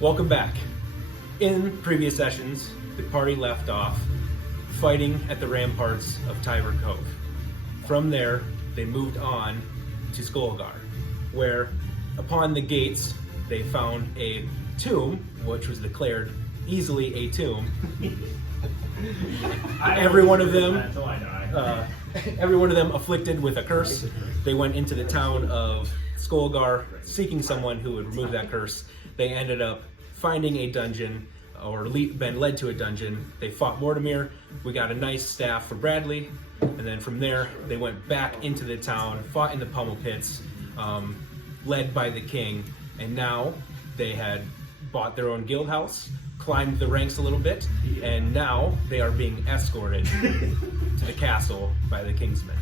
Welcome back. In previous sessions, the party left off fighting at the ramparts of Tiber Cove. From there, they moved on to Skolgar, where upon the gates, they found a tomb, which was declared easily a tomb. Every one of them afflicted with a curse. They went into the town of Skolgar seeking someone who would remove that curse. They ended up finding a dungeon, or been led to a dungeon. They fought Mortimer. We got a nice staff for Bradley, and then from there they went back into the town, fought in the pummel pits, led by the king, and now they had bought their own guild house, climbed the ranks a little bit, and now they are being escorted to the castle by the Kingsmen.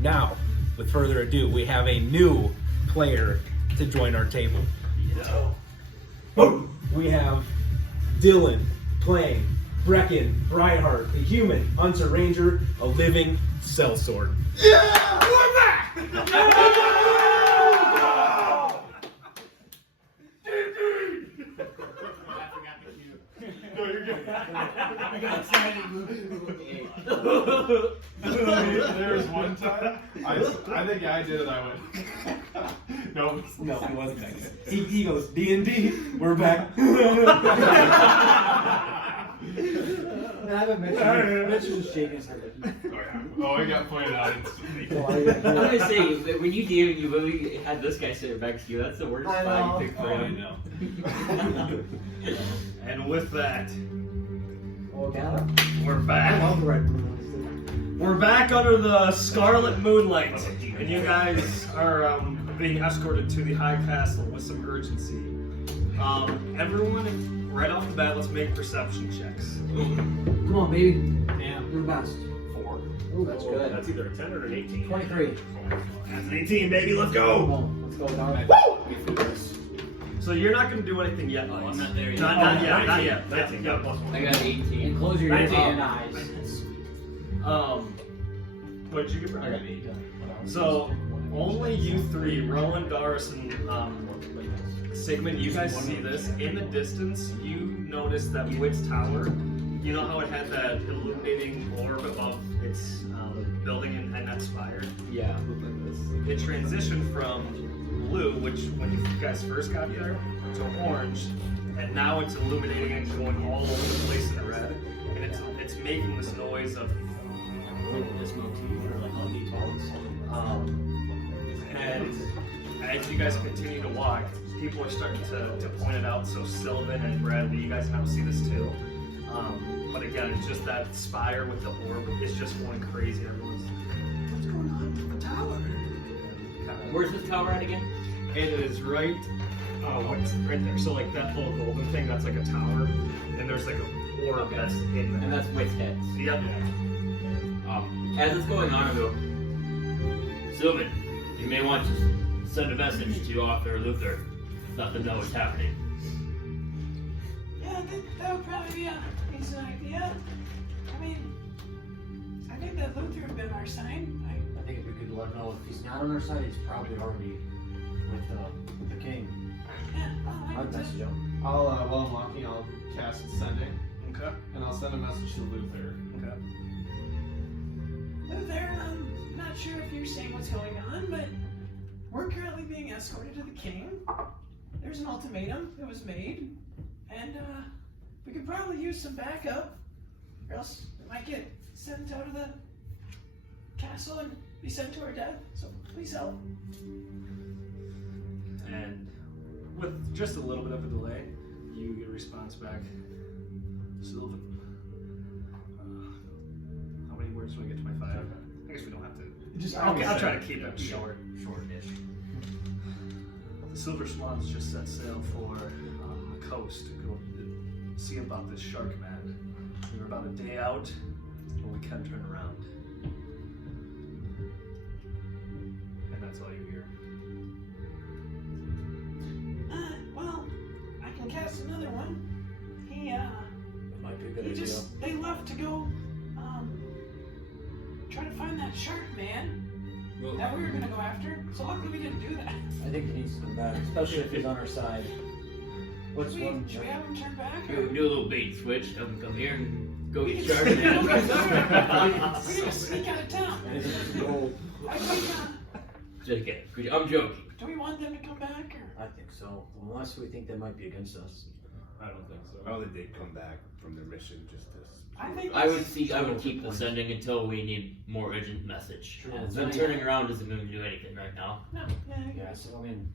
Now, with further ado, we have a new player to join our table. We have Dylan playing Brecken Brightheart, a human hunter ranger, a living sellsword. Yeah! We're back! No, you're good. I got excited. There was one time, I think I did it, I went, no, he wasn't back then. He goes, D&D, we're back. I haven't mentioned Mitch was shaking his head like, Oh, I got pointed out. I'm gonna say, when you did, you really had this guy sit back to you. That's the worst spot you picked for him. And with that, oh, God. we're back. We're back under the scarlet moonlight, and you guys are being escorted to the high castle with some urgency. Everyone, right off the bat, let's make perception checks. Come on, baby. Yeah. You're the best. 4. Oh, that's good. That's either a 10 or an 18. 23. That's an 18, baby. Let's Come go. on, let's go, dog. So you're not going to do anything yet, I'm Wights. not there yet. Not yet. Not yet. 19, Yeah, I got 18. And close your ears 19. and eyes. What did you get, Brad? I got 8. So, only you three, Rowan, Doris, and Sigmund, you guys see this. In the distance, you notice that Wits Tower, you know how it had that illuminating orb above its building and that spire? Yeah, look like this. It transitioned from blue, which when you guys first got there, to orange, and now it's illuminating and going all over the place in red, and it's making this noise of This motif, or like all these tones. and as you guys continue to walk, people are starting to point it out. So Sylvan and Bradley, you guys now see this too. But again, it's just that spire with the orb is just going crazy. Everyone's, what's going on with the tower? Where's this tower at again? It is right right there. So like that little golden thing, that's like a tower, and there's like a orb that's in there. And that's Wits' heads. Yep. As it's going on, I go, Sylvan, you may want to send a message to Author Luther. Let them know what's happening. Yeah, I think that would probably be a decent idea. I mean, I think that Luther would been our sign. I think if we could let him know if he's not on our side, he's probably already with the king. Yeah, I'd message him. While I'm walking, I'll cast Sending, Okay. and I'll send a message to Luther. Okay. Luther, I'm not sure if you're seeing what's going on, but we're currently being escorted to the king. There's an ultimatum that was made, and we could probably use some backup, or else we might get sent out of the castle and be sent to our death. So please help. And with just a little bit of a delay, you get a response back. Sylvan. How many words do I get to my 5? I guess we don't have to. I'll try to keep it short-ish. The Silver Swans just set sail for the coast to go see about this shark man. We're about a day out, but we can turn around. And that's all you hear. Well, I can cast another one. Might be a good idea. They left to go, try to find that shark man that we were gonna go after. So luckily we didn't do that. I think he needs to come back, especially if he's on our side. What's one Should we have him turn back? We do a little bait and switch. Have him come here and go get charged. We gotta sneak out of town. And it's the old. I think, JK, I'm joking. do we want them to come back or? I think so. Unless we think they might be against us. I don't think so. Probably they'd come back from the mission just to. I think I would keep the sending until we need more urgent message. True. Them turning around isn't going to do anything right now. No, Yeah, so I mean,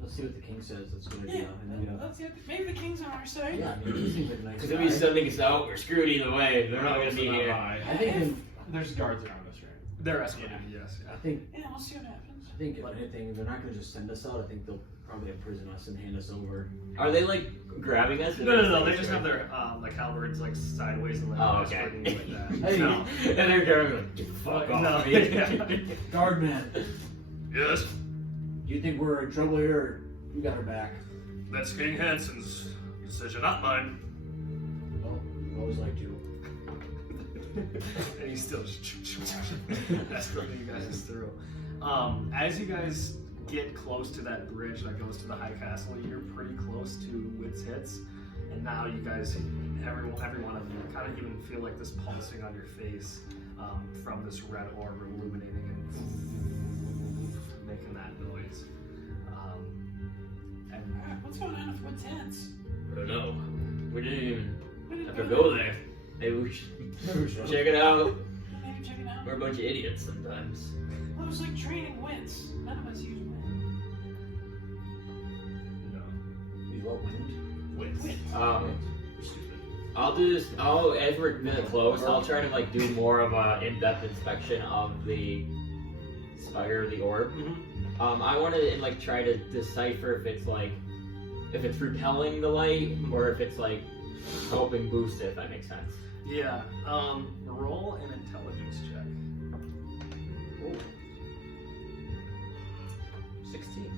let's see what the king says. That's a good idea. yeah. And then, Let's see. Maybe the king's on our side. yeah, I mean, he seems like a nice Because if he's guy. sending us out, we're screwed either way. They're not going to be here. I think, There's guards around us, right? They're escorted, yes. I think, Yeah, we'll see what happens. I think if anything, they're not gonna just send us out. I think they'll probably imprison us and hand us over. Are they like grabbing us? No. They just have their like halberds like sideways and like Oh, okay. escorting like that. Hey, No. And they're grabbing like, "Get the fuck off No. me." guardman, Yes, do you think we're in trouble here, or you got our back? that's King Hansen's decision, not mine. Well, I always liked you. And he's still just escorting you guys through. As you guys get close to that bridge that goes to the high castle, you're pretty close to Wits hits, and now you guys, every one of you, kind of even feel like this pulsing on your face from this red orb illuminating and making that noise. Alright, what's going on with Wits' heads? I don't know. We didn't even We didn't have to go there. Maybe we should check it out. Maybe check it out. We're a bunch of idiots sometimes. Well, it was like training Wits. None of us use wind. You what, wind? Wits. I'll do this. As we're getting close, I'll try to like do more of a in-depth inspection of the spire of the orb. I want to like try to decipher if it's repelling the light or if it's like helping boost it. If that makes sense. Yeah. Roll an intelligence check. 16.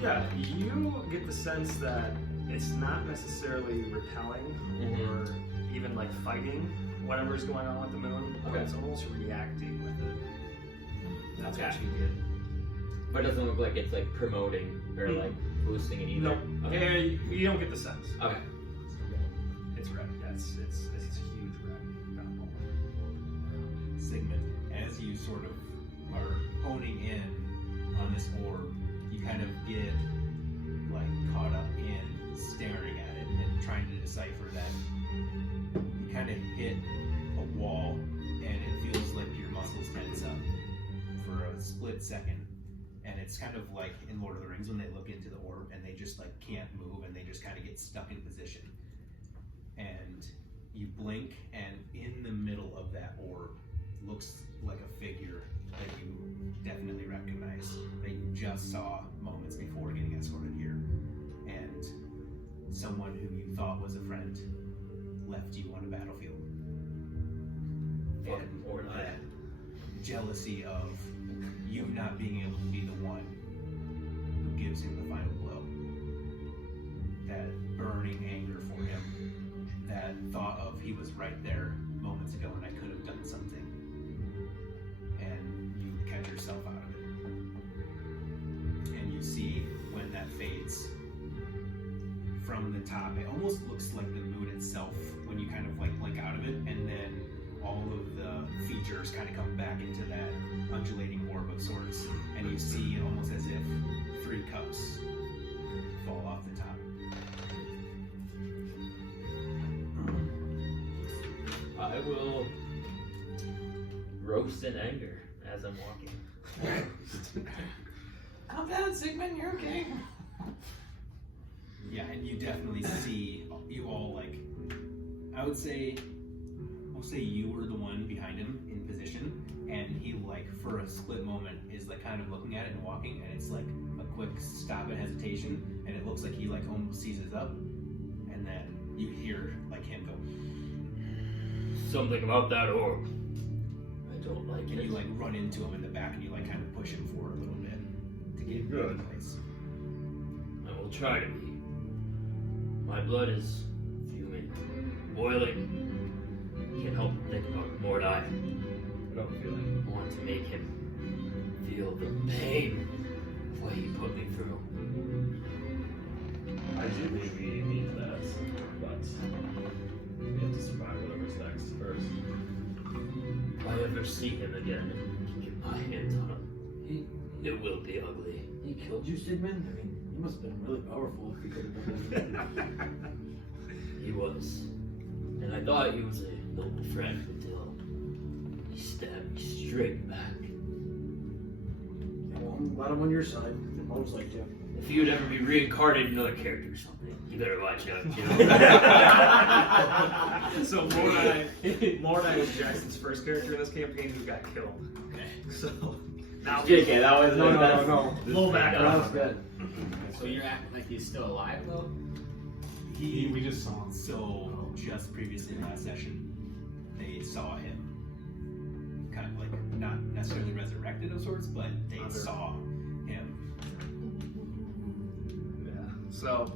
Yeah, you get the sense that it's not necessarily repelling or even like fighting whatever's going on with the moon, but Okay. it's almost reacting with it. That's what Okay. you get. But it doesn't look like it's like promoting or like boosting it either. No, Okay. yeah, you don't get the sense. Okay. It's red. Yeah, it's huge red. Sigmund, as you sort of are honing in on this orb, you kind of get like caught up in staring at it and trying to decipher that. You kind of hit a wall and it feels like your muscles tense up for a split second. And it's kind of like in Lord of the Rings when they look into the orb and they just like can't move and they just kind of get stuck in position. And you blink, and in the middle of that orb looks like a figure that you definitely recognize, that you just saw moments before getting escorted here. And someone who you thought was a friend left you on a battlefield. And Or not. that jealousy of you not being able to be the one who gives him the final blow. That burning anger for him. That thought of he was right there moments ago and I could have done something. And you catch yourself out of it. And you see when that fades from the top, it almost looks like the moon itself when you kind of like blink out of it, and then all of the features kind of come back into that undulating orb of sorts, and you see almost as if 3 cups fall off the top. I will roast in anger as I'm walking. Calm down, Sigmund. You're okay. Yeah, and you definitely see you all like. I'll say you were the one behind him in position, and he like for a split moment is like kind of looking at it and walking, and it's like a quick stop and hesitation, and it looks like he like almost seizes up, and then you hear like him go, Something about that orb. I don't like and it. you like run into him in the back, and you like kind of push him forward a little bit to get him Good. in place. I will try to be. My blood is fuming, boiling. Can't help but think about Mordai. I want to make him feel the pain of what he put me through. I do maybe need that, but we have to survive whatever's next first. If I ever see him again and get my hands on him, it will be ugly. He killed you, Sigmund? I mean, he must have been really powerful if he could have done that. He was. And I thought he was a noble friend until he stabbed me straight in the back. Yeah, well, I'm glad I'm on your side. I've always liked you. If you'd ever be reincarnated in another character or something, you better watch out, too. So Mordai was Jackson's first character in this campaign who got killed. Okay. So now JK, that was No. Little background. That was good. So you're acting like he's still alive, though? We just saw him. So just previously in that session, they saw him kind of like not necessarily resurrected of sorts, but they saw him. So,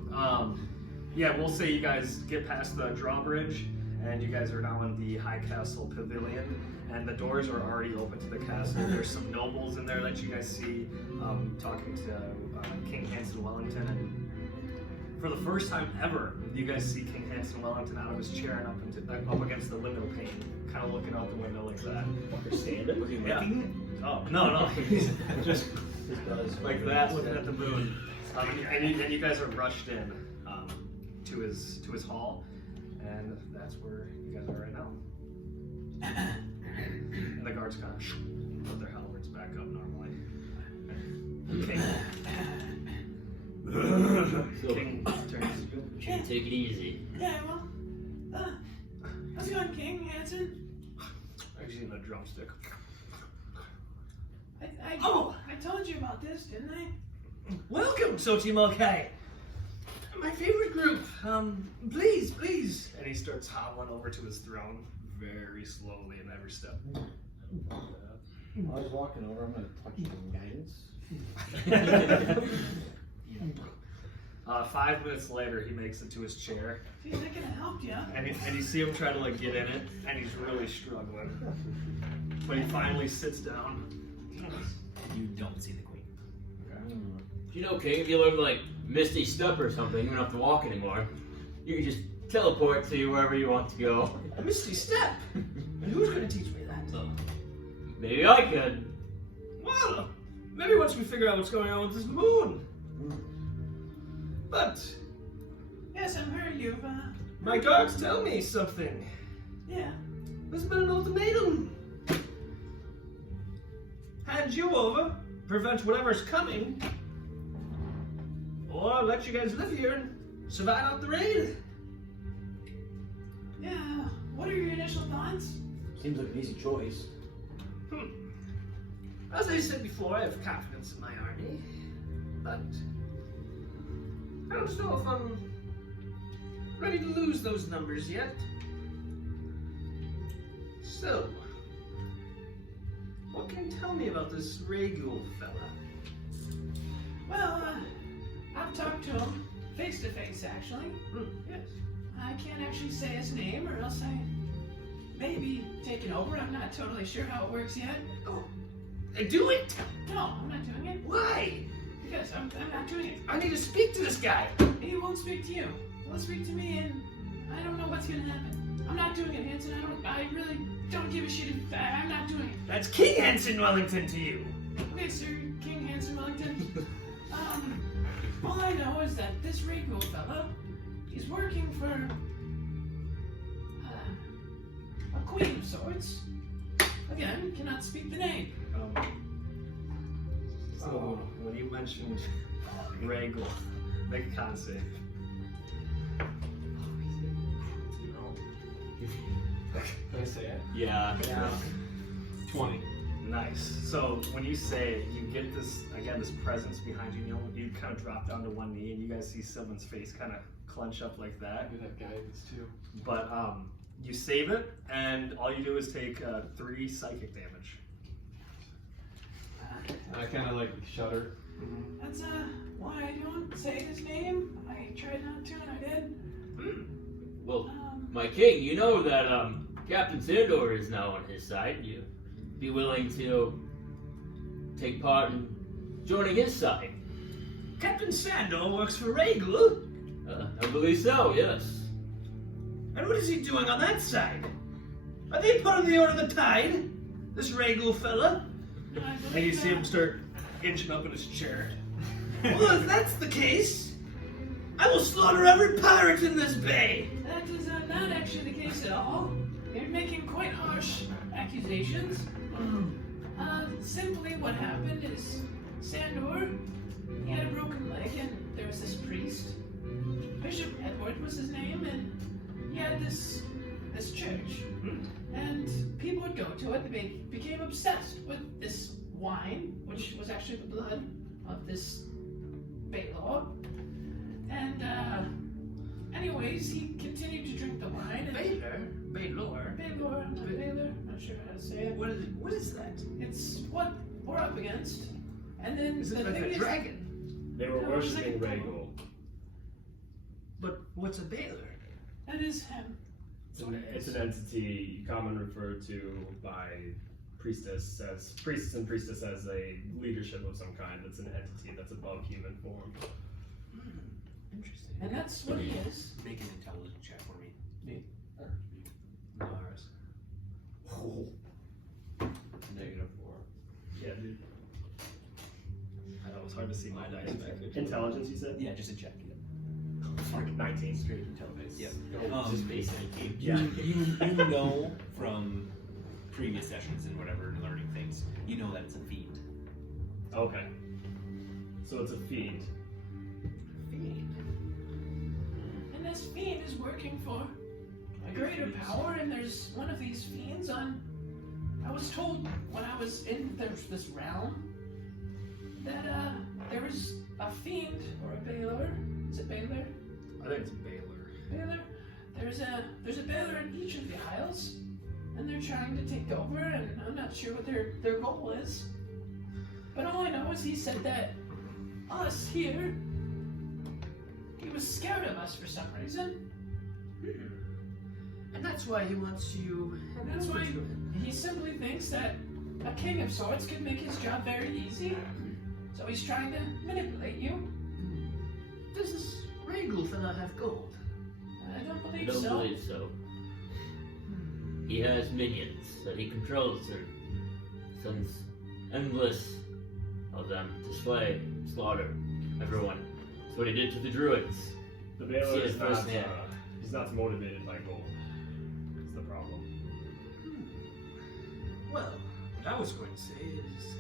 yeah, we'll say you guys get past the drawbridge, and you guys are now in the High Castle Pavilion, and the doors are already open to the castle. There's some nobles in there that you guys see talking to King Hanson Wellington, and for the first time ever, you guys see King Hanson Wellington out of his chair and up against the window pane, kind of looking out the window like that. Standing? Was he licking? Oh, no, he's just like that, looking at the moon. And you guys are rushed in to his hall, and that's where you guys are right now. And the guards kind of put their halberds back up normally. King turns. Should take it easy. Yeah, well, how's it going, King Hanson? I just need a drumstick. I told you about this, didn't I? Welcome, Sochi Mulcahy. My favorite group. Please. And he starts hobbling over to his throne very slowly in every step. I was walking over, I'm going to touch some guidance. 5 minutes later, he makes it to his chair, Geez, I could have helped you. and you see him try to like get in it, and he's really struggling. But he finally sits down. You don't see the queen. You know, King, if you learn like Misty Step or something, you don't have to walk anymore. You can just teleport to wherever you want to go. A misty step. And who's going to teach me that? Maybe I could. Well, maybe once we figure out what's going on with this moon. But Yes, I've heard you've, my guards tell me something. yeah. There's been an ultimatum. Hand you over, prevent whatever's coming, or let you guys live here and survive out the raid. Yeah, what are your initial thoughts? Seems like an easy choice. As I said before, I have confidence in my army, but I don't know if I'm ready to lose those numbers yet. So, what can you tell me about this Ragul fella? Well, I've talked to him face to face, actually. Yes. I can't actually say his name, or else I may be taken over. I'm not totally sure how it works yet. Oh, do it! No, I'm not doing it. Why? Because I'm not doing it. I need to speak to this guy. He won't speak to you. He'll speak to me, and I don't know what's gonna happen. I'm not doing it, Hanson. I really don't give a shit. I'm not doing it. That's King Hanson Wellington to you. Okay, Sir King Hanson Wellington. All I know is that this Ragul fella, he's working for a queen of sorts. Again, cannot speak the name. So when you mentioned Ragul, make a con save. Can I say it? Yeah. 20. Nice. So when you say it, you get this presence behind you. You know, you kind of drop down to one knee, and you guys see someone's face kind of clench up like that. Maybe that guidance too. But you save it, and all you do is take 3 psychic damage. I kind of like shudder. That's why I don't say his name. I tried not to, and I did. Well, my king, you know that Captain Sandor is now on his side. You be willing to take part in joining his side? Captain Sandor works for Ragul. I believe so, yes. And what is he doing on that side? Are they part of the Order of the Tide? This Ragul fella? No, I And you believe see that. him start inching up in his chair. Well, if that's the case, I will slaughter every pirate in this bay. That is not actually the case at all. You're making quite harsh accusations. Simply what happened is Sandor, he had a broken leg, and there was this priest, Bishop Edward was his name, and he had this church. And people would go to it. They became obsessed with this wine, which was actually the blood of this Baylor. And anyways, he continued to drink the wine. And Baylor? Baylor, I'm not sure how to say it. What is that? It's what we're up against. And then Is the it like thing a is, dragon? They were No, it's like worshipping a- Ragul. But what's a Baylor? that is him. It's an entity commonly referred to by priests and priestess as a leadership of some kind. That's an entity that's above human form. Interesting. And that's what he is. Make an intelligence check for me. Mars. -4. Yeah, dude. I know, it's hard to see my dice back there. Intelligence, you said? Yeah, just a check. 19. Straight intelligence. Yep. Just basically. You know from previous sessions and whatever, learning things, you know that it's a fiend. Okay. So it's a fiend. And this fiend is working for a greater power, and there's one of these fiends on. I was told when I was in this realm that there was a fiend or a Baylor. Is it Baylor? I think it's Baylor. Baylor. There's a Baylor in each of the isles, and they're trying to take over, and I'm not sure what their goal is. But all I know is he said that us here, he was scared of us for some reason. And that's why he wants you. And that's why he simply thinks that a king of swords could make his job very easy. So he's trying to manipulate you. Does this Ragul fella have gold? I don't I believe don't so. believe so. He has minions that he controls and sends endless of them to slay, slaughter everyone. That's what he did to the druids. The Baylor See is it not, firsthand. he's not motivated by gold. That's the problem. Well, what I was going to say is,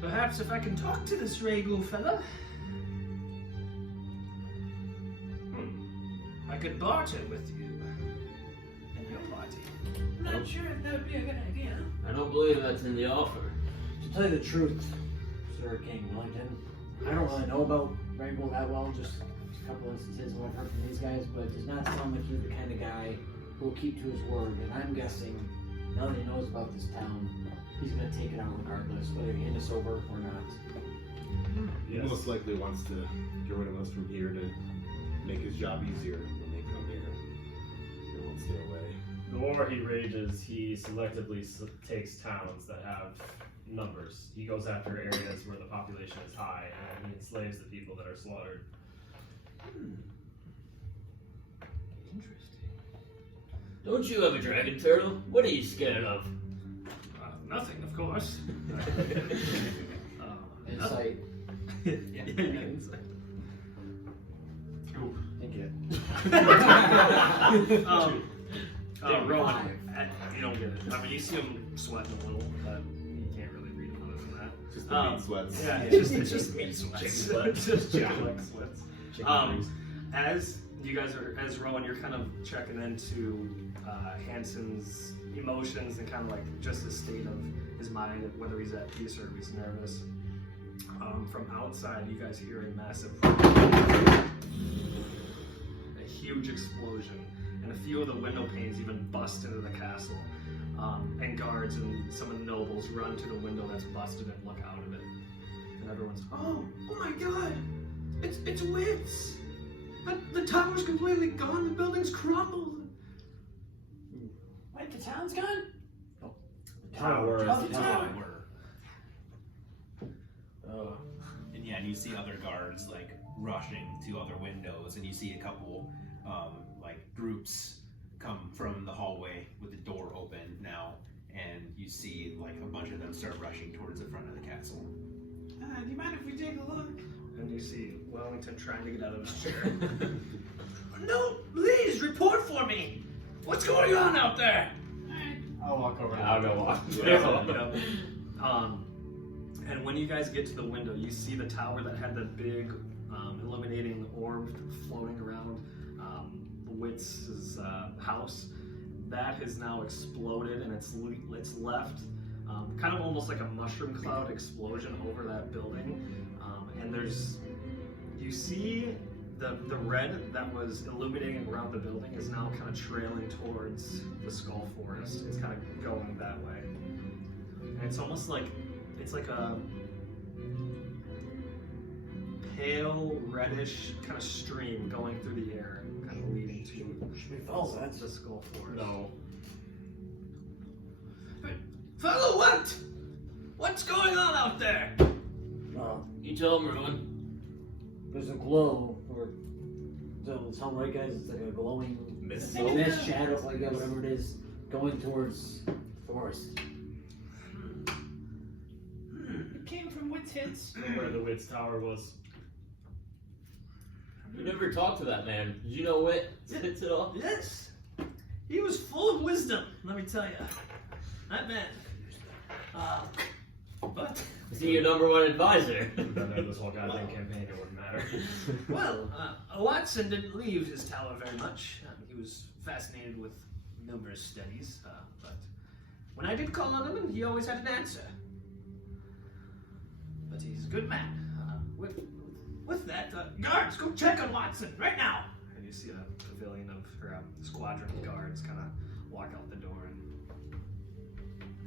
perhaps if I can talk to this Ragul fella, I could barter with you and your party. I'm not sure if that would be a good idea. I don't believe that's in the offer. To tell you the truth, Sir King Wellington, I don't really know about Rainbow that well, just a couple instances of what I've heard from these guys, but it does not sound like you're the kind of guy who will keep to his word, and I'm guessing, now that he knows about this town, he's going to take it out regardless, whether he hand us over or not. He most likely wants to get rid of us from here to make his job easier when they come here. They won't stay away. The more he rages, he selectively takes towns that have numbers. He goes after areas where the population is high, and he enslaves the people that are slaughtered. Interesting. Don't you have a dragon turtle? What are you scared of? Nothing, of course. Insight. Yeah, insight. Thank you. Rowan, you don't get it. I mean, you see him sweating a little, but you can't really read him other than that. Just the meat sweats. Yeah, it's just meat sweats. Chicken sweats. Just chicken leg sweats. Chicken As you guys are, as Rowan, you're kind of checking into Hanson's emotions and kind of like just the state of his mind, whether he's at peace or if he's nervous. From outside, you guys hear a massive, a huge explosion, and a few of the window panes even bust into the castle. And guards and some of the nobles run to the window that's busted and look out of it. And everyone's, oh my god! It's Wits! The tower's completely gone, the building's crumbled! Wait, the town's gone? Tower. Oh, the tower. And yeah, and you see other guards like rushing to other windows, and you see a couple like groups come from the hallway with the door open now, and you see like a bunch of them start rushing towards the front of the castle. Do you mind if we take a look? And you see Wellington trying to get out of his chair. No, please report for me. What's going on out there? I'll walk over. I'll go walk. And when you guys get to the window, you see the tower that had the big illuminating orb floating around Wits' house. That has now exploded, and it's left kind of almost like a mushroom cloud explosion over that building. And you see the red that was illuminating around the building is now kind of trailing towards the Skull Forest. It's kind of going that way. And it's almost like, it's like a pale reddish kind of stream going through the air, kind of leading to the Skull Forest. No. Fellow, what? What's going on out there? You tell him, Rowan. There's a glow, or does it sound right, guys? It's like a glowing Mist. shadow, like that, whatever it is, going towards the forest. It came from Wits' hits. Where the Wits Tower was. You never talked to that man. Did you know Wits hits at all? Yes. He was full of wisdom, let me tell you. That man. But, Is he your #1 advisor? We've done that this whole goddamn campaign, it wouldn't matter. well, Watson didn't leave his tower very much. He was fascinated with numerous studies, but when I did call on him, he always had an answer. But he's a good man. With that, guards, go check on Watson right now. And you see a pavilion of, or a squadron of guards kind of walk out the door and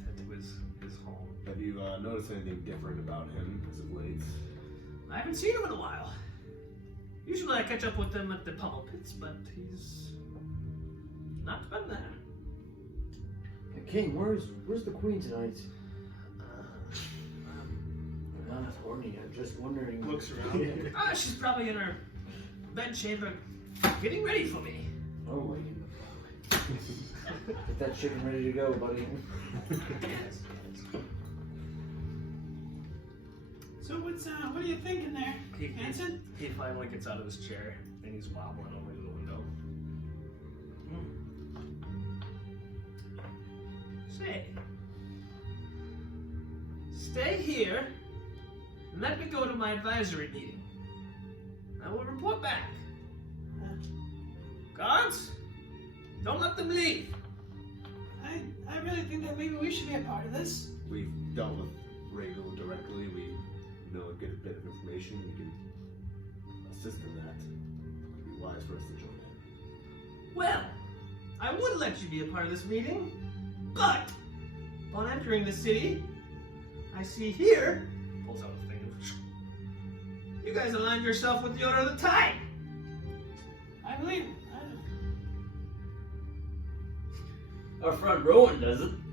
head to his home. Have you noticed anything different about him as of late? I haven't seen him in a while. Usually I catch up with him at the pummel pits, but he's not been there. Hey, King, where's the queen tonight? Not horny. I'm just wondering. Looks around. She's probably in her bedchamber getting ready for me. Oh my God. Get that chicken ready to go, buddy. Yes. So what are you thinking there, Hanson? He finally gets out of his chair and he's wobbling over to the window. Say, stay here and let me go to my advisory meeting. I will report back. Guards, don't let them leave. I really think that maybe we should be a part of this. We've dealt with Rego directly. We know a good bit of information. We can assist in that. It would be wise for us to join in. Well, I would let you be a part of this meeting, but upon entering the city, I see here, Pulls out a thing of you guys aligned yourself with the Order of the Tide. I believe it. Our friend Rowan doesn't.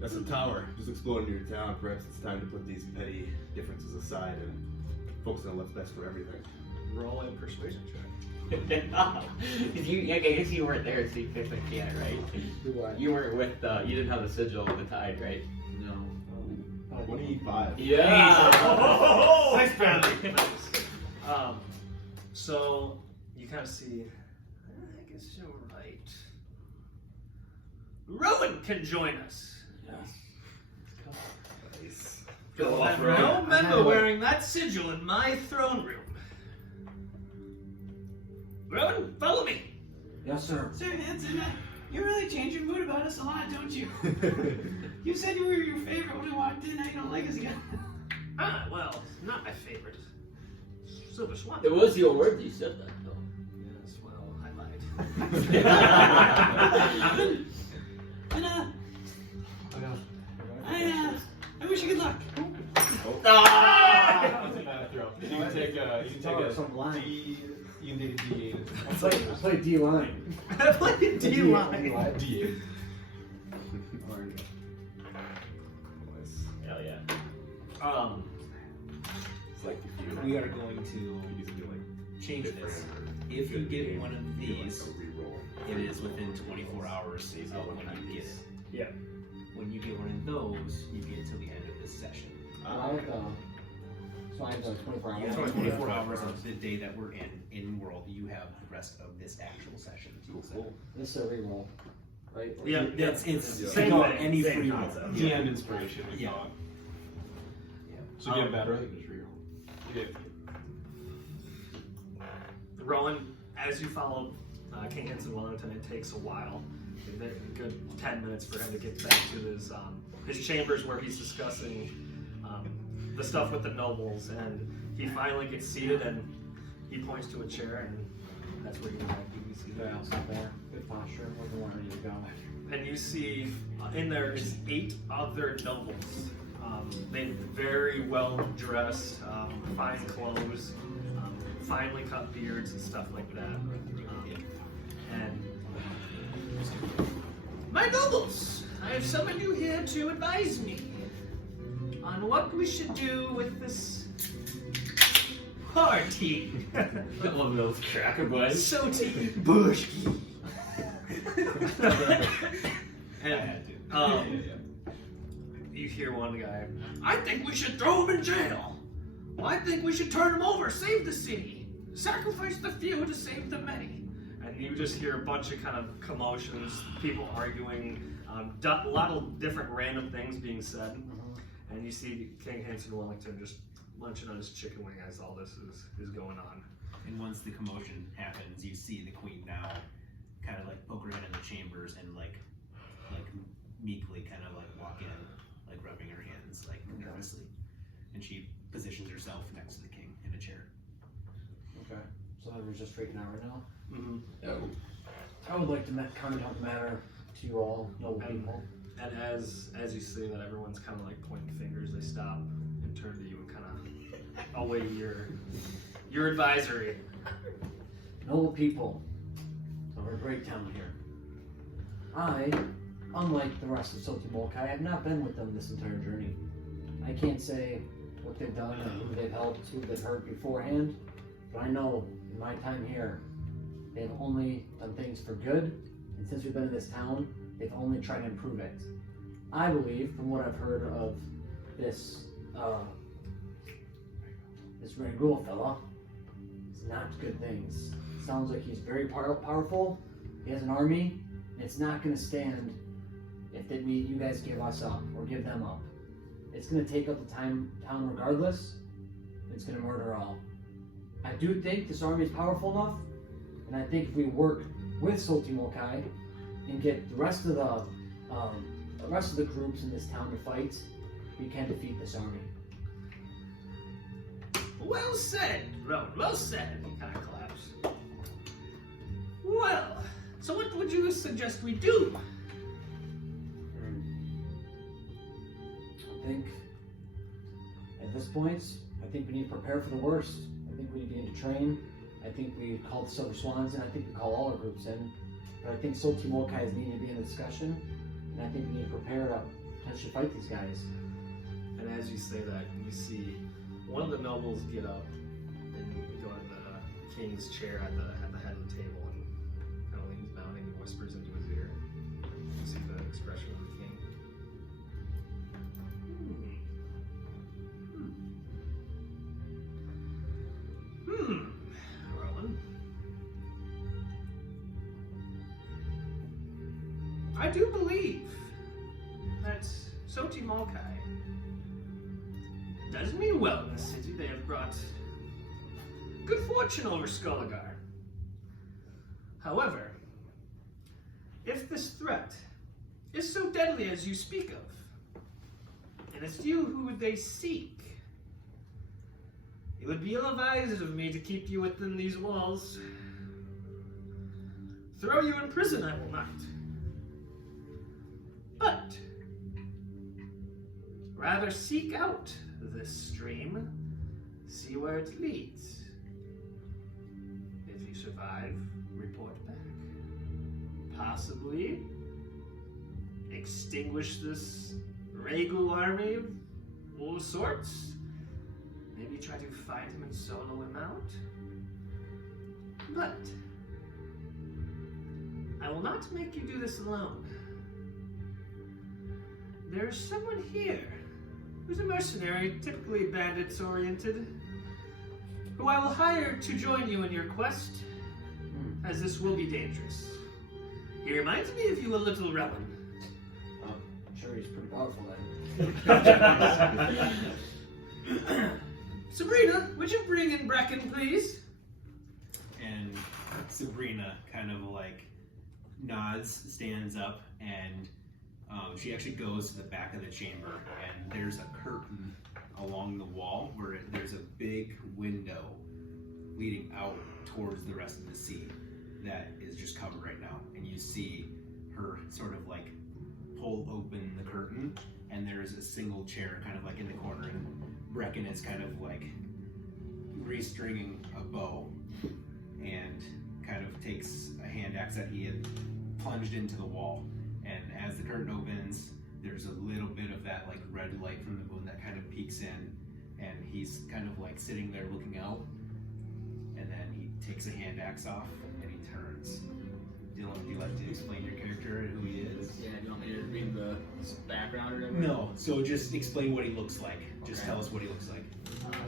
That's a tower just exploding in your town. Perhaps it's time to put these petty differences aside and focus on what's best for everything. roll and persuasion check. I guess you weren't there, so you picked the can, right? You weren't with you didn't have the sigil of the tide, right? No. 25. Yeah! Nice family. So you kind of see. I guess you're right. Rowan can join us. Nice. Go off, No Rowan. member wearing that sigil in my throne room. Rowan, follow me. Yes, sir. Sir Hanson, you really change your mood about us a lot, don't you? You said you were your favorite when I walked in, now you don't like us again. Well, not my favorite. Silver Swan. It was your word you said that, though. Yes, well, I lied. And, I wish you good luck. You can take a Some line. you can take a D8. I play D-line. I played D-line. D8. Hell yeah. like the few. We are going to He's doing change this. different. If you get one of Do like these, a reroll. it is within 24 hours of when you get it. Yeah. When you get one of those, you get till the end of this session. I have so I have 24 hours. You have 24 hours of the day that we're in world. You have the rest of this actual session. Cool. This is a reroll, right? Yeah, It's Yeah. Same call it thing, any same free concept. roll. GM inspiration. We Yeah. call it. Yeah. So get better. Just reroll. Okay. Rowan, as you follow King Henson Wellington, it takes a while. A good 10 minutes for him to get back to his chambers where he's discussing the stuff with the nobles, and he finally gets seated and he points to a chair, and that's where you would like to be seated. Yeah, I'll sit there. Good posture. Where we're ready to go. And you see in there is 8 other nobles. They're very well dressed, fine clothes, finely cut beards and stuff like that. And my nobles, I have summoned you here to advise me on what we should do with this party. I love those cracker buds. Soti Bushki. And you hear one guy, I think we should throw him in jail. Well, I think we should turn him over, save the city, sacrifice the few to save the many. And you just hear a bunch of kind of commotions, people arguing, a lot of different random things being said. And you see King Henson Wellington just munching on his chicken wing as all this is going on. And once the commotion happens, you see the queen now kind of like poke her head in the chambers and like meekly kind of like walk in, like rubbing her hands like nervously. And she positions herself next to the king in a chair. Okay. So we're just freaking out right now. Mm-hmm. I would like to comment on the matter to you all, noble people. And as you see that everyone's kind of like pointing fingers, they stop and turn to you and kind of await your advisory. Noble people of our great town here. I, unlike the rest of Soti Molokai, have not been with them this entire journey. I can't say what they've done or who they've helped, who they've hurt beforehand, but I know in my time here, they've only done things for good, and since we've been in this town, they've only tried to improve it. I believe, from what I've heard of this Rangul fella, it's not good things. Sounds like he's very powerful. He has an army, and it's not going to stand if you guys give us up or give them up. It's going to take up the town regardless. It's going to murder all. I do think this army is powerful enough, and I think if we work with Soti Molokai and get the rest of the groups in this town to fight, we can defeat this army. Well said, Rowan, well said. He kind of claps. Well, so what would you suggest we do? I think at this point, I think we need to prepare for the worst. I think we need to train. I think we call the Silver Swans in. I think we call all our groups in. But I think Soti Molokai is needing to be in the discussion. And I think we need to prepare to potentially fight these guys. And as you say that, you see one of the nobles get up and go to the king's chair at the head of the table and kind of leans down and he whispers into his ear. You see the expression of the king. Rowan. I do believe that Soti Molokai does mean well in the city. They have brought good fortune over Skolagar. However, if this threat is so deadly as you speak of, and it's you who they seek, it would be ill-advised of me to keep you within these walls. Throw you in prison I will not. But rather seek out this stream, see where it leads. If you survive, report back. Possibly extinguish this Regu army of all sorts. maybe try to find him and solo him out. But I will not make you do this alone. There's someone here who's a mercenary, typically bandits oriented, who I will hire to join you in your quest, as this will be dangerous. He reminds me of you a little, Rowan. I'm sure he's pretty powerful then. Sabrina, would you bring in Brecken, please? And Sabrina kind of like nods, stands up, and she actually goes to the back of the chamber, and there's a curtain along the wall where there's a big window leading out towards the rest of the sea that is just covered right now. And you see her sort of like pull open the curtain, and there's a single chair kind of like in the corner, and Brecken is kind of like restringing a bow and kind of takes a hand axe that he had plunged into the wall. And as the curtain opens, there's a little bit of that like red light from the moon that kind of peeks in, and he's kind of like sitting there looking out, and then he takes a hand axe off and he turns. Dylan, would you like to explain your character and who he is? Yeah, do you want me to read the background or whatever? No, so just explain what he looks like. Just Okay. tell us what he looks like.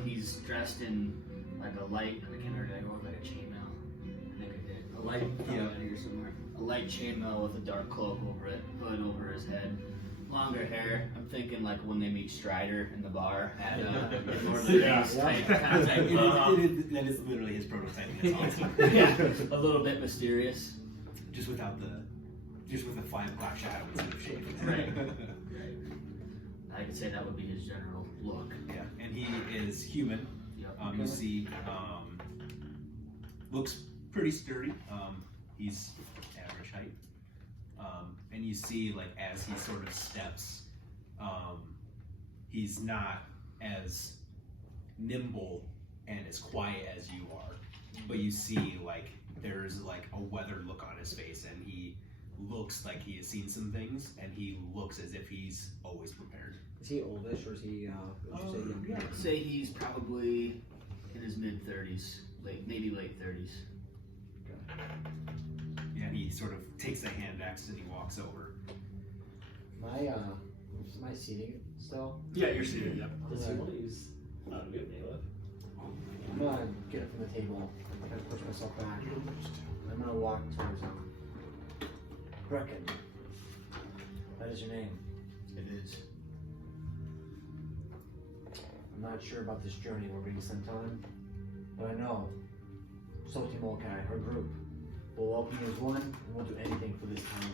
He's dressed in like a light, I can't remember, did I go with like a chainmail? I think I did. A light, Yeah. here somewhere. A light chainmail with a dark cloak over it, hood over his head. Longer hair. I'm thinking like when they meet Strider in the bar at Lord of the Rings type kind of thing. That is literally his prototype. That's awesome. Yeah, a little bit mysterious. Just with a 5 o'clock shadow instead of shade. Right. I could say that would be his general look. Yeah, and he is human. Yep. You see, looks pretty sturdy. He's average height. And you see, like, as he sort of steps, he's not as nimble and as quiet as you are. But you see, like, there's like a weathered look on his face, and he looks like he has seen some things, and he looks as if he's always prepared. Is he oldish or is he, would you say younger? I'd say he's probably in his mid-30s, maybe late 30s. And he sort of takes the hand axe and he walks over. Is my seating still? Yeah, you're seated, yep. Does he want to use unmute Caleb? I'm gonna get it from the table. I'm gonna push myself back. I'm gonna walk towards him. Brecken. That is your name. It is. I'm not sure about this journey we're being sent on, but I know Soti Molkai, our group, will welcome you as one, and we'll do anything for this town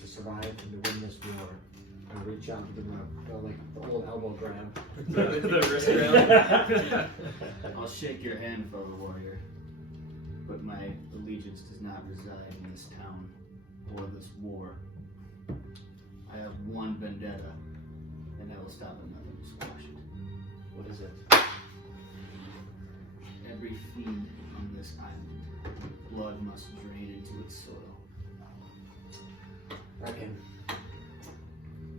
to survive and to win this war. I'll reach out to them, like the old elbow grab. The wrist grab. I'll shake your hand, fellow warrior, but my allegiance does not reside in this town or this war. I have one vendetta, and I will stop at nothing to squash it. What is it? Every fiend on this island, blood must drain into its soil. Brecken.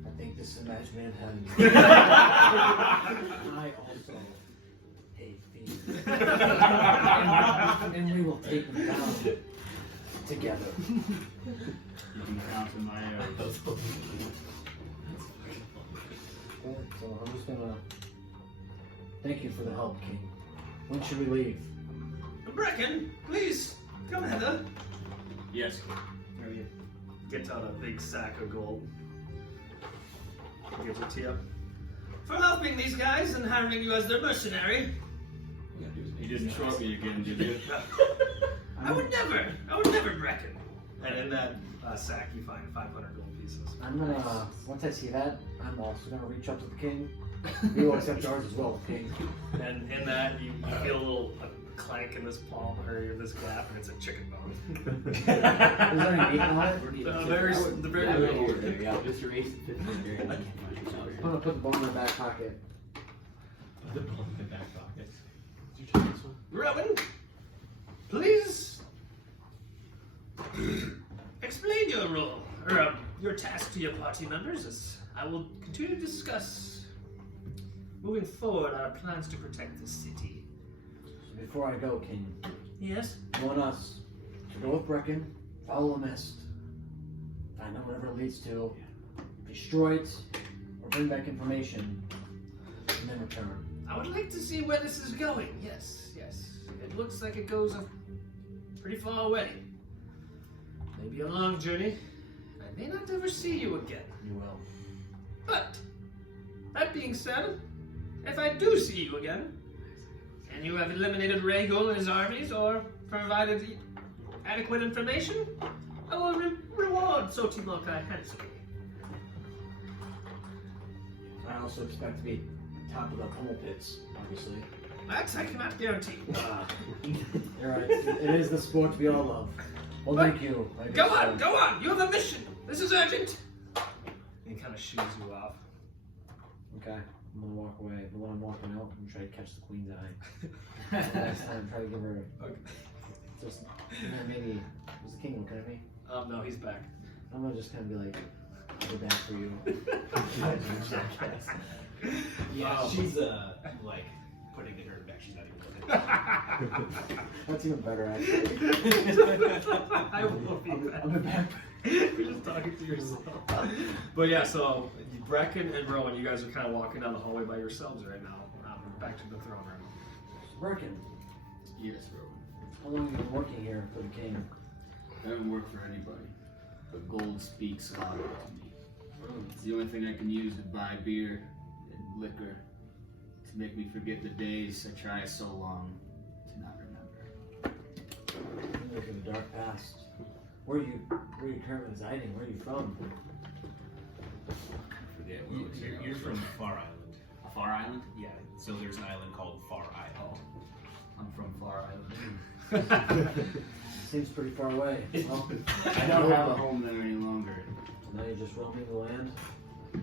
I think this is a match made in heaven. I also hate fiends. And we will take them down together. You can count on my arrows. Okay, so I'm just gonna thank you for the help, King. When should we leave? Brecken, please, come hither. Yes. There you gets out a big sack of gold. Gives it to you. For helping these guys and hiring you as their mercenary. You didn't short me again, did you? I would never, Brecken. And in that sack you find 500 gold pieces. I'm gonna, once I see that, I'm also gonna reach up to the king. He will accept ours as well, King. And in that you feel a little clank in this palm or in this gap, and it's a chicken bone. Is there any meat on it? The very little. Just erase it. I'm gonna put the bone in my back pocket. The ball in the back pocket. Rowan, please explain your role, or your task to your party members, as I will continue to discuss moving forward, our plans to protect the city. So before I go, King, Yes? you want us to go with Brecken, follow the mist, find out whatever it leads to, destroy it, or bring back information, and then return. I would like to see where this is going. Yes, yes. It looks like it goes pretty far away. Maybe a long journey. I may not ever see you again. You will. But, that being said, if I do see you again, and you have eliminated Rhaegal and his armies, or provided adequate information, I will reward Soti Mokai handsomely. I also expect to be top of the pummel pits, obviously. That I cannot guarantee. You're right. It is the sport we all love. Well, thank you. I Go guess, on, go on! You have a mission! This is urgent! He kind of shoos you off. Okay, I'm gonna walk away. But when I'm walking out, I'm gonna try to catch the queen's eye. Last time, try to give her. Just, and then maybe was the king looking at me? No, he's back. I'm gonna just kind of be like, I'll be back for you. Yeah, she's like putting the dirt back. She's not even looking. That's even better, actually. I will be back. I'll be back. You're just talking to yourself. But yeah, so Brecken and Rowan, you guys are kind of walking down the hallway by yourselves right now. Back to the throne room. Working. Yes, Rowan. How long have you been working here for the king? I haven't worked for anybody, but gold speaks louder to me. It's the only thing I can use to buy beer and liquor to make me forget the days I tried so long to not remember. You look in the dark past. Where are you currently residing? Where are you from? Forget. You're from Far Island. Far Island? Yeah. So there's an island called Far Island. I'm from Far Island. Seems pretty far away. Well, I don't have a home there any longer. so now you're just roaming the land? I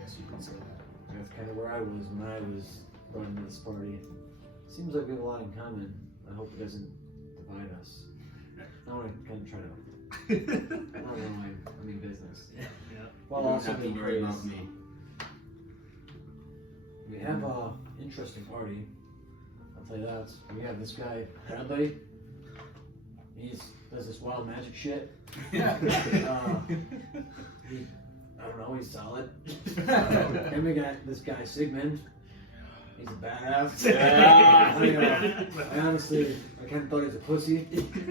guess you can say that. That's kind of where I was when I was going to this party. Seems like we have a lot in common. I hope it doesn't divide us. I want to kind of try to. I don't know. I mean business. Yeah. Well, You don't also have to being worry about praised. me. We have a interesting party. I'll tell you that. We have this guy Bradley. He does this wild magic shit. I don't know. He's solid. And we got this guy Sigmund. He's a badass. I honestly, I kind of thought he was a pussy.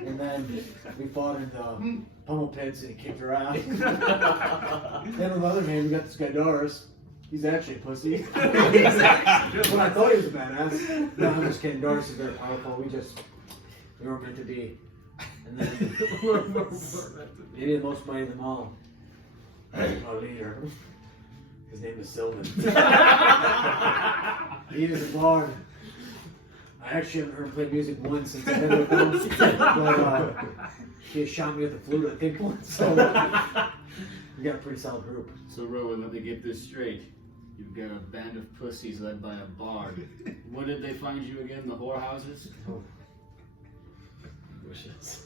And then we fought in the pummel pits and he kicked her ass. Then on the other hand, we got this guy Doris. He's actually a pussy. But I thought he was a badass. No, I'm just kidding. Doris is very powerful. We were meant to be. And then maybe the most mighty of them all, our leader. His name is Sylvan. He is a bard. I actually haven't heard him play music once since I've been with him. But he shot me with a flute, I think, once. So we got a pretty solid group. So Rowan, let me get this straight. You've got a band of pussies led by a bard. What did they find you again? The whorehouses? Oh, Wishes.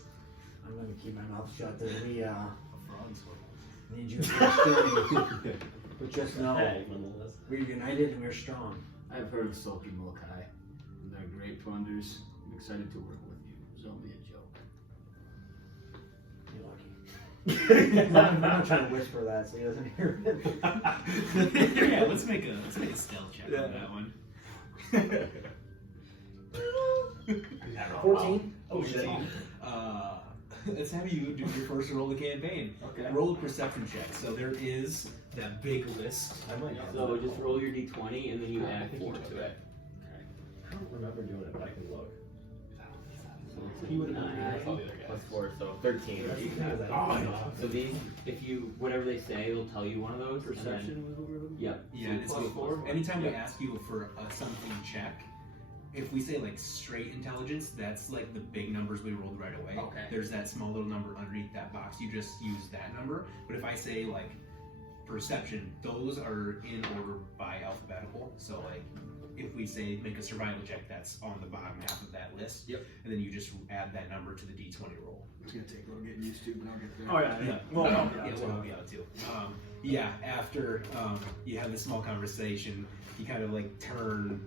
I'm going to keep my mouth shut there. We need you to stay. But just know, we're united and we're strong. I've heard of Sulky Mokai. They're great plunders. I'm excited to work with you. It was only a joke. You're lucky. I'm not trying to whisper that so he doesn't hear it. Yeah, let's make a stealth check on that one. 14? Oh shit. Let's have you do your first roll of the campaign. Okay. Roll a perception check. So there is that big list. So just roll your d20 and then you add 4 to it. I don't remember doing it, but I can look. He would have 9 plus 4, so 13. So these, if you, whatever they say, they'll tell you one of those. Perception was over them? Yep. Yeah, and it's plus like, 4. anytime we Yep. ask you for a something check, if we say like straight intelligence, that's like the big numbers we rolled right away. Okay. There's that small little number underneath that box. You just use that number. But if I say like perception, those are in order by alphabetical. So like if we say make a survival check, that's on the bottom half of that list. Yep. And then you just add that number to the d20 roll. It's gonna take a little getting used to, but I'll get there. Oh yeah. Well, Yeah, we'll help you out too. Yeah, after you have this small conversation, you kind of like turn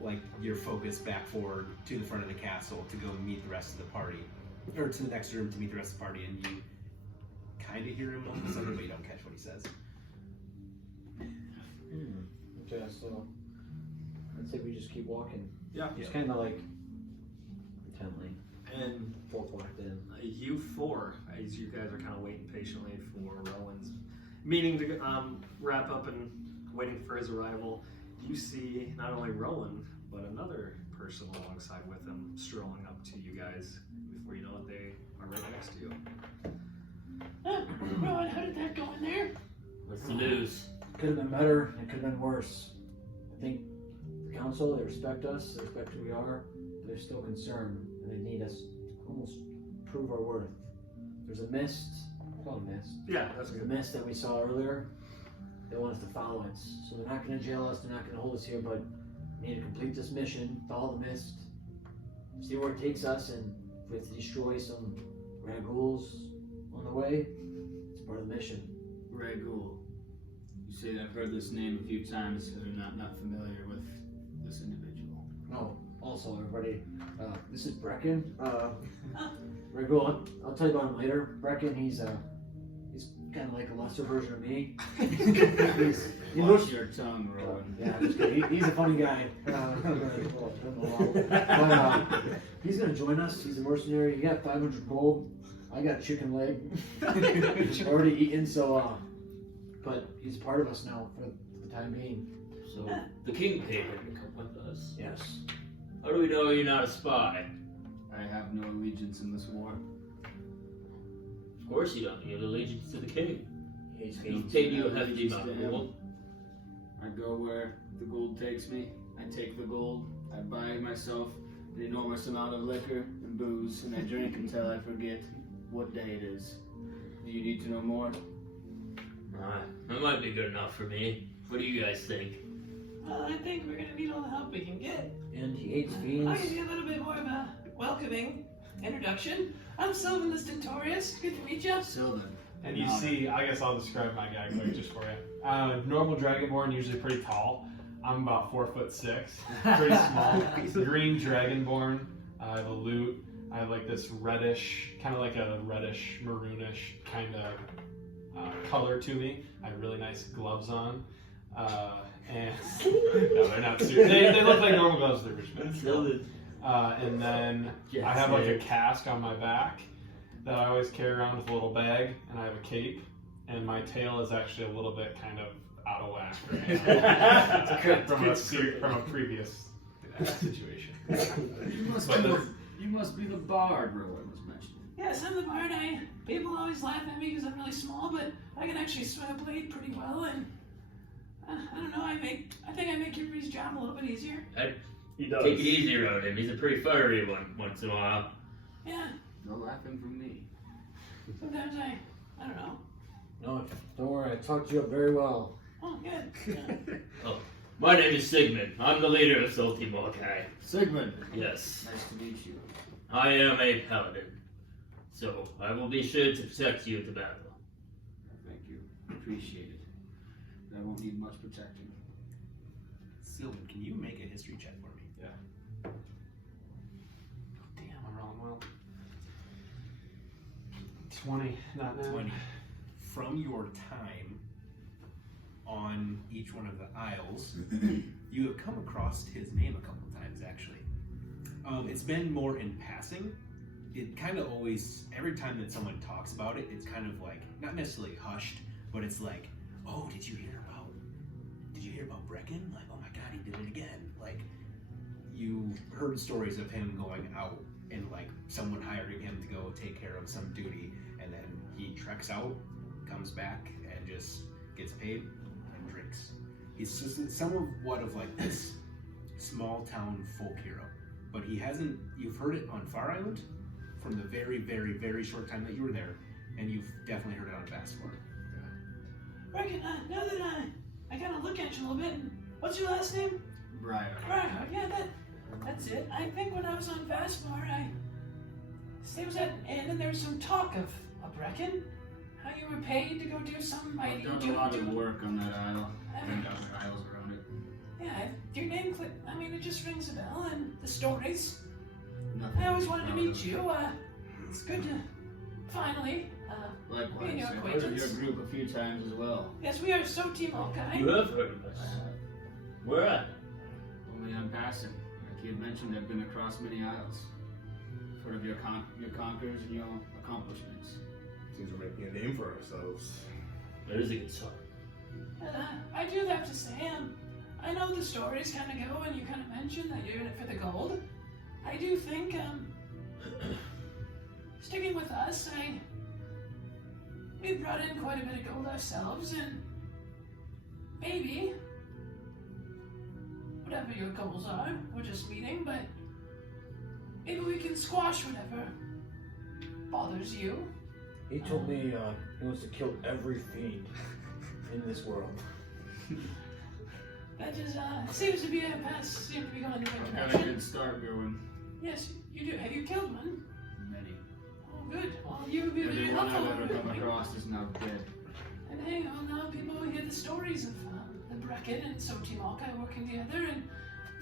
like your focus back forward to the front of the castle to go meet the rest of the party, or to the next room to meet the rest of the party, and you kind of hear him mumble something, but you don't catch what he says. Okay, so I'd say we just keep walking. Yeah. Just kind of like intently. And Fourth walked in. you four, as you guys are kind of waiting patiently for Rowan's meeting to wrap up and waiting for his arrival, you see not only Rowan, but another person alongside with him strolling up to you guys. Before you know it, they are right next to you. Rowan, how did that go in there? What's the news? Could have been better, it could have been worse. I think the council, they respect us, they respect who we are, but they're still concerned, and they need us to almost prove our worth. There's a mist, call it a mist. Yeah, that's There's a good. mist that we saw earlier. They want us to follow it. So they're not going to jail us, they're not going to hold us here, but we need to complete this mission, follow the mist, see where it takes us, and if we have to destroy some raghouls on the way, it's part of the mission. Ragul. You say I've heard this name a few times, but I'm not familiar with this individual. Oh, also everybody, this is Brecken. Raghul, I'll tell you about him later. Brecken, he's kind of like a lesser version of me. he Watch looks, your tongue, Rowan. yeah, I'm just kidding. He's a funny guy. He's gonna join us. He's a mercenary. He got 500 gold. I got a chicken leg. Already eaten. So, but he's part of us now for the time being. So the king paid him to come with us. Yes. How do we know you're not a spy? I have no allegiance in this war. Of course you don't. You have allegiance to the king. He's He's paid you a hefty amount of Allegiance to gold. I go where the gold takes me. I take the gold. I buy myself an enormous amount of liquor and booze, and I drink until I forget what day it is. Do you need to know more? That might be good enough for me. What do you guys think? Well, I think we're gonna need all the help we can get. And he hates I'll fiends. give you a little bit more of a welcoming introduction. I'm Sylvan the Stentorius. Good to meet you. Sylvan. And you see, I guess I'll describe my guy quick just for you. Normal Dragonborn, usually pretty tall. I'm about 4'6", pretty small. Green Dragonborn. I have a lute. I have like this reddish, kind of like a reddish, maroonish kind of color to me. I have really nice gloves on. And no, they're not super. They look like normal gloves. They're Richmond. And then I have like a cask on my back that I always carry around with a little bag, and I have a cape, and my tail is actually a little bit kind of out of whack right now. from a previous situation. You must be the bard Rowan was mentioning. Yes, I'm the bard. People always laugh at me because I'm really small, but I can actually swing a blade pretty well, and I don't know. I think I make everybody's job a little bit easier. He does. Take it easy around him. He's a pretty fiery one once in a while. Yeah. No laughing from me. Sometimes I don't know. No, don't worry. I talked you up very well. Oh, good. Yeah. My name is Sigmund. I'm the leader of Salty Molokai. Sigmund. Yes, Nice to meet you. I am a paladin. So I will be sure to protect you at the battle. Thank you. Appreciate it. I won't need much protecting. Sylvan, can you make a history check for me? Yeah. Damn, I'm rolling well. 20, not now. 20. From your time on each one of the isles, you have come across his name a couple of times, actually. It's been more in passing. It kind of always, every time that someone talks about it, it's kind of like, not necessarily hushed, but it's like, oh, did you hear about Brecken? Like, oh my god, he did it again. Like, you heard stories of him going out and like someone hiring him to go take care of some duty, and then he treks out, comes back, and just gets paid and drinks. He's just somewhat of like this small town folk hero, but he hasn't. You've heard it on Far Island from the very, very, very short time that you were there, and you've definitely heard it on Fastforward. Reckon, now that I kind of look at you a little bit, what's your last name? Briar. Right, yeah, that's it. I think when I was on Vastmar, I was at an inn and there was some talk of a Brecken. How you were paid to go do some I've mighty done a lot of work on that isle and other isles around it. Yeah, your name it just rings a bell, and the stories. Nothing I always wanted to out meet of it. you. It's good to finally. Likewise, Being your I've heard of your acquaintance. group a few times as well. Yes, we are so Team Hawkeye. You have heard of us. Where at? Only on passing. Like you had mentioned, I've been across many isles. Heard of your conquers and your accomplishments. Seems we're making a name for ourselves. That is a good start. I do have to say, I know the stories kind of go, and you kind of mentioned that you're in it for the gold. I do think, sticking with us, we brought in quite a bit of gold ourselves, and maybe, whatever your goals are, we're just meeting, but maybe we can squash whatever bothers you. He told me he wants to kill every fiend in this world. That just seems to be going the right Got a direction. good start going. Yes, you do. Have you killed one? Many. Oh, good. Well, you would be very Everyone helpful. I've ever come across is now dead. And hey, well, now people will hear the stories of the Brecken and so Team Hawkeye working together, and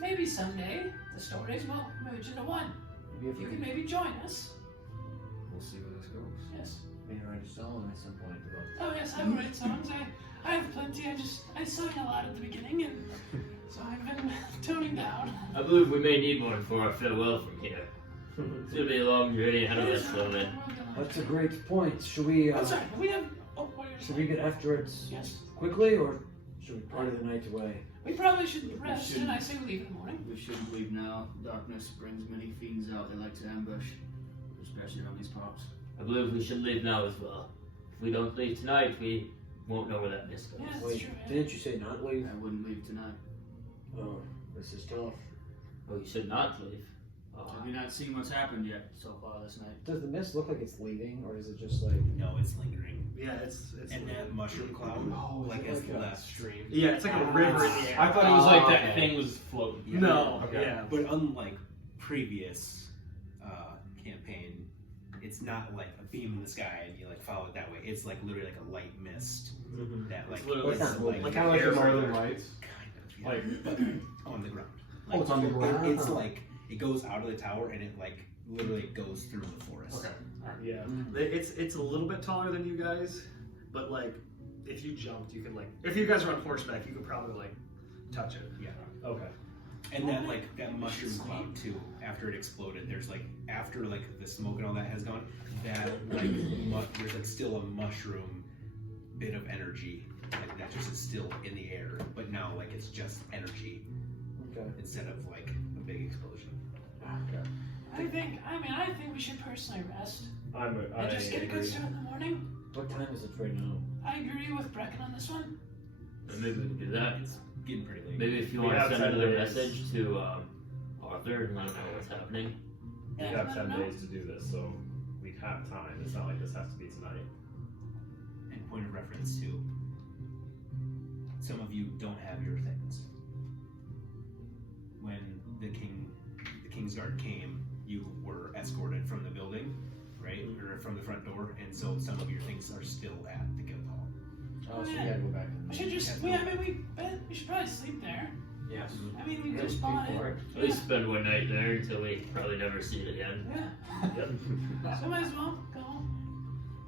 maybe someday the stories will merge into one. Maybe if You we can maybe join us. We'll see where this goes. Yes. maybe write a song at some point about Oh yes, I write songs. I have plenty. I sang a lot at the beginning, and so I've been toning down. I believe we may need one for our farewell from here. It's gonna be a long journey ahead of us, though, man. That's a great point. Should we I'm sorry, we have. Oh, what are you should we get after it Yes. quickly, or should we party the night away? We probably should rest, shouldn't. and I say we leave in the morning. We shouldn't leave now. Darkness brings many fiends out. They like to ambush, especially on these parts. I believe we should leave now as well. If we don't leave tonight, we won't know where that mist goes. Yeah, that's Wait, true. didn't you say not leave? I wouldn't leave tonight. Oh, this is tough. Oh, you should not leave. Have you not seen what's happened yet so far this night? Does the mist look like it's leaving, or is it just like? No, it's lingering. Yeah, it's And that mushroom cloud, Oh, like, it's has like a left. stream. yeah, it's like a river in the air. I thought it was like that okay. thing was floating. Yeah. No, Okay. yeah. But unlike previous campaign, it's not like a beam in the sky and you like follow it that way. It's like literally like a light mist that like It's literally is, not moving. Like kind of like the air Northern river. Lights. Kind of, yeah. Like- but on the ground. Oh, it's on the ground? It's like it goes out of the tower and it like literally goes through the forest. Yeah, it's a little bit taller than you guys, but like if you jumped, you could like if you guys are on horseback, you could probably like touch it. Yeah. Okay. And that like that mushroom cloud too. After it exploded, there's like after like the smoke and all that has gone, that like there's like still a mushroom bit of energy like that just is still in the air, but now like it's just energy Okay. instead of like a big explosion. I think we should personally rest I and just get a good start in the morning. What time is it right now? I agree with Brecken on this one. Maybe we can do that. It's getting pretty late. Maybe if you We want to have send 10 another days. message to Arthur and let him know what's happening. We Yeah, have let 10 him know. days to do this, so we have time. It's not like this has to be tonight. And point of reference too. Some of you don't have your things. When the King's Guard came, you were escorted from the building, right? Or from the front door, and so some of your things are still at the guild hall. Oh, so we gotta go back. We should just. We should probably sleep there. Yeah. I mean, we Yeah, just pay bought for it. At least spend one night there until we probably never see it again. Yeah. So might as well go.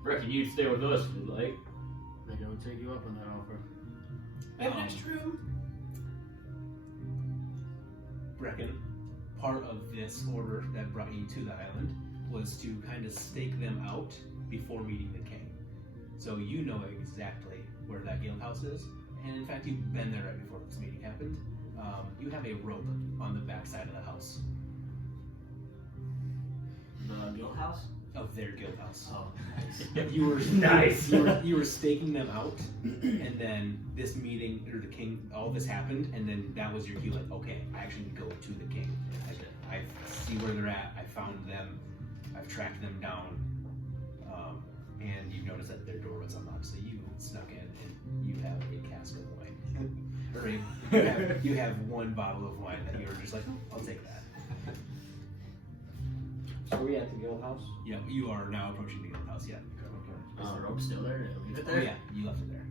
Reckon you'd stay with us if you'd like. They don't take you up on that offer. We have an extra room. Brecken, part of this order that brought you to the island was to kind of stake them out before meeting the king. So you know exactly where that guild house is, and in fact you've been there right before this meeting happened. You have a rope on the back side of the house, The guild house? of their guild house. Oh, You were Nice. You were staking them out, and then this meeting or the king, all this happened, and then that was your cue. Like, okay, I actually need to go to the king. I see where they're at. I found them. I've tracked them down, and you notice that their door was unlocked, so you snuck in, and you have a cask of wine. Or you have one bottle of wine that you were just like, I'll take that. So we at the guild house? Yeah, you are now approaching the guild house, yeah. Is the rope still there? Did I leave it Oh there? yeah, you left it there.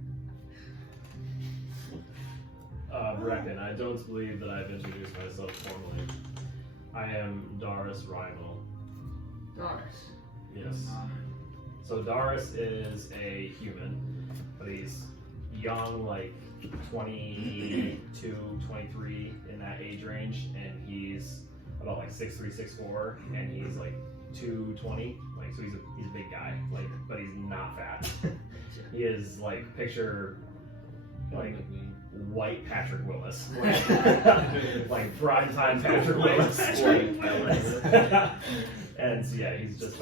Brecken, I don't believe that I've introduced myself formally. I am Doris Rival. Doris. Yes. So Doris is a human, but he's young, like 22, 23 in that age range, and he's about like 6'3", 6'4", and he's like 220, like so he's a big guy, like, but he's not fat. He is like picture like white Patrick Willis, like prime time Patrick Willis. And so yeah, he's just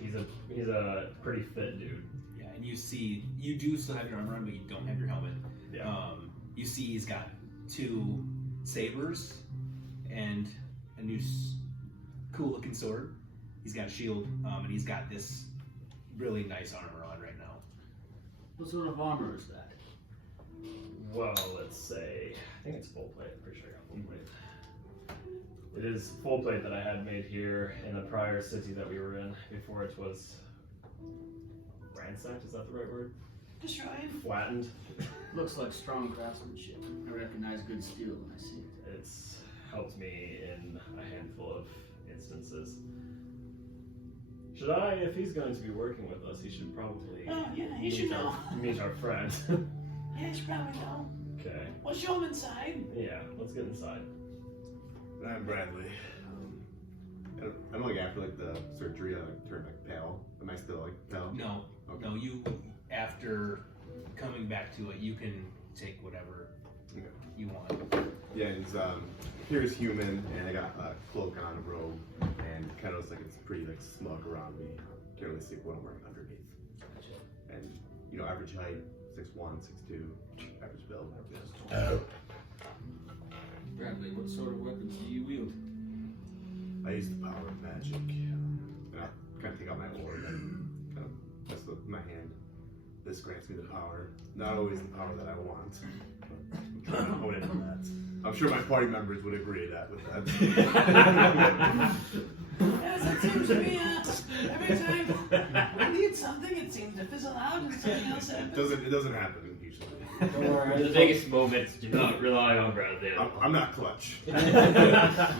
he's a pretty fit dude. Yeah, and you do still have your armor on, but you don't have your helmet. Yeah. You see he's got 2 sabers and a new cool looking sword. He's got a shield, and he's got this really nice armor on right now. What sort of armor is that? Well, let's say I think it's full plate. I'm pretty sure I got full plate. It is full plate that I had made here in the prior city that we were in before it was ransacked. Is that the right word? Destroyed. Flattened. Looks like strong craftsmanship. I recognize good steel when I see it. It's helped me in a handful of instances. Should I, if he's going to be working with us, he should probably Oh, yeah, he should know. meet our friend. Yeah, you should probably know. Okay. We'll show him inside. Yeah, let's get inside. I'm Bradley. I'm like after like the surgery, I like turned like pale. Am I still like pale? No, Okay. no, you after coming back to it, you can take whatever Okay. you want. Yeah, and here's human, and I got a cloak on, a robe, and kind of looks like it's pretty like smug around me. Can't really see what I'm wearing underneath. And you know, average height, 6'1", 6'2", average build. Bradley, what sort of weapons do you wield? I use the power of magic, and I kind of take out my orb and kind of mess with my hand. This grants me the power. Not always the power that I want, but I'm trying to hone in on that. I'm sure my party members would agree with that. Yes, it seems to be, every time we need something, it seems to fizzle out and something else happens. It doesn't happen usually. Don't worry. The biggest moments do not rely on Bradley. I'm not clutch. I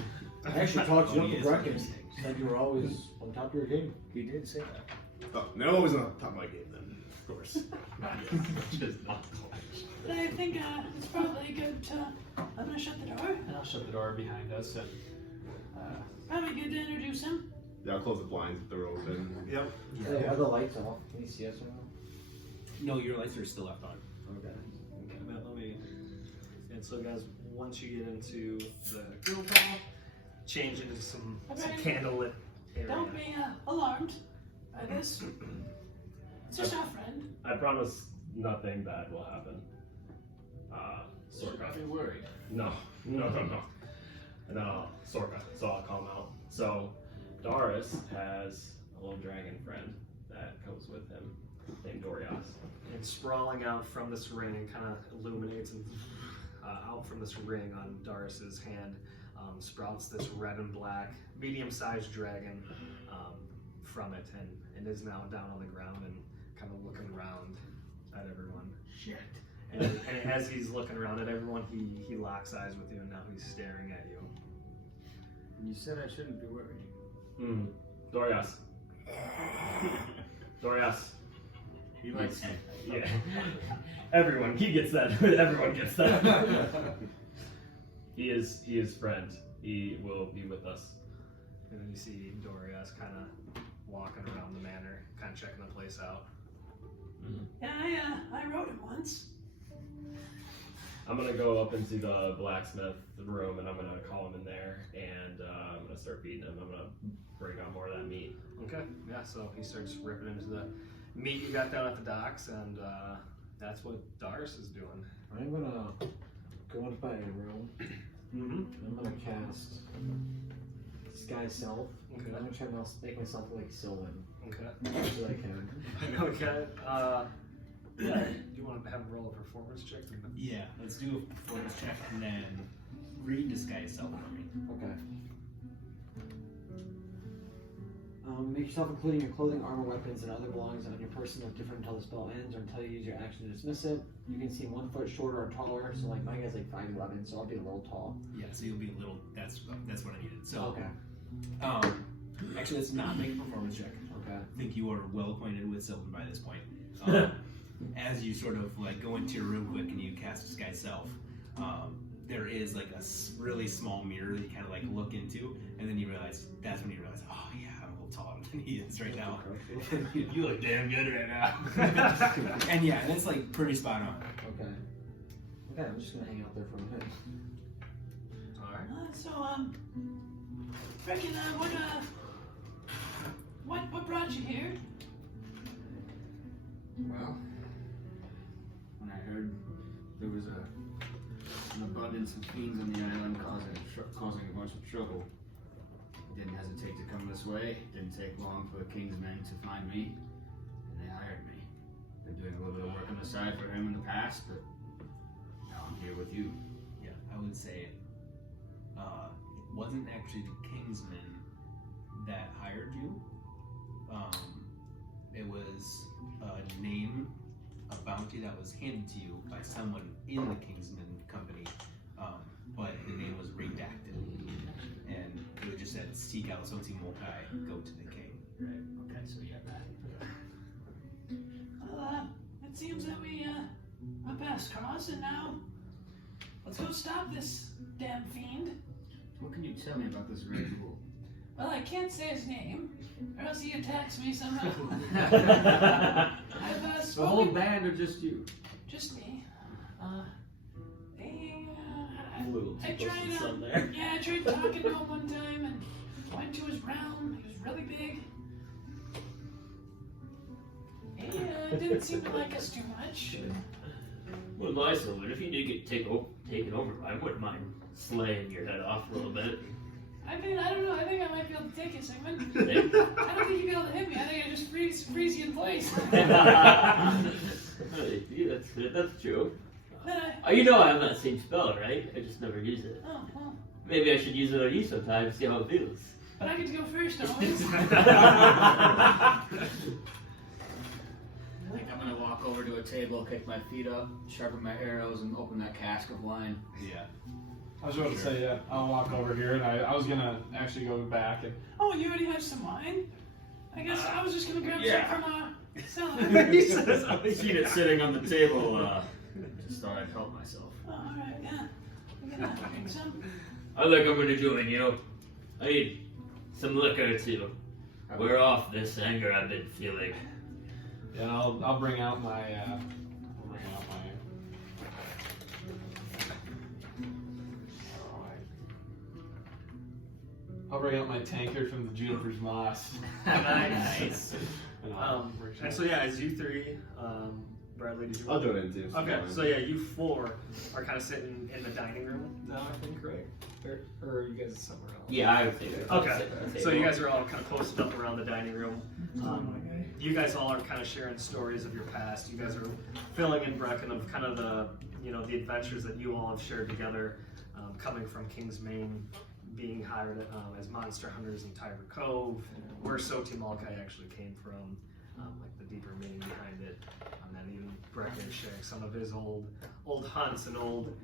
actually talked to Oh, you he up is Brecken. amazing. Said you were always on top of your game. He did say that. Oh, no, always on top of my game then, of course. Just not clutch. But I think it's probably good to. I'm gonna shut the door. And I'll shut the door behind us and Probably good to introduce him. Yeah, I'll close the blinds if they're open. Yep. Hey, are the lights off? Can you see us or no? No, your lights are still left on. Okay. Let me. And so, guys, once you get into the guild hall, change into some candlelit area. Don't be alarmed by this. It's just our friend. I promise nothing bad will happen. Sorka. Be worried. No. No, Sorka. So I'll call him out. So Doris has a little dragon friend that comes with him named Dorias. And sprawling out from this ring, kind of illuminates and out from this ring on Doris's hand, sprouts this red and black, medium-sized dragon from it, and is now down on the ground and kind of looking around at everyone. Shit. And as he's looking around at everyone, he locks eyes with you, and now he's staring at you. You said I shouldn't be worried. Dorias. Dorias. He likes me. Yeah. Everyone, he gets that. Everyone gets that. He is friend. He will be with us. And then you see Dorias kind of walking around the manor, kind of checking the place out. Yeah, I rode him once. I'm gonna go up into the blacksmith room and I'm gonna call him in there and I'm gonna start feeding him. I'm gonna bring out more of that meat. Okay, yeah, so he starts ripping into the meat you got down at the docks, and that's what Doris is doing. I'm gonna go into my room. Mm-hmm. I'm gonna cast disguise self. Okay. I'm gonna try to make myself look like Sylvan. Okay. As much as I can. Okay. Yeah. Do you want to have a roll a performance check? Yeah, let's do a performance check and then read disguise self for me. Okay. Make yourself, including your clothing, armor, weapons, and other belongings on your person, look different until the spell ends or until you use your action to dismiss it. You can seem 1 foot shorter or taller, so like my guy's like 5'11", so I'll be a little tall. Yeah, so you'll be a little. That's what I needed. So, Okay. Actually, let's not make a performance check. Okay. I think you are well acquainted with Sylvan by this point. As you sort of like go into your room quick and you cast disguise self, there is like a really small mirror that you kind of like look into, and then you realize oh yeah, I'm a little taller than he is right now. You look damn good right now. And yeah, that's like pretty spot on. Okay. Okay, I'm just gonna hang out there for a minute. Alright. So, Reckon, what brought you here? Well, when I heard there was an abundance of fiends on the island causing a bunch of trouble, I didn't hesitate to come this way. It didn't take long for the king's men to find me, and they hired me. Been doing a little bit of work on the side for him in the past, but now I'm here with you. Yeah, I would say it wasn't actually the Kingsmen that hired you. It was a bounty that was handed to you by someone in the Kingsman company, but the name was redacted, and it just said seek out Sonsi Mokai, go to the king. Right? Okay, so you have that. Well, it seems that we, our paths crossed, and now let's go stop this damn fiend. What can you tell me about this Red Bull? Well, I can't say his name, or else he attacks me somehow. I've The spoken... whole band or just you? Just me. Little I too close to the tried, sun there. yeah, I tried talking to him one time and went to his realm. He was really big. He didn't seem to like us too much. Well, my Sylvan, if you did get taken over, I wouldn't mind slaying your head off a little bit. I mean, I don't know. I think I might be able to take it, Sigmund. Yeah. I don't think you'd be able to hit me. I think I just freeze you in place. Yeah, that's true. Then You know I have that same spell, right? I just never use it. oh, well. Maybe I should use it on you sometime, see how it feels. But I get to go first, always. I think I'm gonna walk over to a table, kick my feet up, sharpen my arrows, and open that cask of wine. Yeah. I was about to say, yeah, I'll walk over here, and I was gonna actually go back and. Oh, you already have some wine? I guess I was just gonna grab yeah. some from cellar. I see it sitting on the table. Just thought I'd help myself. Oh, alright, yeah. I'm gonna drink some. I think I'm gonna join you. I need some liquor to wear off this anger I've been feeling. Yeah, I'll bring out my. I'll bring out my tankard from the Juniper's Moss. Nice. And And so yeah, as you three, Bradley, did you? I'll do it in too. Okay, so yeah, you four are kind of sitting in the dining room now, I think, right? Or are you guys somewhere else? Yeah, I would say that. Okay, so you guys are all kind of posted up around the dining room. You guys all are kind of sharing stories of your past. You guys are filling in Brecken of kind of the, the adventures that you all have shared together, coming from King's Main, being hired as monster hunters in Tiger Cove, where Soti Malkai actually came from, like the deeper meaning behind it, and then even Brecken sharing some of his old hunts and old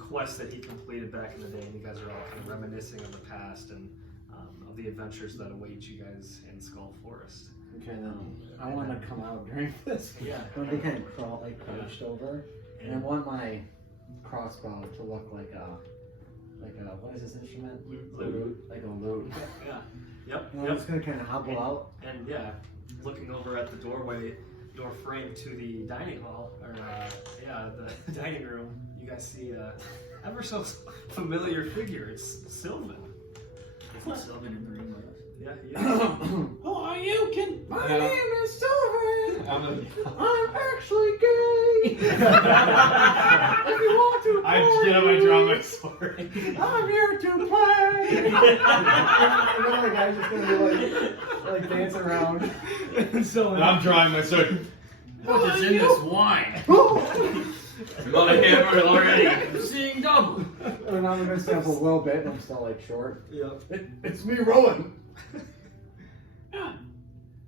quests that he completed back in the day. And you guys are all kind of reminiscing of the past and of the adventures that await you guys in Skull Forest. Okay, then I want to come out during this. Yeah. I want to be kind of crouched over, and I want my crossbow to look like a what is this instrument? Lute. Like a lute. Yeah. Yep. And I'm just gonna kind of hobble out. And yeah, looking over at the door frame to the dining hall, or the dining room, you guys see a ever so familiar figure. It's Sylvan. It's Sylvan in the room with us. Yeah. Who are you? My name is Sylvan. I'm I'm actually gay. If you want to to I play. get up, I draw my sword. I'm here to play. And then the guy's just gonna be like dance around. And so And I'm drawing my sword. What is in this wine? I'm on a hammer already. I'm seeing double. And I'm gonna step a little bit, and I'm still like short. Yep. It's me, Rowan. Yeah.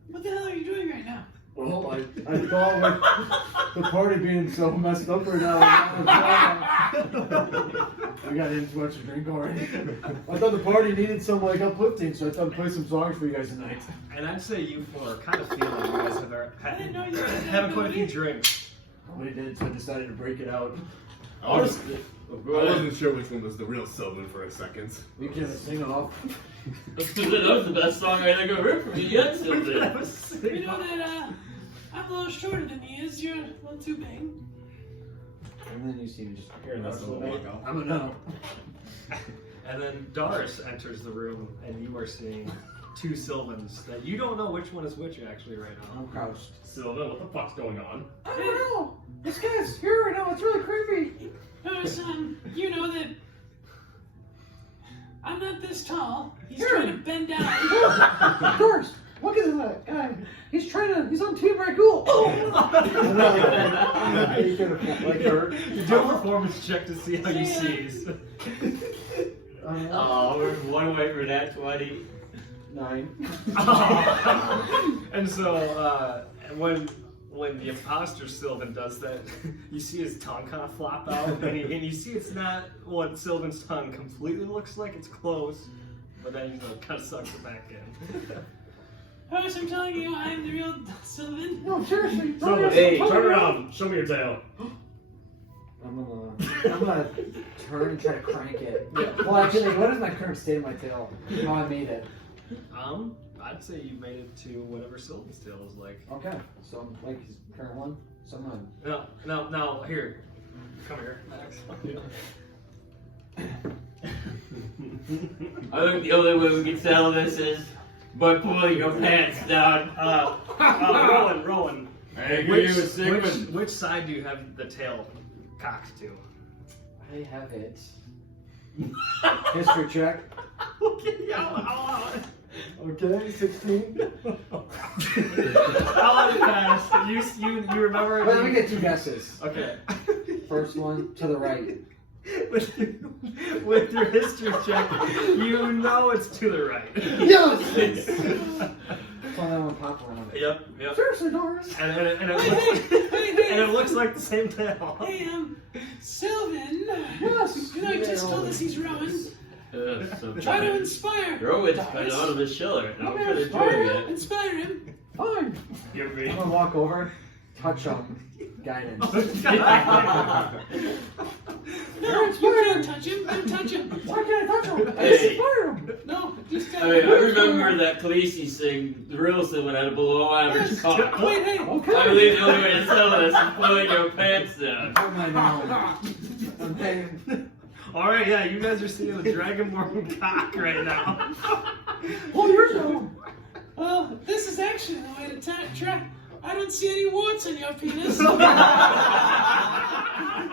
What the hell are you doing right now? Well, I thought with the party being so messed up right now, I got in too much to drink already. I thought the party needed some like uplifting, so I thought I'd play some songs for you guys tonight. And I'd say you four are kind of feeling you guys I didn't know you had that having quite a few ability. drinks. Nobody did, so I decided to break it out. I wasn't sure which one was the real Sylvan for a second. We can sing it off. That's because that was the best song I think I've heard from you yet, Sylvan. You know that I'm a little shorter than he is. You're a little too big. And then you see me just Here, that's the There you one. go. I'm a no. And then Doris enters the room, and you are seeing two Sylvans that you don't know which one is which actually right now. I'm crouched. Sylvan, what the fuck's going on? I don't know. This guy's here right now. It's really creepy. You know that I'm not this tall. He's Here. trying to bend down. Of course. Look at that guy. He's on Team Ragul. Like her. You do a performance check to see how you sees. Oh, we're one way for that 20. 9. And so when the imposter Sylvan does that, you see his tongue kind of flop out, and you see it's not what Sylvan's tongue completely looks like. It's close, but then he kind of sucks it back in. First, I'm telling you, I'm the real Sylvan. No, seriously. Sylvan, Hey. turn around. Show me your tail. I'm gonna turn and try to crank it. Well, actually, what is my current state of my tail? How I made it. I'd say you made it to whatever Sylvan's tail is like. Okay, so I'm like his current one. So I'm on. No, here. Come here, Max. I think the only way we can settle this is by pulling your pants down. Rowan. I agree with Sigmund. Which side do you have the tail cocked to? I have it. History check. Okay, how Okay, 16. long did it pass? You remember? Wait, let me get 2 guesses. Okay. First one to the right. With your history check, you know it's to the right. Yes! Saw that one pop around. Yep. Seriously, Doris. And Hey, it looks like the same tail. Hey, Sylvan. Yes. You know, he just told us he's Rowan. So Try to inspire. Rowan's been out of his shell right now. I'm gonna do it yet. Inspire him. Fine. Give me. I'm gonna walk over, touch guidance. No, you can't touch him. Don't touch him. Why can't I touch him? I Hey. inspire him. No, just I remember that Khaleesi thing, the real Sylvan had a below average Yes. cock. Wait, hey. Okay. I believe the only way to settle this is pulling your pants down. Oh my God. I'm paying. Alright, yeah, you guys are seeing the Dragonborn cock right now. Oh, you're so. Well, this is actually the way to try. I don't see any warts on your penis. And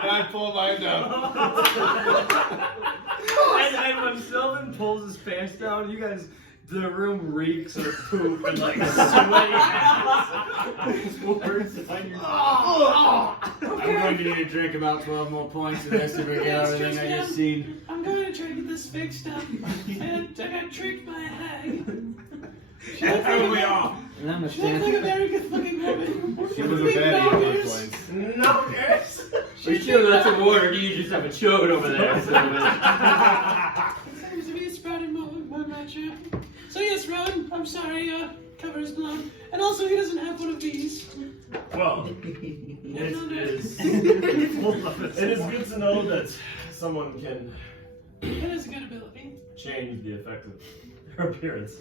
I pull mine down. And when Sylvan pulls his pants down, you guys, the room reeks of poop and like sweaty hands. Words on your I'm going to need to drink about 12 more points of this to forget everything I just seen. I'm going to try to get this fixed up. I got tricked by a hag. She looked like a- And I'm a She looked like a stand. very good-looking woman. She was a Big baddie at one knockers. point. knockers. We sure that's a word, or do you just have a chode over there? Seems to be a sprouting moment, I'm not sure. So yes, Rowan, I'm sorry, cover is blown. And also, he doesn't have one of these. Well, No, it no. is. It is good to know that someone can It is a good ability. change the effect of her appearance.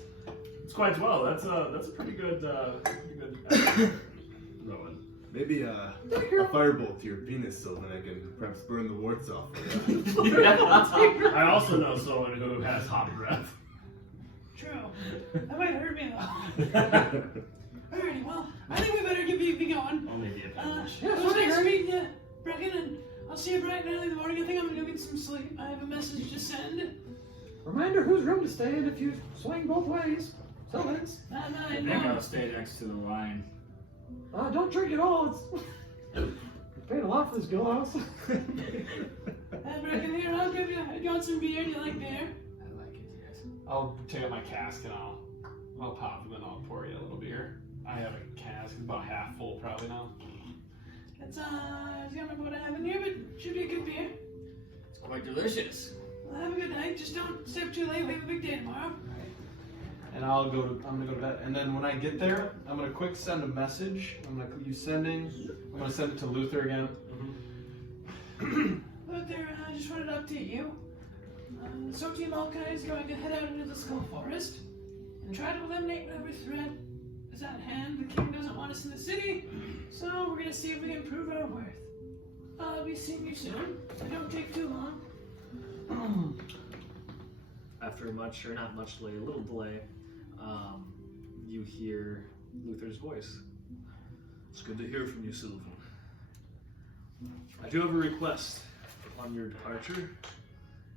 It's quite well. That's a pretty good Rowan. Maybe a firebolt to your penis, Sylvan. I can perhaps burn the warts off. I also know someone who has hot breath. True. That might hurt me though. Alrighty, well, I think we better be going. Only the advantage. It was nice meeting you, Brecken, and I'll see you bright and early in the morning. I think I'm gonna go get some sleep. I have a message to send. Reminder whose room to stay in if you swing both ways. So Vince. Not I mine, think no. I'll stay next to the line. Don't drink it all. It's paid a lot for this guild house. I reckon here, I'll give you. You want some beer? Do you like beer? I like it, yes. I'll take out my cask and I'll pop and then I'll pour you a little beer. I have a cask, it's about half full probably now. It's I can't remember what I have in here, but should be a good beer. It's quite delicious. Well, have a good night. Just don't stay up too late. We have a big day tomorrow. And I'm gonna go to bed. And then when I get there, I'm gonna quick send a message. I'm gonna send it to Luther again. Luther, I just wanted to update you. So Team Alkai is going to head out into the Skull Forest and try to eliminate whatever threat is at hand. The king doesn't want us in the city, so we're gonna see if we can prove our worth. I'll be seeing you soon. It don't take too long. After a little delay, you hear Luther's voice. It's good to hear from you, Sylvan. I do have a request upon your departure.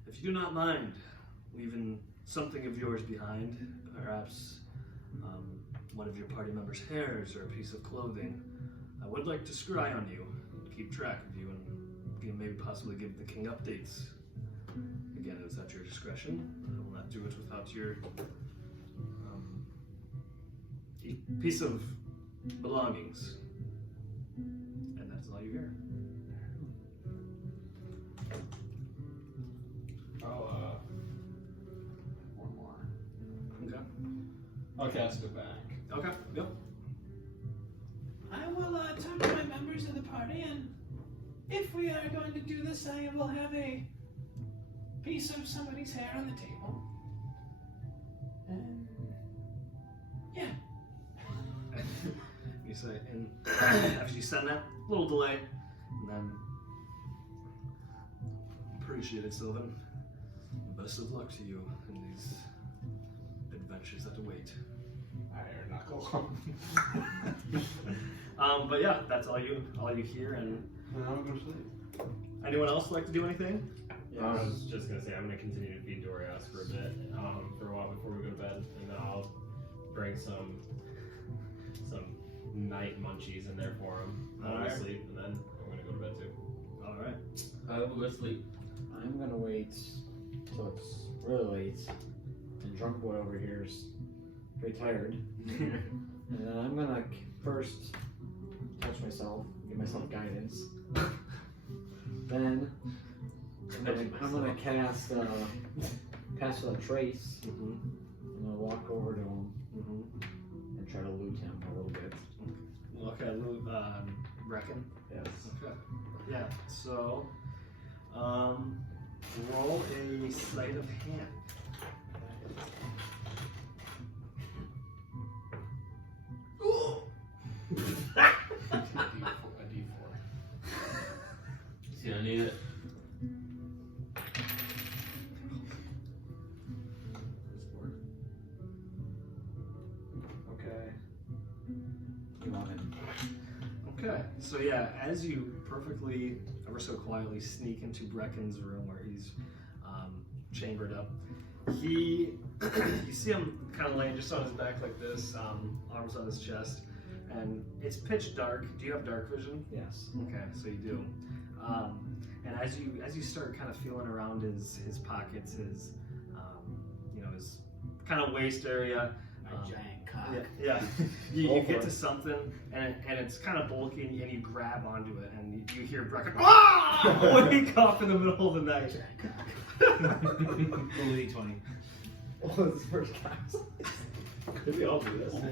If you do not mind leaving something of yours behind, perhaps one of your party members' hairs or a piece of clothing, I would like to scry on you, keep track of you, and maybe possibly give the king updates. Again, it's at your discretion. I will not do it without your piece of belongings. And that's all you hear. One more. Okay. I'll cast it back. Okay. Yep. I will talk to my members of the party, and if we are going to do this, I will have a piece of somebody's hair on the table. And yeah. You say, and after you send that, little delay, and then appreciate it, Sylvan. Best of luck to you in these adventures that await. Iron knuckle. But yeah, that's all you hear. And I'm gonna sleep. anyone else like to do anything? Yeah, I was just gonna say I'm gonna continue to feed Dorias for a bit, for a while before we go to bed, and then I'll bring some night munchies in there for him. I'll go to sleep, and then I'm gonna go to bed too. All right. I will go to sleep. I'm gonna wait till it's really late. And drunk boy over here is very tired. And then I'm gonna first touch myself, give myself guidance. Then I'm gonna cast a trace. I'm gonna walk over to him and try to loot him a little bit. Okay, reckon. Yes. Okay. Yeah. So, roll a sleight of hand. A D4. See, I need it. Okay. You want it? Okay, so yeah, as you perfectly, ever so quietly sneak into Brecken's room where he's chambered up, you see him kind of laying just on his back like this, arms on his chest, and it's pitch dark. Do you have dark vision? Yes. Okay, so you do. And as you start kind of feeling around his pockets, his his kind of waist area. My giant cock. Yeah. You get to something, and it's kind of bulky, and you grab onto it, and you hear Brecken wake up in the middle of the night. Only 20. Oh, this is first class. Maybe I'll do this. 15.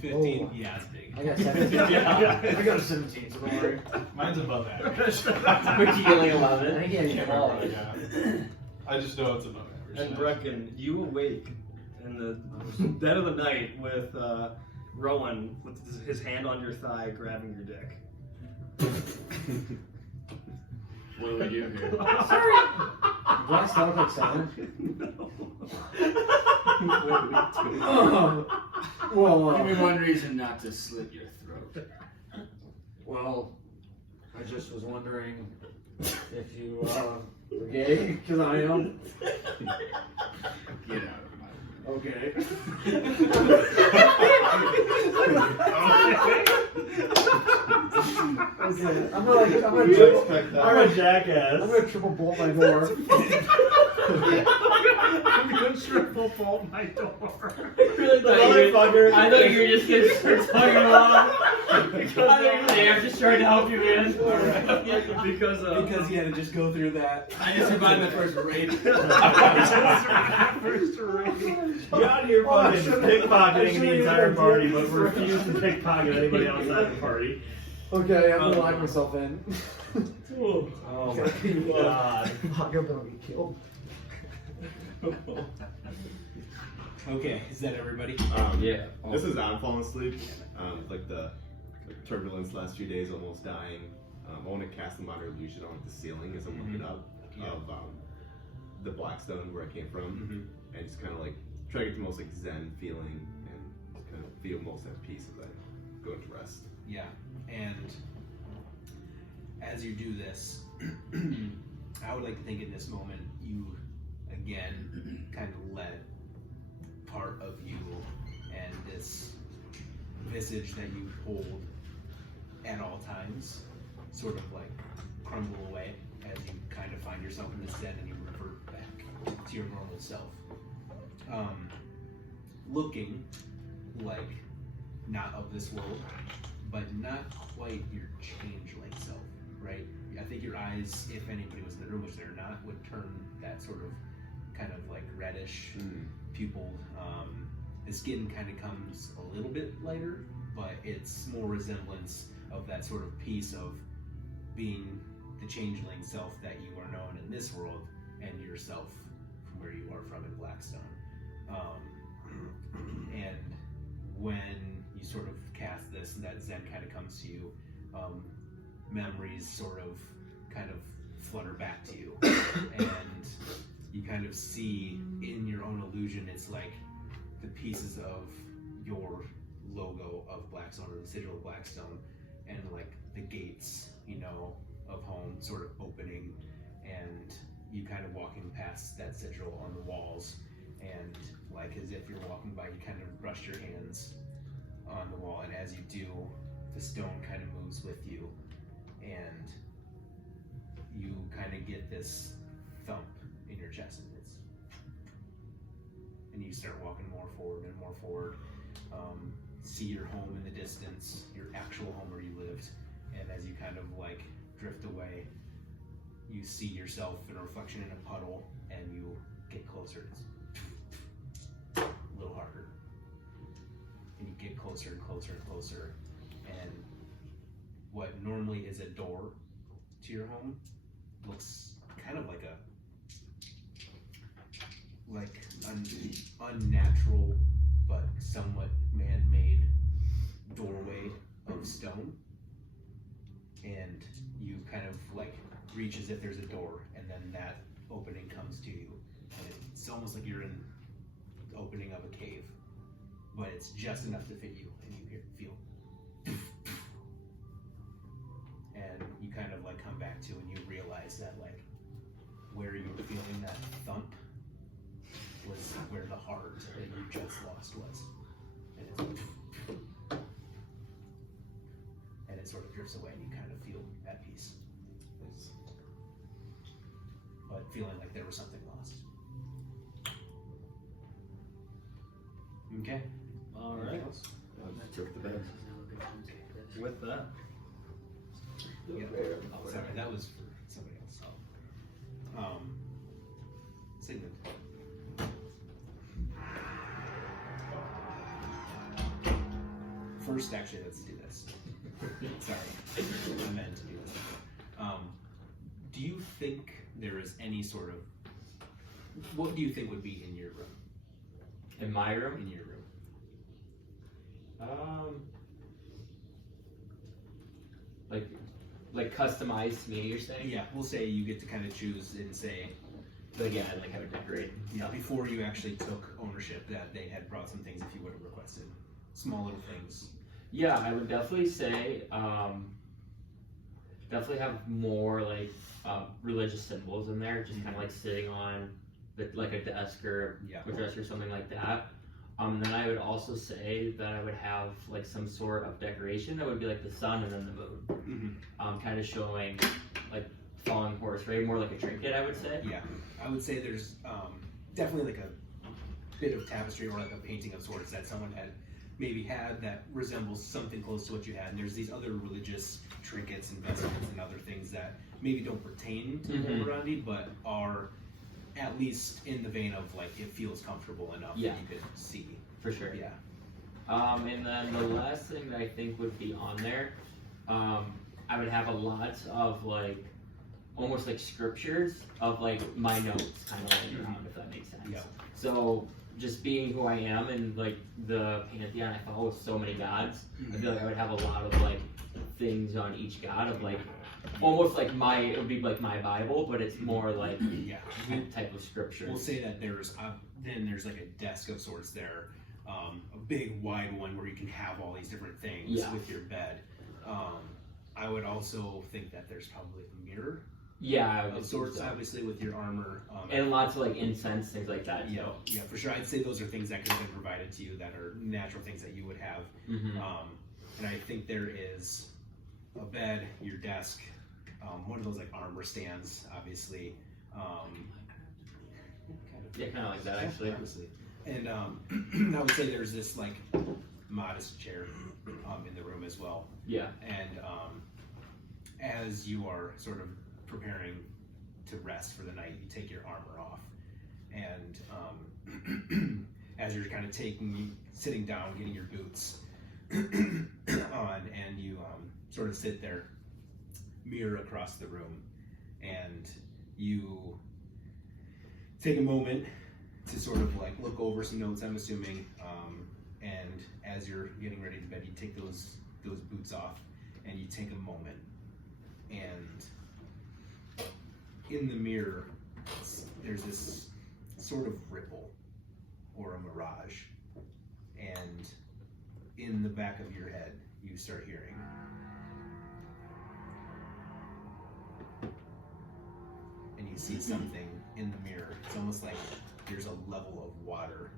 15. Oh. Yeah, it's big. I got 17. Yeah. I got a 17, so don't worry. Mine's above average. We're dealing 11. I can't even Remember call what I it. got. I just know it's above average. And Brecken, you awake in the dead of the night with Rowan with his hand on your thigh, grabbing your dick. What do we do here? Do I start like 7? Well, Give me one reason not to slit your throat. well, I just was wondering If you gay, because I am. Get out of my Okay. Okay. I'm I'm a jackass. I'm gonna triple bolt my door. I'm gonna triple bolt my door. Really Motherfucker. I thought you were just gonna start talking along. I thought they were just trying to help you, man. Because he had to just go through that. I just survived the first raid. First raid. You're out here fucking pickpocketing the entire party, but refuse refuse to pickpocket anybody outside the party. Okay, I'm gonna lock myself in. Oh my god. I'm gonna be killed. Okay, is that everybody? Yeah. This is I'm falling asleep. Like the turbulence last few days, almost dying. I want to cast a minor illusion on like the ceiling as I'm looking up of the Blackstone where I came from, and just kind of like try to get the most like Zen feeling and just kind of feel most at peace as I go into rest. Yeah, and as you do this, I would like to think in this moment you again kind of let part of you and this visage that you hold at all times sort of like crumble away as you kind of find yourself in this zen and you revert back to your normal self. Looking like not of this world, but not quite your changeling self, right? I think your eyes, if anybody was in the room, which they're not, would turn that sort of kind of like reddish pupil. The skin kind of comes a little bit lighter, but it's more resemblance of that sort of piece of being the changeling self that you are known in this world and yourself from where you are from in Blackstone. And when you sort of cast this and that Zen kind of comes to you, memories sort of kind of flutter back to you. And you kind of see in your own illusion, it's like the pieces of your logo of Blackstone or the sigil of Blackstone and like the gates, you know, of home sort of opening and you kind of walking past that sigil on the walls and like as if you're walking by, you kind of brush your hands on the wall and as you do, the stone kind of moves with you and you kind of get this thump in your chest and you start walking more forward and more forward. See your home in the distance, your actual home where you lived, and as you kind of like drift away, you see yourself in a reflection in a puddle and you get closer. It's a little harder. And you get closer and closer and closer, and what normally is a door to your home looks kind of like an unnatural but somewhat man-made doorway of stone, and you kind of like reach as if there's a door and then that opening comes to you and it's almost like you're in the opening of a cave, but it's just enough to fit you and you feel and you kind of like come back to and you realize that like where you were feeling that thump was where the heart that you just lost was. And it sort of drifts away and you kind of feel at peace. But feeling like there was something lost. Okay. Alright. Anything else? With that. Yeah. Sorry, that was for somebody else. Sigmund. First, actually, let's do this. Sorry, I meant to do this. Do you think there is any sort of... What do you think would be in your room? In my room? In your room. Like customized to me, you're saying? Yeah, we'll say you get to kind of choose and say... But again, I'd like have it decorated. Yeah, before you actually took ownership, that they had brought some things if you would have requested. Small little things. Yeah, I would definitely say definitely have more like religious symbols in there, just kind of like sitting on like a desk or a dresser or something like that. Then I would also say that I would have like some sort of decoration that would be like the sun and then the moon, kind of showing like falling horse, right? More like a trinket, I would say. Yeah, I would say there's definitely like a bit of tapestry or like a painting of sorts that someone had maybe had that resembles something close to what you had. And there's these other religious trinkets and vestments and other things that maybe don't pertain to Morandi, but are at least in the vein of like it feels comfortable enough that you could see. For sure. Yeah. And then the last thing that I think would be on there, I would have a lot of like almost like scriptures of like my notes kind of laying around, if that makes sense. Yeah. So just being who I am and like the pantheon I follow with so many gods, I feel like I would have a lot of like things on each god of like almost like it would be like my Bible, but it's more like type of scripture. We'll say that there's like a desk of sorts there, a big wide one where you can have all these different things with your bed. I would also think that there's probably a mirror. Yeah, of sorts, obviously with your armor. And lots of like incense, things like that. Yeah, yeah, for sure. I'd say those are things that could have been provided to you that are natural things that you would have. And I think there is a bed, your desk, one of those like armor stands, obviously. Kind of like that actually. Obviously. And I would say there's this like modest chair in the room as well. Yeah. And as you are sort of preparing to rest for the night, you take your armor off, and as you're kind of sitting down, getting your boots on, and you sort of sit there, mirror across the room, and you take a moment to sort of like look over some notes, I'm assuming, and as you're getting ready to bed, you take those boots off, and you take a moment, and in the mirror, there's this sort of ripple or a mirage, and in the back of your head, you start hearing. And you see something in the mirror. It's almost like there's a level of water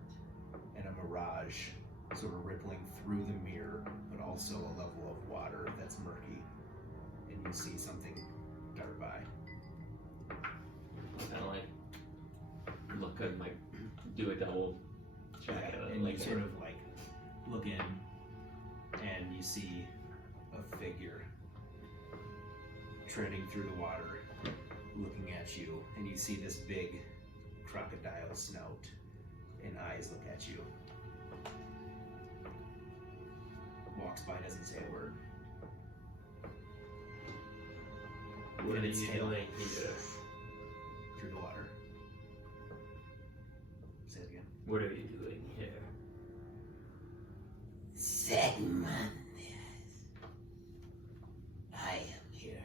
and a mirage sort of rippling through the mirror, but also a level of water that's murky, and you see something dart by. Kind of like look and like do a double check at it, and like you sort of like look in, and you see a figure treading through the water, looking at you, and you see this big crocodile snout and eyes look at you. Walks by, doesn't say a word. what And are its you tail doing here? through the water. Say it again. What are you doing here? Segment, yes. I am here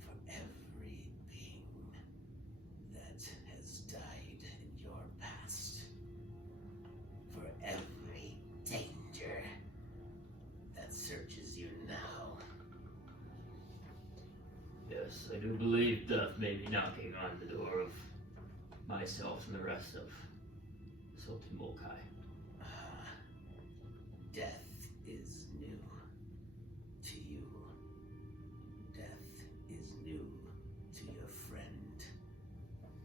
for everything that has died in your past. For every danger that searches you now. Yes, I do believe death may be knocking on the door of myself and the rest of Sultan Molkai. Death is new to you. Death is new to your friend,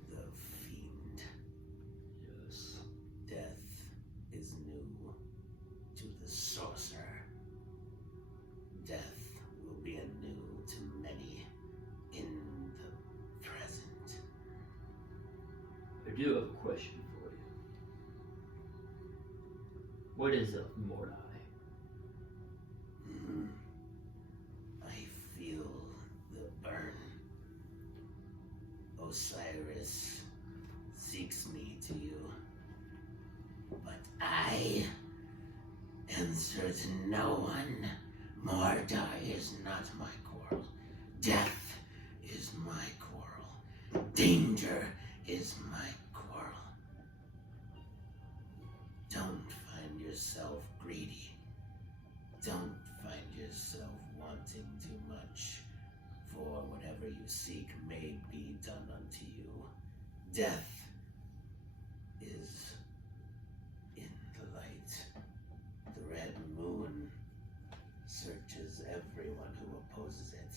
the Fiend. Yes. Death is new to the Sorcerer. Death will be anew to many in the present. I do have a question for you. What is a Mordai? I feel the burn. Osiris seeks me to you, but I answer to no one. Mordai is not my quarrel. Death is my quarrel. Danger is my quarrel. Don't find yourself greedy. Don't find yourself wanting too much For whatever you seek may be done unto you. Death is in the light. The red moon searches everyone who opposes it.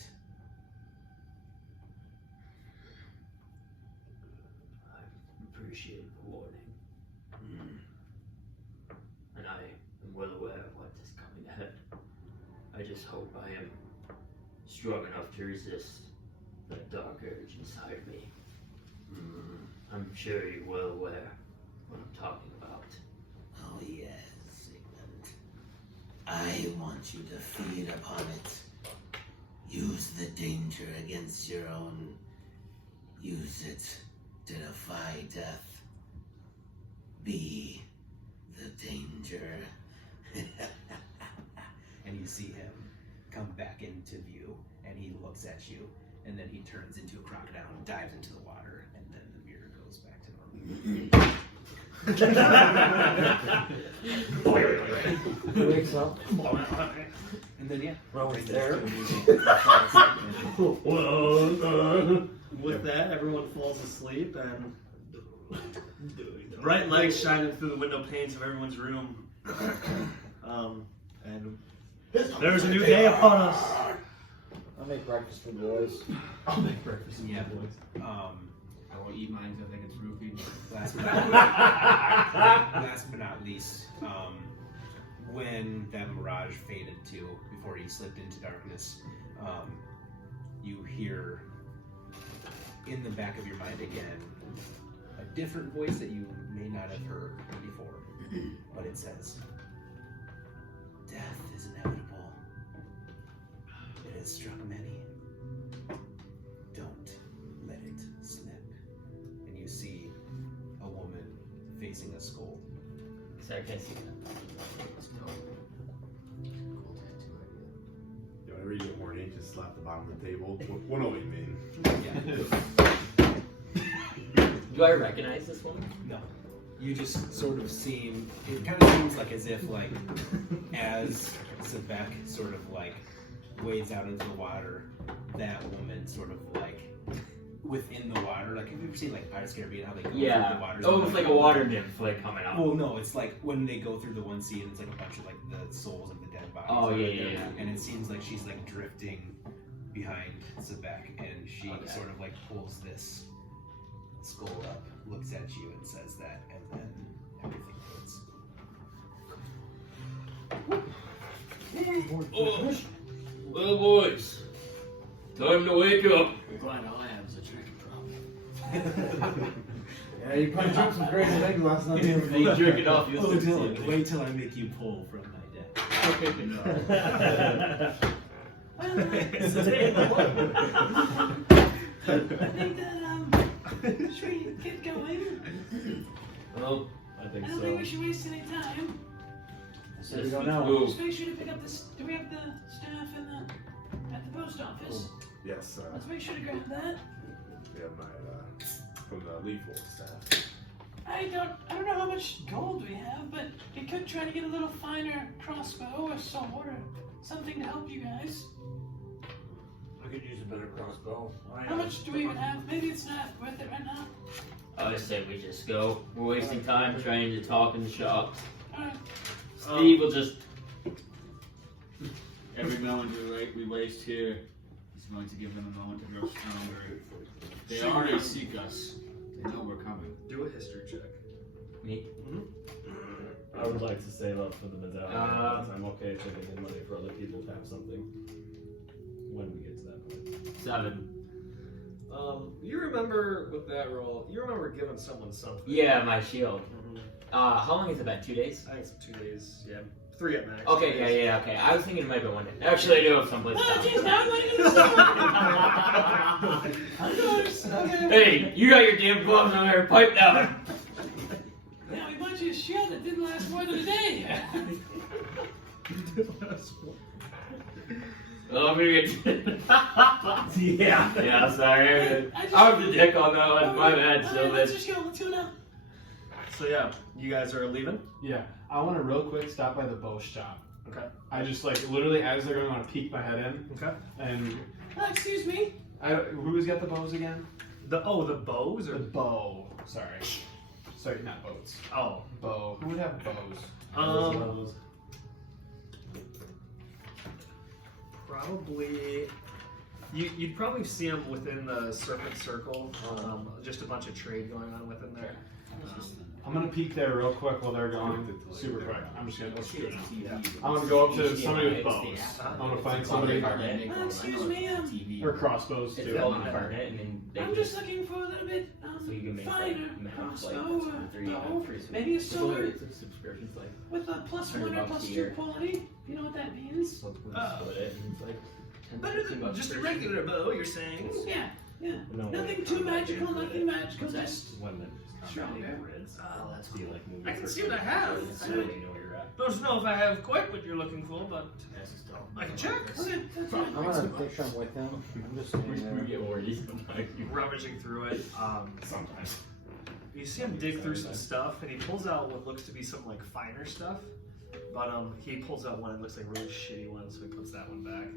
I appreciate the warning. And I am well aware of what is coming ahead. I just hope I am strong enough to resist that dark urge inside me. I'm sure you're well aware what I'm talking about. Oh yes, Sigmund. I want you to feed upon it. Use the danger against your own. Use it to defy death. Be the danger. And you see him come back into view, and he looks at you, and then he turns into a crocodile and dives into the water, and then the mirror goes back to normal. He wakes up. And then, yeah. Well, we're there. With that, everyone falls asleep, and bright light shining through the window panes of everyone's room. And there's a new day upon us. I'll make breakfast for the boys. I'll make breakfast. Yeah. I won't eat mine because I think it's roofied. Last but not least, when that mirage faded to, before you slipped into darkness, you hear in the back of your mind again a different voice that you may not have heard before, but it says, "Death is inevitable. It has struck many. Don't let it slip." And you see a woman facing a skull. Sorry, I can't see that. Yeah, whenever you get horny, just slap the bottom of the table. We'll know what you mean. Do I recognize this woman? No. You just sort of seem, it kind of seems like as if, like, as Sebek sort of, like, wades out into the water, that woman sort of, like, within the water, like, have you ever seen, like, Pirates of the Caribbean, how they go through the water? Oh, it's like a water nymph, like, coming out. Well, no, it's like when they go through the one scene, it's like a bunch of, like, the souls of the dead bodies. Oh, yeah. And it seems like she's, like, drifting behind Sebek, and she sort of, like, pulls this skull up, looks at you, and says that, and then everything fades. Well, boys, time to wake up. I'm glad all I have is a drinking problem. Yeah, you probably drank some crazy things last night. You drink it off. Oh, Dylan, wait till I make you pull from my deck. I think that, should we get going? Well, I think I don't so. think we should waste any time. So we go now. Just make sure to pick up this. Do we have the staff at the post office? Yes, Let's make sure to grab that. we have my, from the Leaf Wolf staff. I don't know how much gold we have, but we could try to get a little finer crossbow or sword or something to help you guys. I could use a better crossbow. How much do we even have? Maybe it's not worth it right now. I say we just go. We're wasting time trying to talk in the shop. Alright. Steve will just. Every moment we waste here is going to give them a moment to grow stronger. They already seek us. They know we're coming. Do a history check. Me? I would like to save up for the medallion. Because I'm okay taking in money for other people to have something when we get to that point. 7. You remember with that roll, you remember giving someone something. Yeah, my shield. How long has it been? 2 days? I think it's 2 days. Yeah, 3 at max. Okay, yeah, okay. I was thinking it might be 1 day. Actually, I do have someplace Oh, down. jeez, now I'm going to Hey, you got your damn gloves on there. Pipe down. Now we bought you a shield that didn't last more than a day. Well, I'm gonna get. Yeah, sorry. I was the dick on that one. My bad, Alright, let's just go. Let's go now. So yeah, you guys are leaving. Yeah, I want to real quick stop by the bow shop Okay. I just like literally as they're going, I want to peek my head in. Okay. And Excuse me. who's got the bows again? The bows or The bow. Sorry, not boats. oh. Bow. Who would have bows? Probably. You'd probably see them within the serpent circle. Just a bunch of trade going on within there. I'm gonna peek there real quick while they're going. Super quick. I'm just gonna go straight. Yeah. I'm gonna go up to somebody with bows. I'm gonna find somebody Excuse me. or crossbows It's too. all incarnate, and then they I'm just looking for a little bit so you can make finer like crossbow. three, bow. three. Maybe a It's silver it's a subscription, like with a +1 or $100 a +2 year. quality. You know what that means? split it, and it's like 10, Better 15 than bucks just a per regular bow, you're saying? Yeah. No, Nothing too magical. Nothing magical. Just One that stronger. Oh, that's be like moving I can for see what I have. so you know where you're at. Don't know if I have quite what you're looking for, but I can check. Okay, that's fine. I'm gonna picture him with him. I'm just standing there. get worried sometimes. Rummaging through it. Sometimes. You see him dig through some stuff, and he pulls out what looks to be some like finer stuff. But he pulls out one that looks like a really shitty one, so he puts that one back.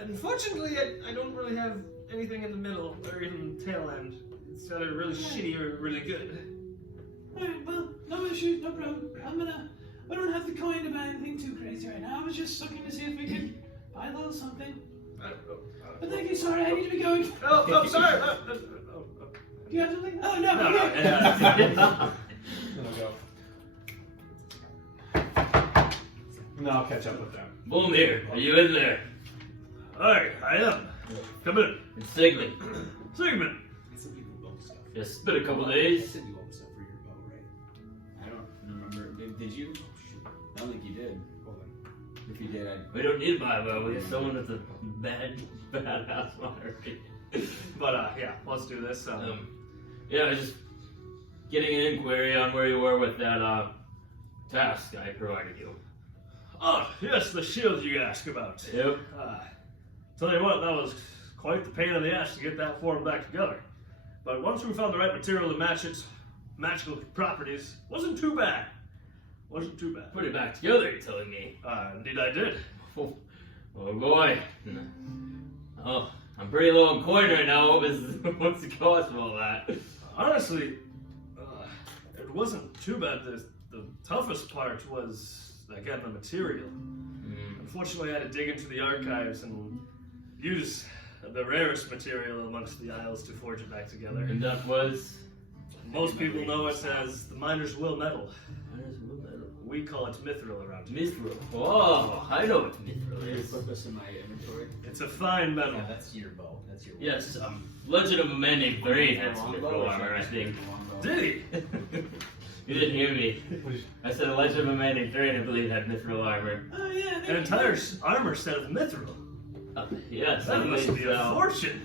Unfortunately, I don't really have anything in the middle or even tail end. It's either really shitty or really good. Alright, well, no issues, no problem. We don't have the coin to buy anything too crazy right now. I was just looking to see if we could buy a little something. But thank you, sorry, I need to be going. Oh, sorry. Do you have something? Oh, no, No, okay. yeah. No, I'll catch up with them. Volmir, are you in there? Hi, I am. Come in. It's Sigmund. Sigmund. It's been a couple days. I don't remember. Did you? I don't think you did. If you did, We don't need to buy a bow. We have someone with a badass monarchy. But yeah, let's do this. Yeah, just getting an inquiry on where you were with that task I provided you. Oh, yes, the shield you asked about. Yep. Tell you what, that was quite the pain in the ass to get that form back together. But once we found the right material to match its magical properties, wasn't too bad. Wasn't too bad. Put it back together, you're telling me. Indeed I did. Oh boy. Oh, I'm pretty low on coin right now. What's the cost of all that? Honestly, it wasn't too bad. The toughest part was, again, the material. Unfortunately, I had to dig into the archives and use the rarest material amongst the isles to forge it back together. And that was? Most people know it as the Miner's Will Metal. Miner's Will Metal. We call it mithril around here. Mithril. Oh, I know what mithril you is. put this in my inventory. It's a fine metal. Yeah, that's your bow. That's your bow. Yes, Legend of a Man Named Thrain had some mithril armor, I think. Did he? You didn't hear me. I said a Legend of a Man Named Thrain, I believe, had mithril armor. Oh, yeah. An entire armor set of mithril. Yes, I That must believe be a so. fortune.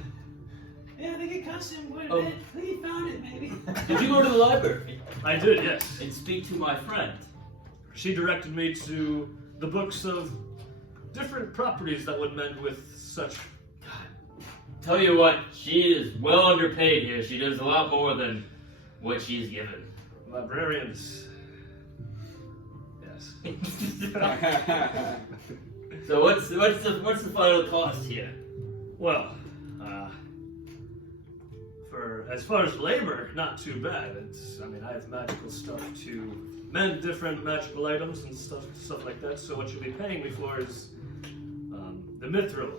Yeah, I think it cost him quite a Oh. bit. I think he found it, maybe. Did you go to the library I did, yes. and speak to my friend? She directed me to the books of different properties that would mend with such. Tell you what, she is well underpaid here. She does a lot more than what she's given. Librarians. Yes. So what's the final cost here? Well, for as far as labor, not too bad. I have magical stuff to mend different magical items and stuff like that. So what you'll be paying me for is the mithril,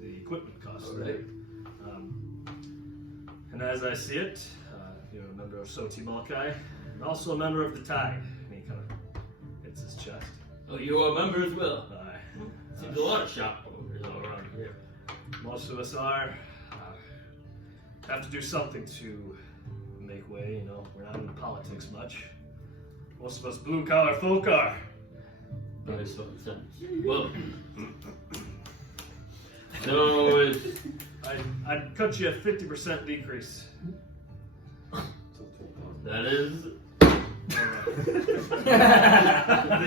the equipment cost, right? And as I see it, you're a member of Soti Malkai, and also a member of the Tide. And he kind of hits his chest. Oh, you are a member as well. Aye. Seems a lot of shop owners all around here. Most of us are. Have to do something to make way, you know. We're not in politics much. Most of us blue-collar folk are. Well, so I'd cut you a 50% decrease. that is.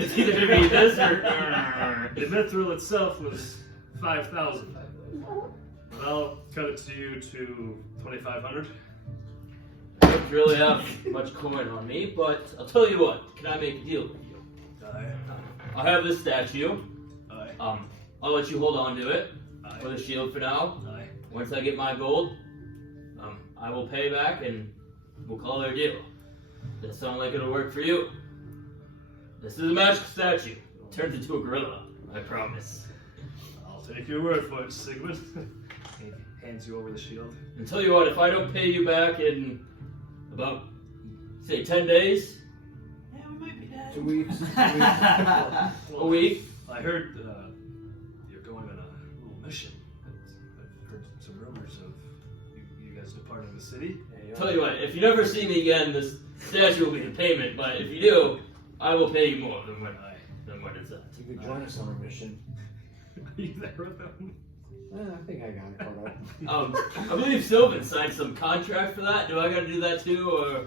It's either gonna be this or. The mithril itself was 5,000. I'll cut it to you to 2,500. I don't really have much coin on me, but I'll tell you what. Can I make a deal with you? I have this statue. Aye. I'll let you hold on to it Aye. for the shield for now. Aye. Once I get my gold, I will pay back and we'll call it a deal. Does that sound like it'll work for you? This is a magical statue. It turns into a gorilla, I promise. I'll take your word for it, Sigmund. He hands you over the shield. And tell you what, if I don't pay you back in about, say, 10 days, Yeah, we might be dead. 2 weeks. a week, I heard you're going on a little mission. I've heard some rumors of you guys departing the city. tell you what, if you never see me again, this statue will be the payment, but if you do, I will pay you more than what it's at. You could join us on our mission. Are you there with them? I think I got it caught up. I believe Sylvan signed some contract for that. Do I gotta do that too, or?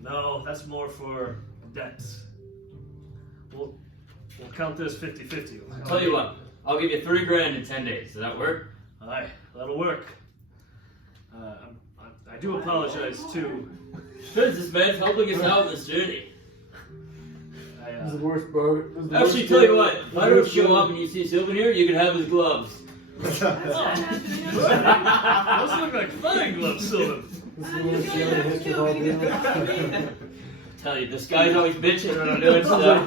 No, that's more for debts. We'll count this 50-50. Tell you what, I'll give you $3,000 in 10 days. Does that work? Aye, that'll work. I do apologize too. This man's helping us out in this journey. This is the worst part. Actually, tell you what, if I don't show up and you see Sylvan here, you can have his gloves. Those look like fine gloves, Sylvan. Tell you, this guy's always bitching when I'm doing stuff.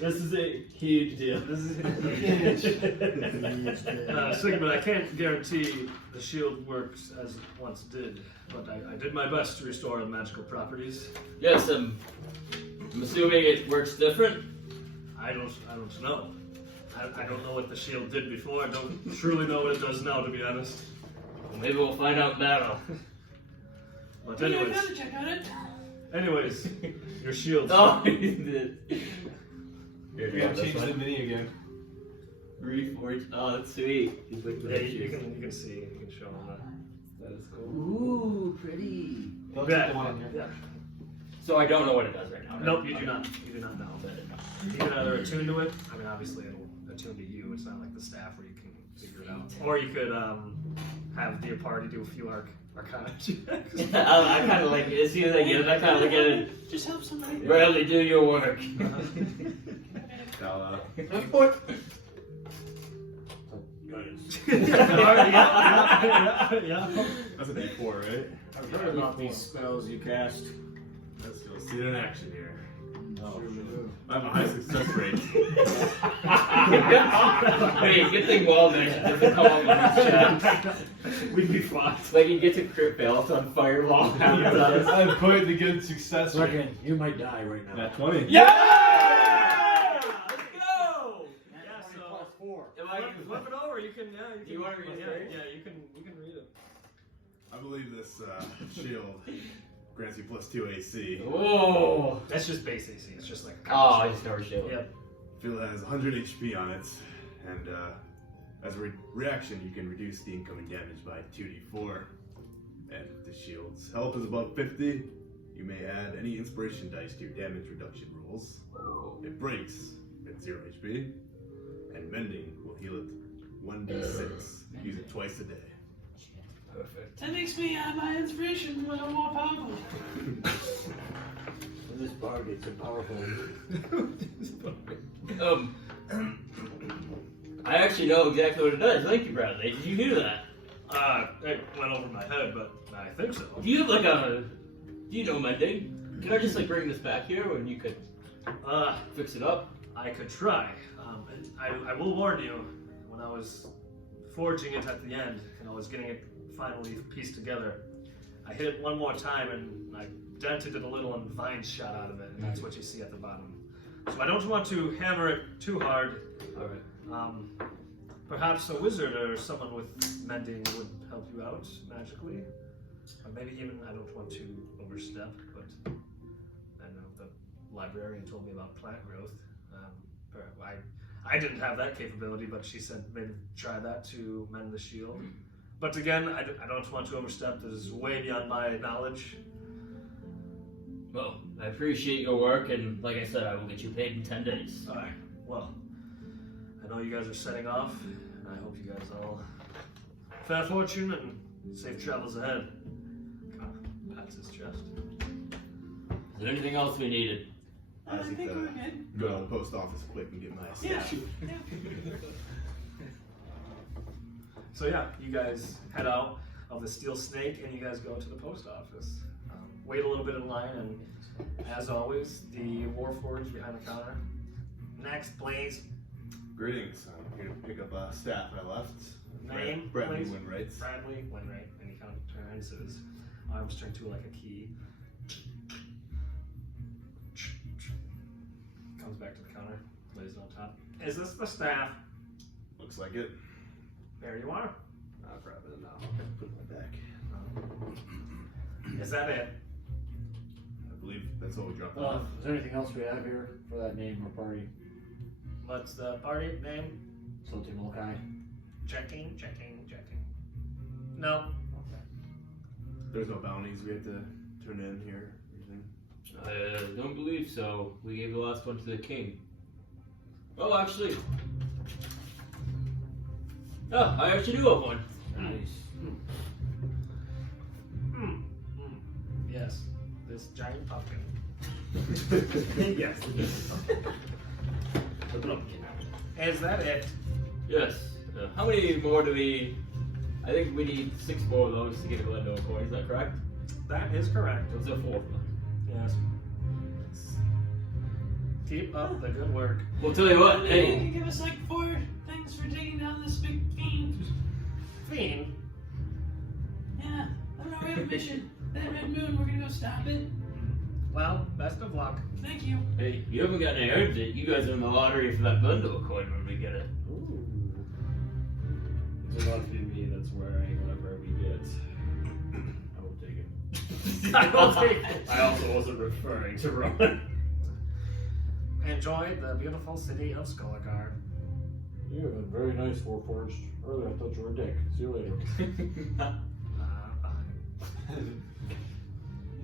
This is a huge deal. Sigmund, I can't guarantee the shield works as it once did, but I did my best to restore the magical properties. Yes, I'm assuming it works different. I don't know. I don't know what the shield did before. I don't truly know what it does now, to be honest. Well, maybe we'll find out in battle. But Yeah, anyways, gotta check on it. your shield. Oh, he did. Here, We gotta change the mini again. Reforged. Oh, that's sweet. He's like Yeah, you can see. You can show them that. That is cool. Ooh, pretty. Don't Yeah. take the one in here. Yeah. So I don't know what it does right now. Right? Nope, you do not. You do not know. I didn't know. You can either attune to it. I mean, obviously it'll attune to you. It's not like the staff where you can figure it out. Or you could have your party do a few arcana checks. I kind of like it. As soon as I get it, I kind of look at it. Just help somebody. Bradley, do your work. Yeah. That's an A4, right? I've heard about these spells you cast. Let's go see it in action here. Oh, I have a high success rate. Hey, good thing Walden doesn't come up with this chat. We'd be fine. Like he gets a crit fail, it's on fireball. I have quite the good success rate. Reckon you might die right now. Nat 20. Yeah! Let's go! Yeah, so Plus 4. Am I flip it over. You can. Yeah. Do you want to read it Yeah, first? yeah. You can read it. I believe this shield grants you plus 2 AC. Whoa! That's just base AC. It's just like. Oh, I just never showed. Yep. Feel it has 100 HP on it, and as a reaction, you can reduce the incoming damage by 2d4. And if the shield's health is above 50, you may add any inspiration dice to your damage reduction rolls. It breaks at 0 HP, and mending will heal it 1d6. Use it twice a day. Perfect. That makes me my inspiration a little more powerful. When this bar gets so powerful. I actually know exactly what it does. Thank you, Bradley. Did you hear that? It went over my head, but I think so. Do you have like do you know mending? Can I just like bring this back here and you could fix it up? I could try. I will warn you, when I was forging it at the end, and I was getting it finally pieced together, I hit it one more time and I dented it a little and vines shot out of it, and that's what you see at the bottom. So I don't want to hammer it too hard. Alright. Perhaps a wizard or someone with mending would help you out magically. Or maybe even, I don't want to overstep, but I know the librarian told me about plant growth. I didn't have that capability, but she said maybe try that to mend the shield. But again, I don't want to overstep. This is way beyond my knowledge. Well, I appreciate your work, and like I said, I will get you paid in 10 days. Alright, well, I know you guys are setting off, and I hope you guys all fair fortune and safe travels ahead. Pats his chest. Is there anything else we needed? I think we're good. Go to the post office quick and get my Yeah. statue. So yeah, you guys head out of the Steel Snake and you guys go to the post office. Wait a little bit in line, and as always, the Warforged behind the counter. Next, please. Greetings. I'm here to pick up a staff I left. Name, Bradley please. Wights. Bradley Wainwright. And he kind of turns his arms turn to like a key. Comes back to the counter, lays it on top. Is this the staff? Looks like it. There you are. I'll grab it now. Put it in my back. Is that it? I believe that's all we dropped Well, off. is there anything else we have here for that name or party? What's the party name? Salty Molokai. Checking. No. There's no bounties we have to turn in here or anything. I don't believe so. We gave the last one to the king. Oh, actually. Oh, I actually do have one. Nice. Yes. This giant pumpkin. Yes. The pumpkin. Is that it? Yes. How many more do we... I think we need 6 more of those to get a Glendale coin, is that correct? That is correct. That's a 4th one. Yes. Keep up the good work. We'll tell you what, You hey. can give us like 4 things for taking down this big fiend. Fiend. Yeah, I don't know, we have a mission. That red moon, we're gonna go stop it. Well, best of luck. Thank you. Hey, you haven't got any earned it. You guys are in the lottery for that Glendale coin when we get it. Ooh. It's a lot to me that's wearing whatever we get. I will take it. I will take it. I also wasn't referring to Roman. Enjoy the beautiful city of Skolagar. You have been very nice, Warforged. Earlier I thought you were a dick. See you later. Fine.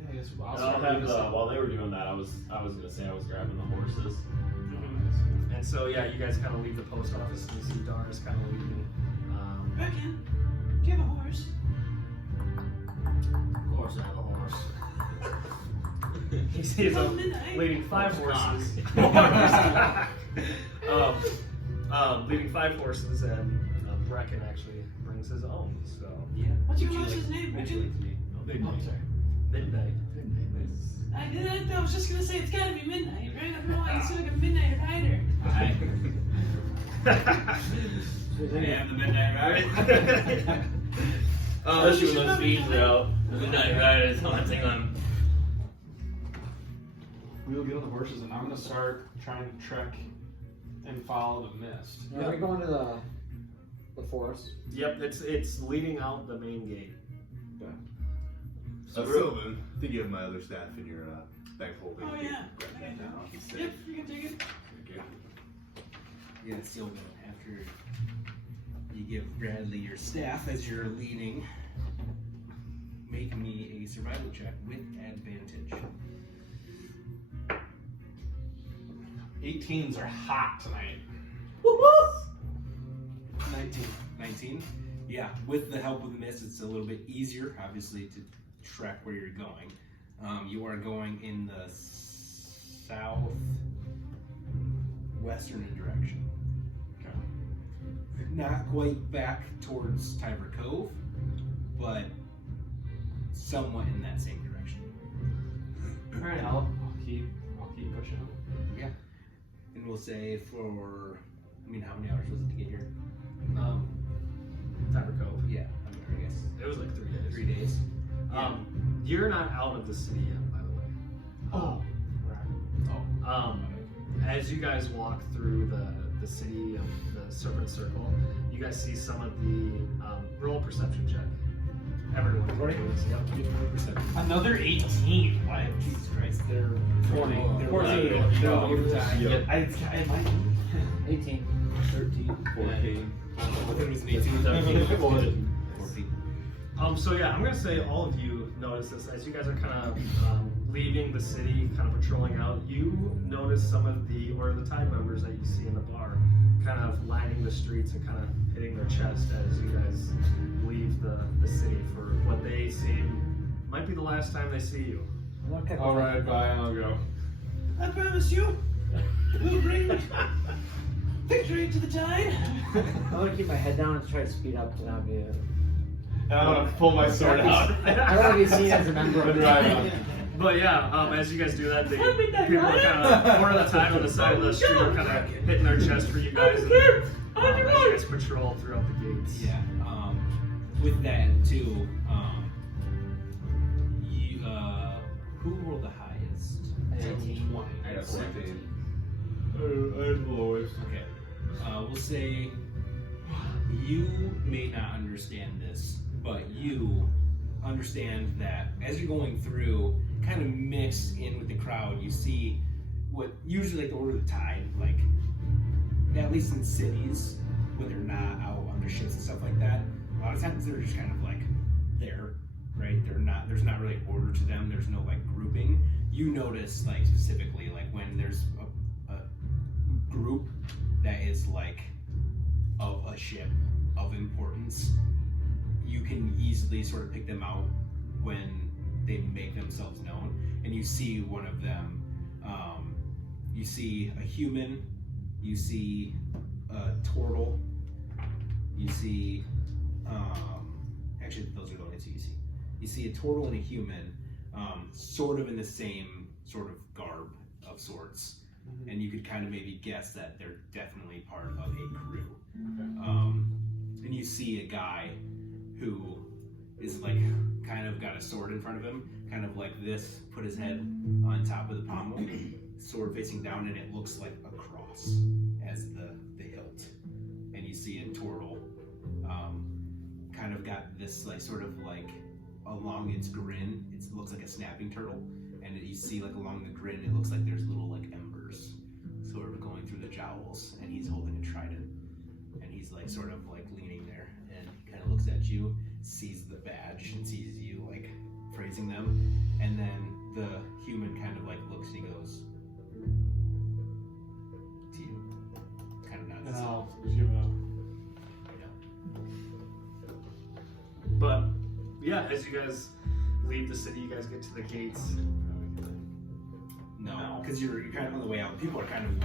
Yeah, I guess I'll have while they were doing that, I was gonna say I was grabbing the horses. And so yeah, you guys kind of leave the post office and you see Doris kind of leaving. Reckon, do you have a horse? Of course I have a horse. He sees Well, them midnight. leading 5 horses. Leading 5 horses, and Brecken actually brings his own. So What's your horse's name, Reckon? Midnight. I was just gonna say it's gotta be midnight, right? I don't know why you seem like a midnight rider. I am the Midnight Rider. Especially when those fiends are out. The Midnight Riders haunting them. We'll get on the horses and I'm gonna start trying to trek and follow the mist. Are we going to the forest? Yep, it's leading out the main gate. Sylvan, I think you have my other staff in your bag holding. Oh, You can yeah. Grab Okay. that now. He's safe. Yep, you can take it. Thank you. Yeah, Sylvan, after you give Bradley your staff as you're leading, make me a survival check with advantage. 18s are hot tonight. 19. Yeah, with the help of the mist, it's a little bit easier, obviously, to track where you're going. You are going in the southwestern direction. Not quite back towards Tiber Cove, but somewhat in that same direction. All right, I'll keep pushing. And we'll say for, I mean, how many hours was it to get here? Tiber Cove. Yeah, I guess It was like 3 days. 3 days. You're not out of the city yet, by the way. Oh. As you guys walk through the city of the Serpent Circle, you guys see some of the roll a perception check. Everyone. Right. Yep. Another 18. What? Jesus Christ, they're 20. They're 14. No, overtime. Yep. I might. 18. 13. 14. I thought it was an 18. 14. So yeah, I'm gonna say all of you notice this as you guys are kind of leaving the city, kind of patrolling out. You notice some of the Tide members that you see in the bar, kind of lining the streets and kind of hitting their chest as you guys leave the city for what they seem might be the last time they see you. Okay. All right, bye. I'll go. I promise promise you, we'll bring victory to the tide. I want to keep my head down and try to speed up to not be a... And I want to pull my sword out. I don't want to be seen as a member of the Right. But yeah, as you guys do that, people are kind of more of the time on the side of the street are kind of hitting their chest for you guys. And, as you guys patrol throughout the gates. Yeah. With that too, you who rolled the highest? 18. I got 14. I'm the lowest. Okay. We'll say you may not understand this, but you understand that as you're going through, kind of mixed in with the crowd, you see what usually like the order of the tide, like at least in cities when they're not out on their ships and stuff like that. A lot of times they're just kind of like there, right? There's not really order to them. There's no like grouping. You notice like specifically like when there's a group that is like of a ship of importance, you can easily sort of pick them out when they make themselves known. And you see one of them, you see a human, you see a turtle, you see, actually those are the only two you see. You see a turtle and a human, sort of in the same sort of garb of sorts. And you could kind of maybe guess that they're definitely part of a crew. And you see a guy who is like kind of got a sword in front of him, kind of like this, put his head on top of the pommel, sword facing down, and it looks like a cross as the hilt. And you see a turtle kind of got this like sort of like along its grin, it looks like a snapping turtle, and you see like along the grin it looks like there's little like embers sort of going through the jowls, and he's holding a trident, and he's like sort of like leaning there, and he kind of looks at you, sees the badge and sees you like praising them, and then the human kind of like looks and he goes to you, kind of nods his head. I'll just give it up. But yeah, as you guys leave the city, you guys get to the gates. No, because you're kind of on the way out. People are kind of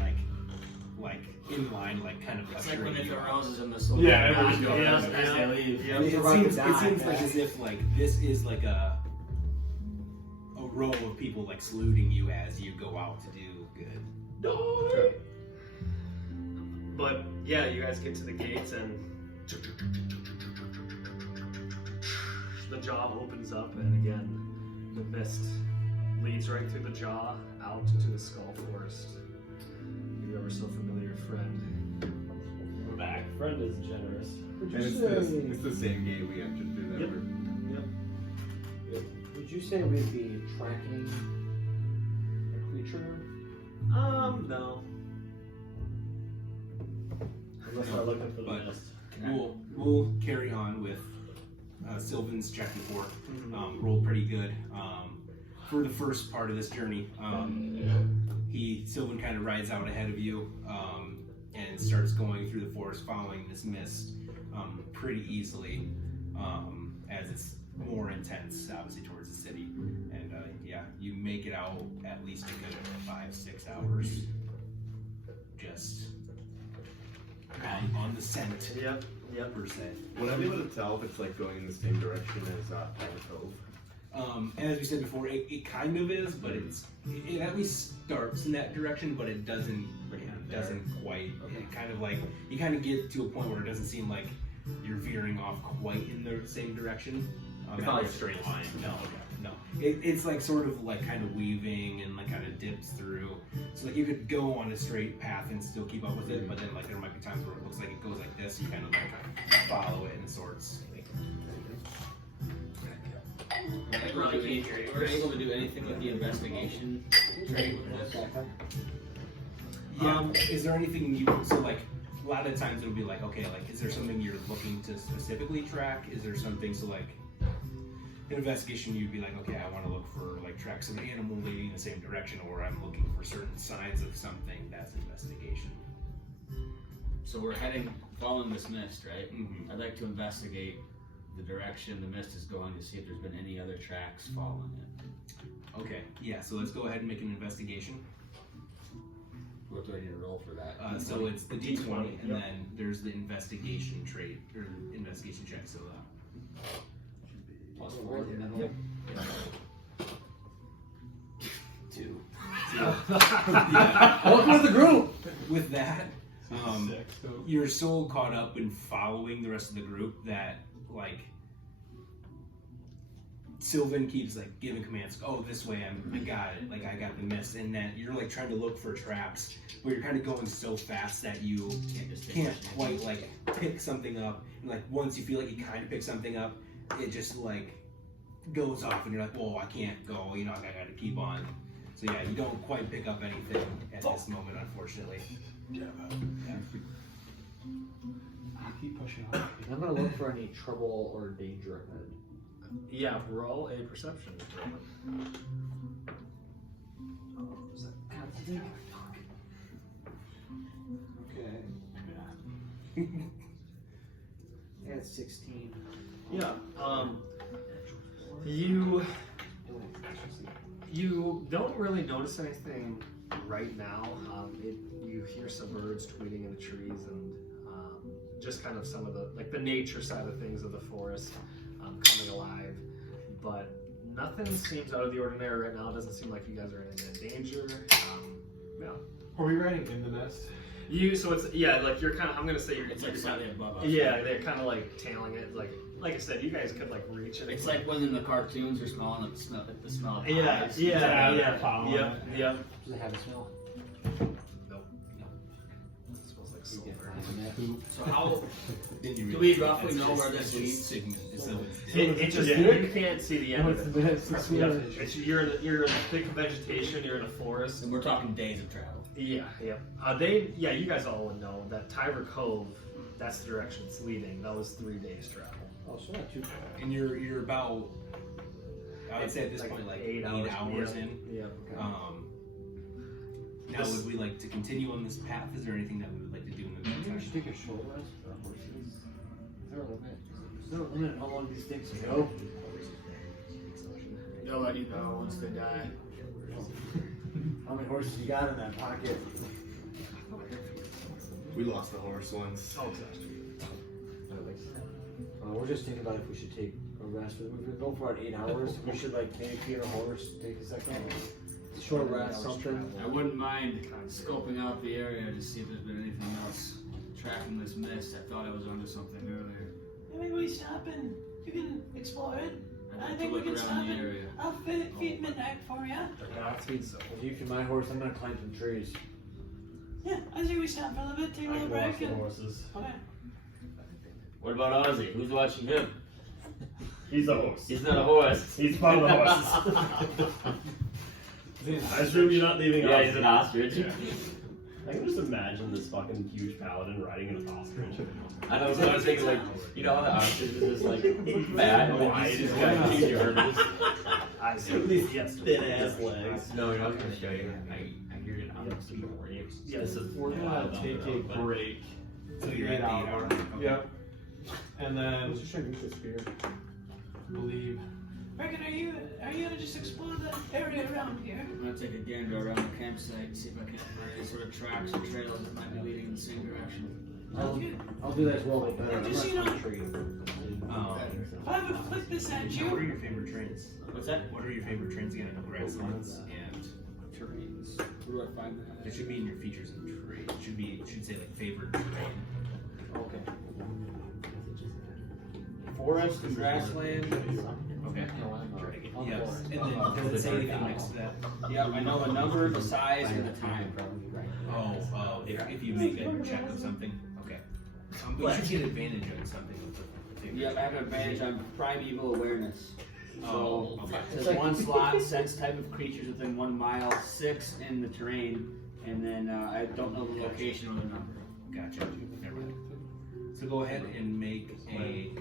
like in line, like kind of. It's like when they ushering you throw out. roses in the store. Yeah, everybody's going Yeah, down. as they leave. Yeah. And it About to seems die, like as if like this is like a row of people like saluting you as you go out to do good. Sure. But yeah, you guys get to the gates and the jaw opens up, and again, the mist leads right through the jaw out into the skull forest. Your ever so familiar friend. We're back. Friend is generous. And it's the same gate we entered through that. Yep. Yep. Would you say we'd be tracking a creature? No. Unless I look up the But mist. we'll carry on with Sylvan's check report. Rolled pretty good for the first part of this journey. Sylvan kind of rides out ahead of you and starts going through the forest, following this mist pretty easily as it's more intense, obviously towards the city. And you make it out at least a good 5-6 hours, just on the scent. Yep. Per se. Would I be able to tell if it's like going in the same direction as Pirate Cove? As we said before, it kind of is, but it at least starts in that direction, but it doesn't quite. It kind of like you kind of get to a point where it doesn't seem like you're veering off quite in the same direction. It's not like a straight line. No. It's like sort of like kind of weaving and like kind of dips through. So like you could go on a straight path and still keep up with it, but then like there might be times where it looks like it goes like this. You kind of like follow it in sorts. We're able to do anything with the investigation trait with this? Yeah. Is there anything so like a lot of times it'll be like, okay, like is there something you're looking to specifically track? Is there something so like in investigation you'd be like, okay, I want to look for like tracks of an animal leading in the same direction, or I'm looking for certain signs of something. That's investigation. So we're following this mist, right? Mm-hmm. I'd like to investigate the direction the mist is going to see if there's been any other tracks following it. Okay, yeah, so let's go ahead and make an investigation. What do I need to roll for that? So it's the D20, and Yep. then there's the investigation trait or investigation check. So Plus 4. Yep. 2. Welcome to the group. With that, 6. So you're so caught up in following the rest of the group that like Sylvan keeps like giving commands. Oh, this way, I got it. Like I got the miss, and then you're like trying to look for traps, but you're kind of going so fast that you can't quite like pick something up. And like once you feel like you kind of pick something up, it just like goes off, and you're like, whoa, I can't go. You know, I got to keep on. So yeah, you don't quite pick up anything at this moment, unfortunately. you keep pushing on. I'm gonna look for any trouble or danger ahead. Yeah, roll a perception. Okay. That's 16. Yeah. You don't really notice anything right now. You hear some birds tweeting in the trees, and just kind of some of the nature side of things of the forest coming alive. But nothing seems out of the ordinary right now. It doesn't seem like you guys are in any danger. Yeah. Are we riding in the nest? So it's like you're kind of. I'm gonna say you're. It's like slightly above us. Yeah, they're kind of like tailing it. Like I said, you guys could like reach it. It's like when in the cartoons you're smelling the smell of Yeah, pies. yeah. Yep. Yep. Does it have a smell? Nope. It smells like sulfur. So how Then do we roughly know where this leads? Sigmund. It just you can't see the end of it. It's You're in a thick vegetation. You're in a forest. And we're talking days of travel. Yeah. You guys all would know that Tiber Cove. That's the direction it's leading. That was 3 days travel. Oh, so not too bad. And you're about, I would say at this point, like 8 hours in. Yeah. Now, would we like to continue on this path? Is there anything that we would like to do in the Maybe we meantime? should take a short rest for our horses. Is there a limit how long these things go? They'll let you know once they die. How many horses you got in that pocket? We lost the horse once. Oh, gosh. We're just thinking about if we should take a rest. If we go for 8 hours, we should like maybe feed a horse, take a second, short rest, something. I wouldn't mind scoping out the area to see if there's been anything else tracking this mist. I thought I was onto something earlier. Maybe we stop and you can explore it. I'd I like think to we look can around stop the it. area. I'll feed Midnight for you. If you feed my horse, I'm gonna climb some trees. Yeah, I think we stop for a little bit, take a little break, and horses. okay. What about Ozzy? Who's watching him? He's a horse. He's not a horse. He's part of the horses. I assume you're not leaving. Yeah, he's an ostrich. Yeah. I can just imagine this fucking huge paladin riding an ostrich. I know, so I was thinking, like, you know how the ostrich is just like fat and wide, he's got huge yards. I see. Yes, thin ass legs. No, you're not gonna show you. I hear it on the great. Yes, We're gonna take a break. So you're at 8 hours. Okay. Yep. And then Let's just try to use the spear. believe. Reckon, are you gonna just explore the area around here? I'm gonna take a gander around the campsite and see if I can find any sort of tracks or trails that might be leading in the same direction. I'll do that as well, but better. I'm Just, not you know- a tree. If I would flip this at Now, what are you, your favorite trains? What's that? What are your favorite trains again? Grasslands and Terrains. Where do I find that? it should be in your features and trade. It should say like favorite train. Okay. Forest and grassland. Okay. On Yes. forest. And then does it say anything next to that? Yeah, I know the number, the size, and the time. Oh, if you make a check of something. Okay. But you should get advantage on something with the favorite Yeah, I have train. an advantage on primeval awareness. Oh, So okay. there's one slot, sense type of creatures within 1 mile, 6 in the terrain, and then I don't know the location or the number. Gotcha. Never mind. So go ahead and make a.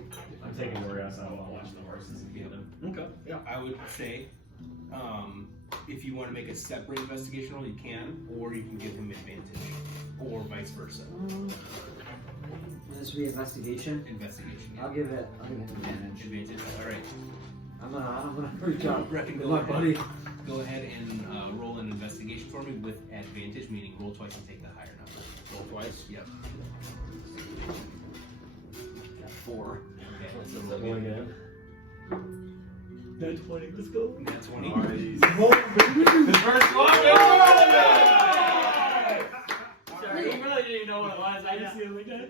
I'm taking the rest. I'll watch the horses and get them. Okay. Yeah. I would say, if you want to make a separate investigation roll, you can, or you can give him advantage, or vice versa. This will be investigation. Investigation. Yeah. I'll give him advantage. Advantage. All right. I'm gonna reach out. Reckon Good go luck, ahead. buddy. go ahead and roll an investigation for me with advantage, meaning roll twice and take the higher number. Roll twice. Yep. Got 4. Okay. What's the roll again? Nat 20. Let's go. Nat 20. The first one! Sorry, you really didn't know what it was. I just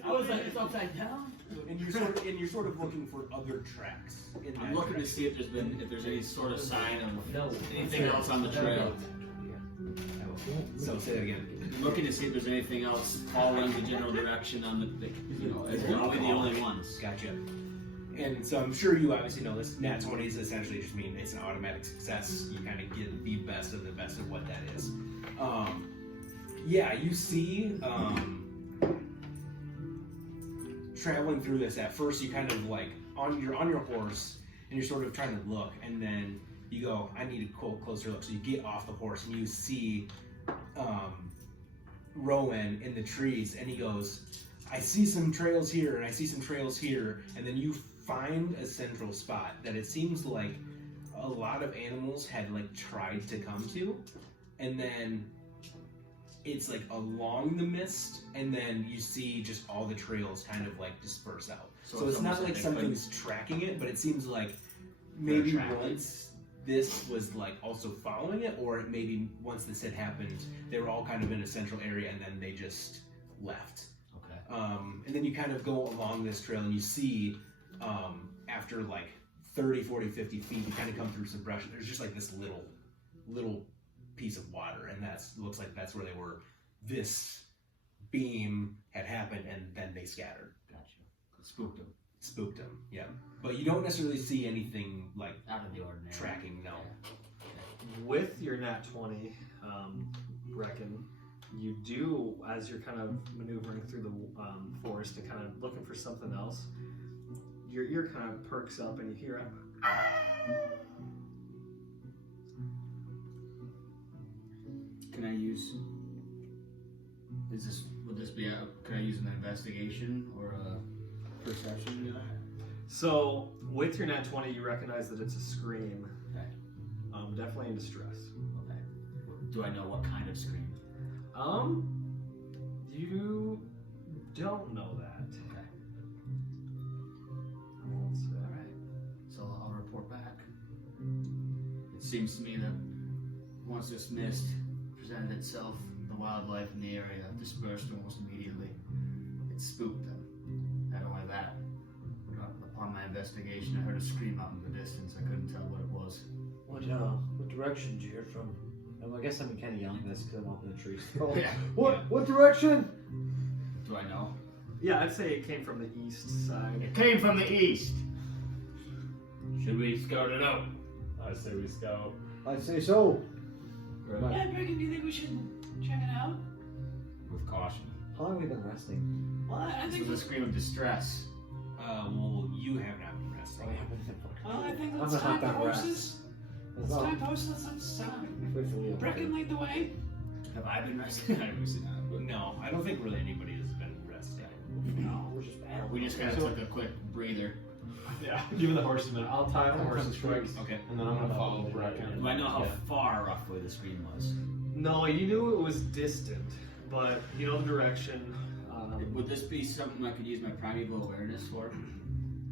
I was like, it's upside down. And you're sort of looking for other tracks. In I'm that looking to direction. see if there's any sort of sign of anything else on the trail. So say that again. I'm looking to see if there's anything else following the general direction on the as are we the only ones? Gotcha. And so I'm sure you obviously know this. Nat 20s essentially just mean it's an automatic success. You kind of get the best of what that is. Yeah, you see, traveling through this, at first you kind of like, on your horse, and you're sort of trying to look, and then you go, I need a closer look. So you get off the horse, and you see Rowan in the trees, and he goes, I see some trails here, and I see some trails here, and then you find a central spot that it seems like a lot of animals had like tried to come to, and then it's like along the mist, and then you see just all the trails kind of like disperse out. So it's not like something's tracking it, but it seems like maybe once this was like also following it, or maybe once this had happened, they were all kind of in a central area and then they just left. Okay. And then you kind of go along this trail and you see after like 30, 40, 50 feet, you kind of come through some brush. There's just like this little piece of water, and looks like that's where they were. This beam had happened, and then they scattered. Gotcha. Spooked them. Yeah. But you don't necessarily see anything like Out of the ordinary. tracking. No. With your nat 20, Brecken, you do, as you're kind of maneuvering through the forest and kind of looking for something else, your ear kind of perks up and you hear a Can I use? Would this be can I use an investigation or a perception? So, with your nat 20, you recognize that it's a scream. Okay. Definitely in distress. Okay. Do I know what kind of scream? You don't know that. Okay. Let's see. All right. So I'll report back. It seems to me that once this mist presented itself, the wildlife in the area dispersed almost immediately. It spooked them. Not only that, upon my investigation, I heard a scream out in the distance. I couldn't tell what it was. What direction did you hear from? I guess I'm kind of yelling this because I'm up in the trees. Yeah. What direction? Do I know? Yeah, I'd say it came from the east side. It came from the east. Should we scout it out? I say we scout. I'd say so. Yeah, Brecken, do you think we should check it out? With caution. How long have we been resting? Well, I This think. was a scream of distress. Well, you have not been resting. Well, I think I'm let's gonna time hop the down horses. Let's time post. Let's Brecken lead the way. Have I been resting? I obviously not. But No, I don't think really anybody has been resting. No, we're just bad. we just kind of took a quick breather. Yeah, giving the horses a minute. I'll tie up the horses quick, Okay. and then I'm gonna follow Brecken. Do I know how far roughly the scream was? No, you knew it was distant, but you know the direction. Would this be something I could use my primeval awareness for?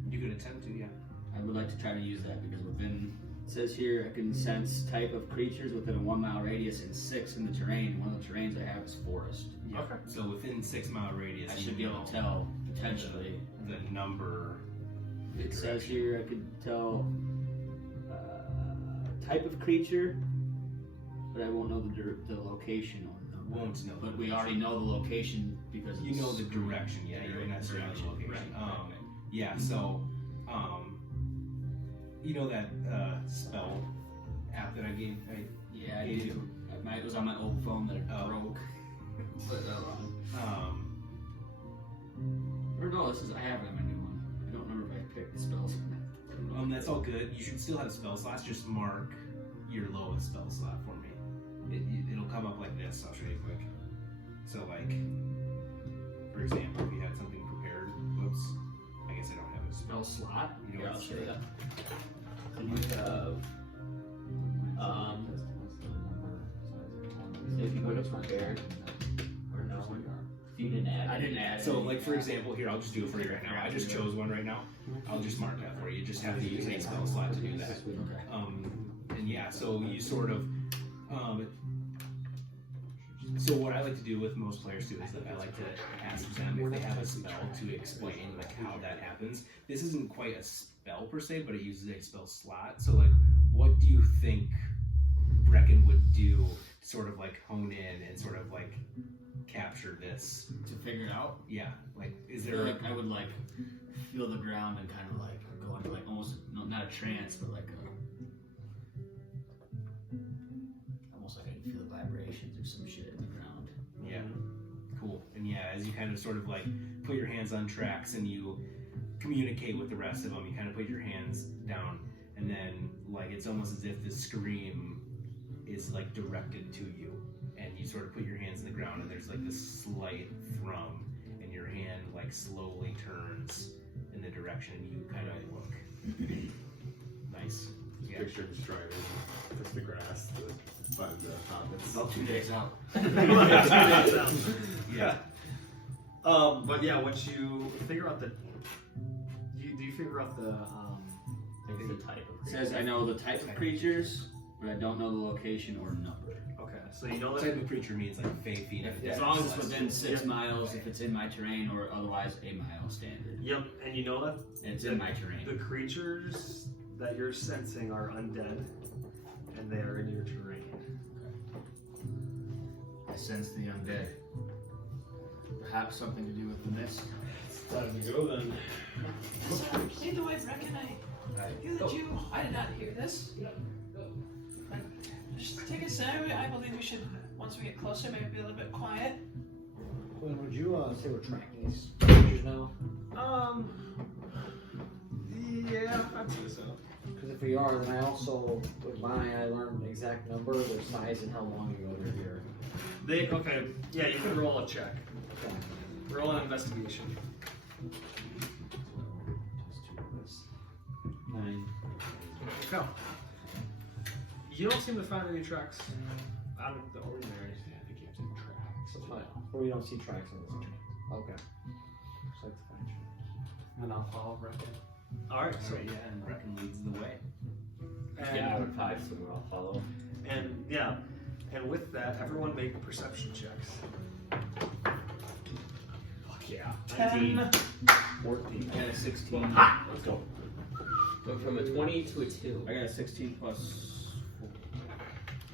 You could attempt to, yeah. I would like to try to use that because within, it says here I can sense type of creatures within a 1 mile radius and 6 in the terrain. One of the terrains I have is forest. Yeah. Okay. So within 6 mile radius, I you should be able know to tell potentially. the number. It says here I could tell type of creature, but I won't know the location or the Won't know. But we already know the location because You know the direction, yeah. You don't necessarily know the location. Yeah. So, you know that spell app that I gave. Yeah, I do. It was on my old phone that it broke. But or no, I have it on my new one. I don't remember if I picked the spells. That's all good. You should still have spell slots. Just mark your lowest spell slot for me. It'll come up like this. I'll show you quick. So, like, for example, if you had something prepared, whoops. I guess I don't have a spell slot. You know Yeah, I'll what's show you. right. So you have what's my bear? Or no? You didn't add. I didn't add. So, like for example, here I'll just do it for you right now. I just chose one right now. I'll just mark that for you. You just have to use a spell slot to do that. And yeah, so you sort of. So what I like to do with most players too is that I like to ask them if they have a spell to explain like how that happens. This isn't quite a spell per se, but it uses a spell slot. So like, what do you think Brecken would do to sort of like hone in and sort of like capture this? To figure it out? Yeah, like is I there feel like I would like feel the ground and kind of like go into like almost not a trance, but like almost like I can feel the vibrations or some shit in the ground. Yeah, cool. And yeah, as you kind of sort of like put your hands on tracks and you communicate with the rest of them, you kind of put your hands down, and then like it's almost as if the scream is like directed to you, and you sort of put your hands in the ground, and there's like this slight thrum, and your hand like slowly turns in the direction you kind of look. Nice. Yeah. Picture just trying to touch the grass to find the hobbits. About 2 days out. Yeah. But yeah, once you figure out the, do you figure out the I think the type of It says I know the type of creatures, but I don't know the location or number. Okay, so you know What that. type of creature means like Fey feet. As long as it's within 6 miles, if it's in my terrain, or otherwise a mile standard. Yep, and you know that And it's in my terrain. the creatures that you're sensing are undead, and they are in your terrain. I sense the undead. Perhaps something to do with the mist. Time to go then. Either way, Brecken, I feel that you. I did not hear this. But just take a second. I believe we should, once we get closer, maybe be a little bit quiet. Quinn, would you say we're tracking these creatures now? Yeah, I'd say so. Because if we are, then I also, with mine, I learned the exact number, their size, and how long ago they're here. Okay, yeah, you can roll a check. Okay. Roll an investigation. 9. Go. You don't seem to find any tracks out of the ordinary. I think you have to track. That's fine. Or we don't see tracks on this one. Okay. Just like to find tracks. And I'll follow Brecken. Alright, so Alright, yeah, and Brecken leads the way. and, Yeah, I would 5, so we'll all follow. and yeah, and with that, everyone make perception checks. Fuck yeah. 10. 14. I got a 16. Let's go. Go from a 20 to a 2. I got a 16 plus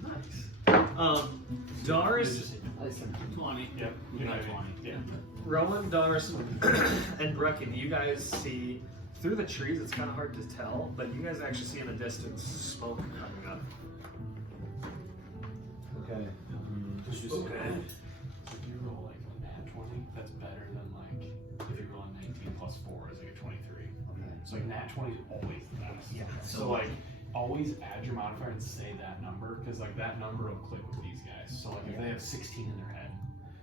4. Nice. Doris, I said 20. Yep. You got 20. Yeah. Rowan, Doris, and Brecken, you guys see through the trees. It's kind of hard to tell, but you guys actually see in the distance smoke coming up. Okay. Just if you roll like a nat 20, that's better than like if you're rolling 19 plus 4 is like a 23. Okay. So like nat 20 is always the best. Yeah. So like always add your modifier and say that number, because like that number will click with these guys. So like if they have 16 in their head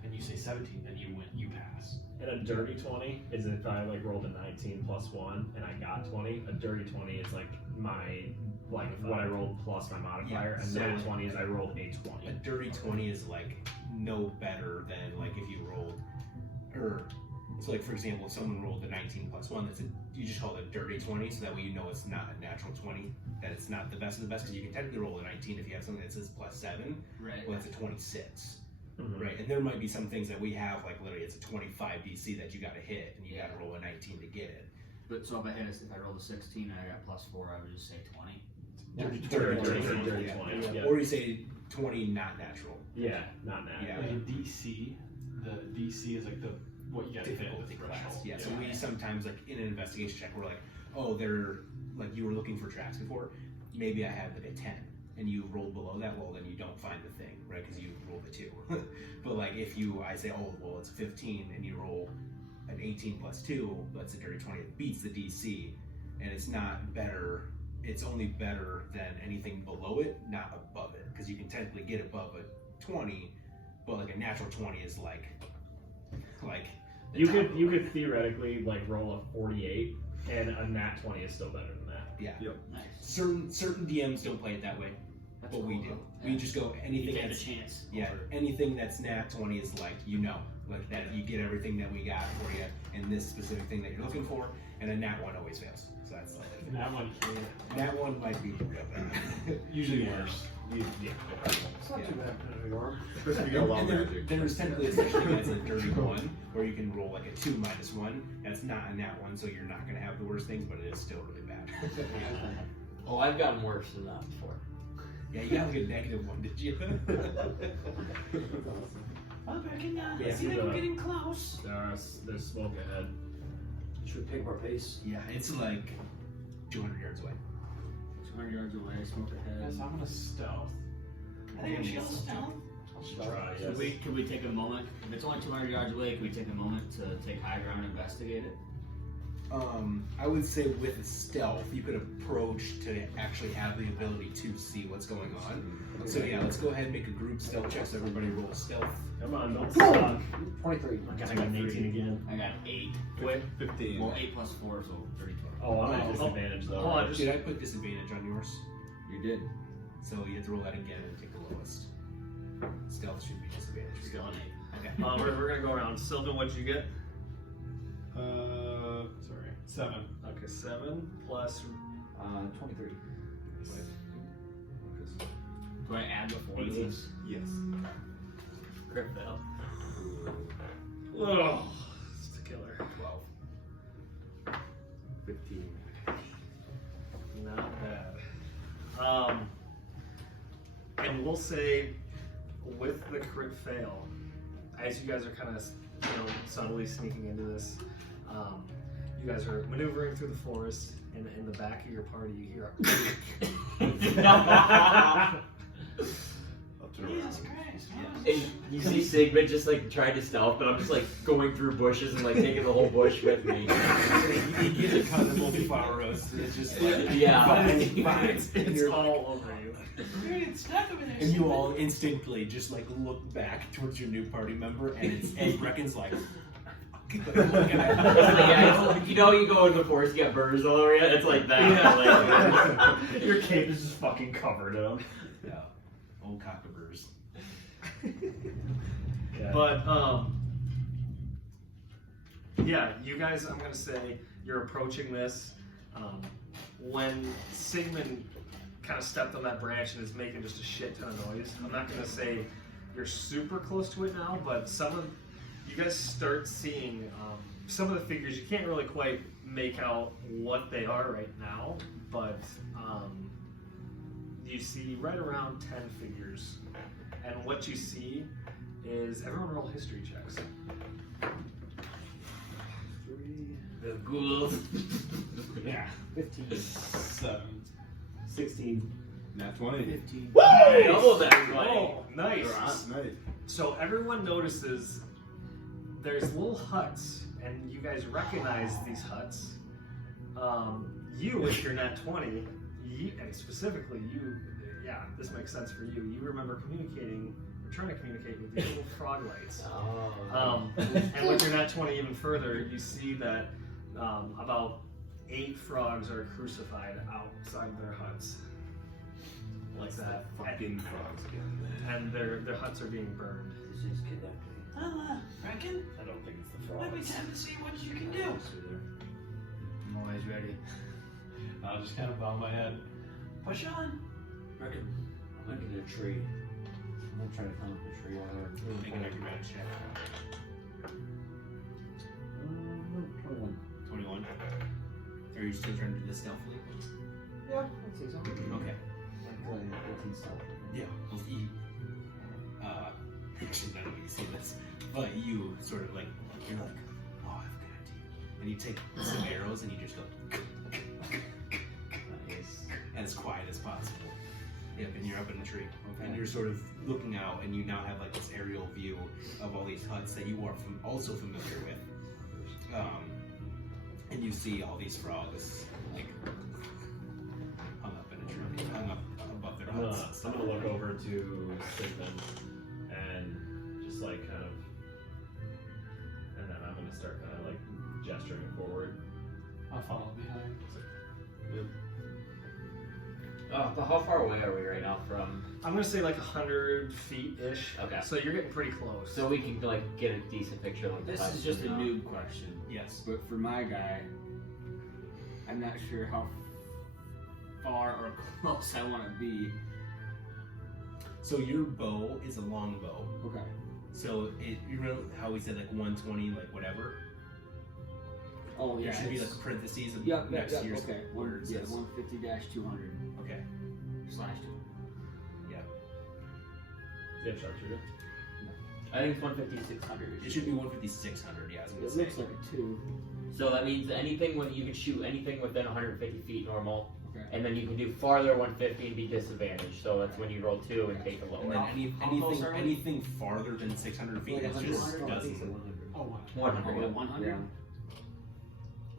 and you say 17, then you win, you pass. And a dirty 20 is if I like rolled a 19 plus 1 and I got 20. A dirty 20 is like my like what I rolled plus my modifier. Yeah, And so- dirty 20 is I rolled a A 20. dirty 20 is like no better than like if you rolled, or so like for example, if someone rolled a 19 plus 1, you just call it a dirty 20, so that way you know it's not a natural 20, that it's not the best of the best, because you can technically roll a 19 if you have something that says plus 7, Right. well it's a 26. Mhm. Right, and there might be some things that we have, like literally it's a 25 DC that you gotta hit, and you gotta roll a 19 to get it. But so if I rolled a 16 and I got plus 4, I would just say 20. Dirty 20, yeah. 20. Yeah. Or you say 20 not natural. Yeah, not that. Yeah. Like in DC, the DC is like the what you gotta fail with the threshold. Yeah, so we sometimes like in an investigation check, we're like, oh, they're like you were looking for tracks before, maybe I have like a 10, and you rolled below that, well then you don't find the thing, right? Because you rolled a 2. But like if I say, oh well it's 15, and you roll an 18 plus 2, that's a dirty 20. It beats the DC, and it's not better. It's only better than anything below it, not above it, because you can technically get above a 20, but like a natural 20 is like the You top could of you it. could theoretically like roll a 48 and a nat 20 is still better than that. Yeah. Yep. Nice. Certain DMs don't play it that way. That's what we cool, do. though. We just go You anything get a that's chance. yeah, anything that's nat 20 is like like that you get everything that we got for you, and this specific thing that you're looking for, and a nat 1 always fails. So that's like That one, nat 1 might be real bad. usually worse. Yeah. It's not too bad for New York. Especially if you got wild And magic. there's technically such thing as a dirty 1, where you can roll like a 2 minus 1. That's not a nat 1, so you're not going to have the worst things, but it is still really bad. Oh, I've gotten worse than that before. Yeah, you got like a negative 1, did you? Well, I can Yeah. see that we're getting close. There's smoke ahead. Should we pick our pace? Yeah, it's like 200 yards away. 200 yards away, smoke ahead. Yes, I'm gonna stealth. I think we should all stealth. Try, yes. Could we take a moment? If it's only 200 yards away, could we take a moment to take high ground and investigate it? I would say with stealth, you could approach to actually have the ability to see what's going on. So yeah, let's go ahead and make a group stealth check so everybody roll stealth. Come on, don't suck. 23. I got an 18 again. I got 8. Wait. 15. Well, 8 plus 4, so 32. Oh, I'm at disadvantage though. Hold on, right? Did I put disadvantage on yours? You did. So you have to roll that again and take the lowest. Stealth should be disadvantage. Still an 8. Okay. We're gonna go around. Sylvan, what'd you get? Sorry, 7. Okay, 7 plus 23. Do I add before 18. this? Yes. Crit fail. Oh, it's a killer. 12. 15. Not bad. And we'll say with the crit fail, as you guys are kind of subtly sneaking into this, you guys are maneuvering through the forest, and in the back of your party, you hear Up to the Jesus round. Christ. And you see Sigmund just like trying to stealth, but I'm just like going through bushes and like taking the whole bush with me. He gives a cut of multi-flower roast. It's just like, Yeah. fine. it's all over you. We're gonna get stuck over there. And you all instinctively just like look back towards your new party member, and it's and Brecken's like, Yeah, you know, you go in the forest, you got burrs all over you. It's like that. Yeah. Like, Your cape is just fucking covered in them. yeah, old cockaburs. Yeah. But yeah, you guys, I'm gonna say you're approaching this. When Sigmund kind of stepped on that branch and is making just a shit ton of noise, I'm not gonna say you're super close to it now, but you guys start seeing some of the figures. You can't really quite make out what they are right now, but you see right around 10 figures, and what you see is everyone roll history checks. the ghouls. Yeah. 15. 7. 16. Nat 20. 15. Double that money. Oh, nice. Nice. So everyone notices there's little huts, and you guys recognize these huts. You, with your nat 20, and specifically you, yeah, this makes sense for you. You remember trying to communicate with these little frog lights. Oh. And with your nat 20 even further, you see that about 8 frogs are crucified outside their huts. Like that. Fucking frogs again. And their huts are being burned. This is kidnapping. Well, Reckon, I don't think it's the might be frogs. time to see what you can do. I'm always ready. I'll just kind of bow my head. Push on. Reckon, I'm making a tree. I'm gonna try to climb up a tree while we're Make an acrobatics check. 21. 21. Are you still trying to do this stealthily? Yeah, I'd say so. Okay. Like 14 stuff. Yeah. Well, actually, none of you see this, but you sort of like, you're like, oh, I have a good idea. And you take some arrows and you just go, and as quiet as possible. Yep, and you're up in the tree. And you're sort of looking out, and you now have like this aerial view of all these huts that you are also familiar with. And you see all these frogs, like, hung up in a tree, hung up above their huts. I'm gonna look over to Sigmund and just like kind of, and then I'm gonna start kind of like gesturing forward. I'll follow behind. But how far away are we right now from? I'm gonna say like 100 feet ish. Okay. So you're getting pretty close. So we can like get a decent picture of the This size is just a from now. noob question. Yes. But for my guy, I'm not sure how far or close I want to be. So your bow is a long bow. Okay. So you remember how we said like 120, like whatever? Oh yeah. There should be like it's- parentheses of Yeah, next year's okay. words. Yeah, 150-200 Okay. /2. Yeah. Do you have sharpshooter? I think it's 150, 600. It should be 150, 600. Yeah, I was gonna It say. looks like a 2. So that means anything when you can shoot anything within 150 feet normal, Okay. and then you can do farther 150 and be disadvantaged. So that's when you roll 2 and take a And lower. then How close are we? anything farther than 600 feet Like is just 100? doesn't. Oh, wow. 100. Oh, 100? Yeah.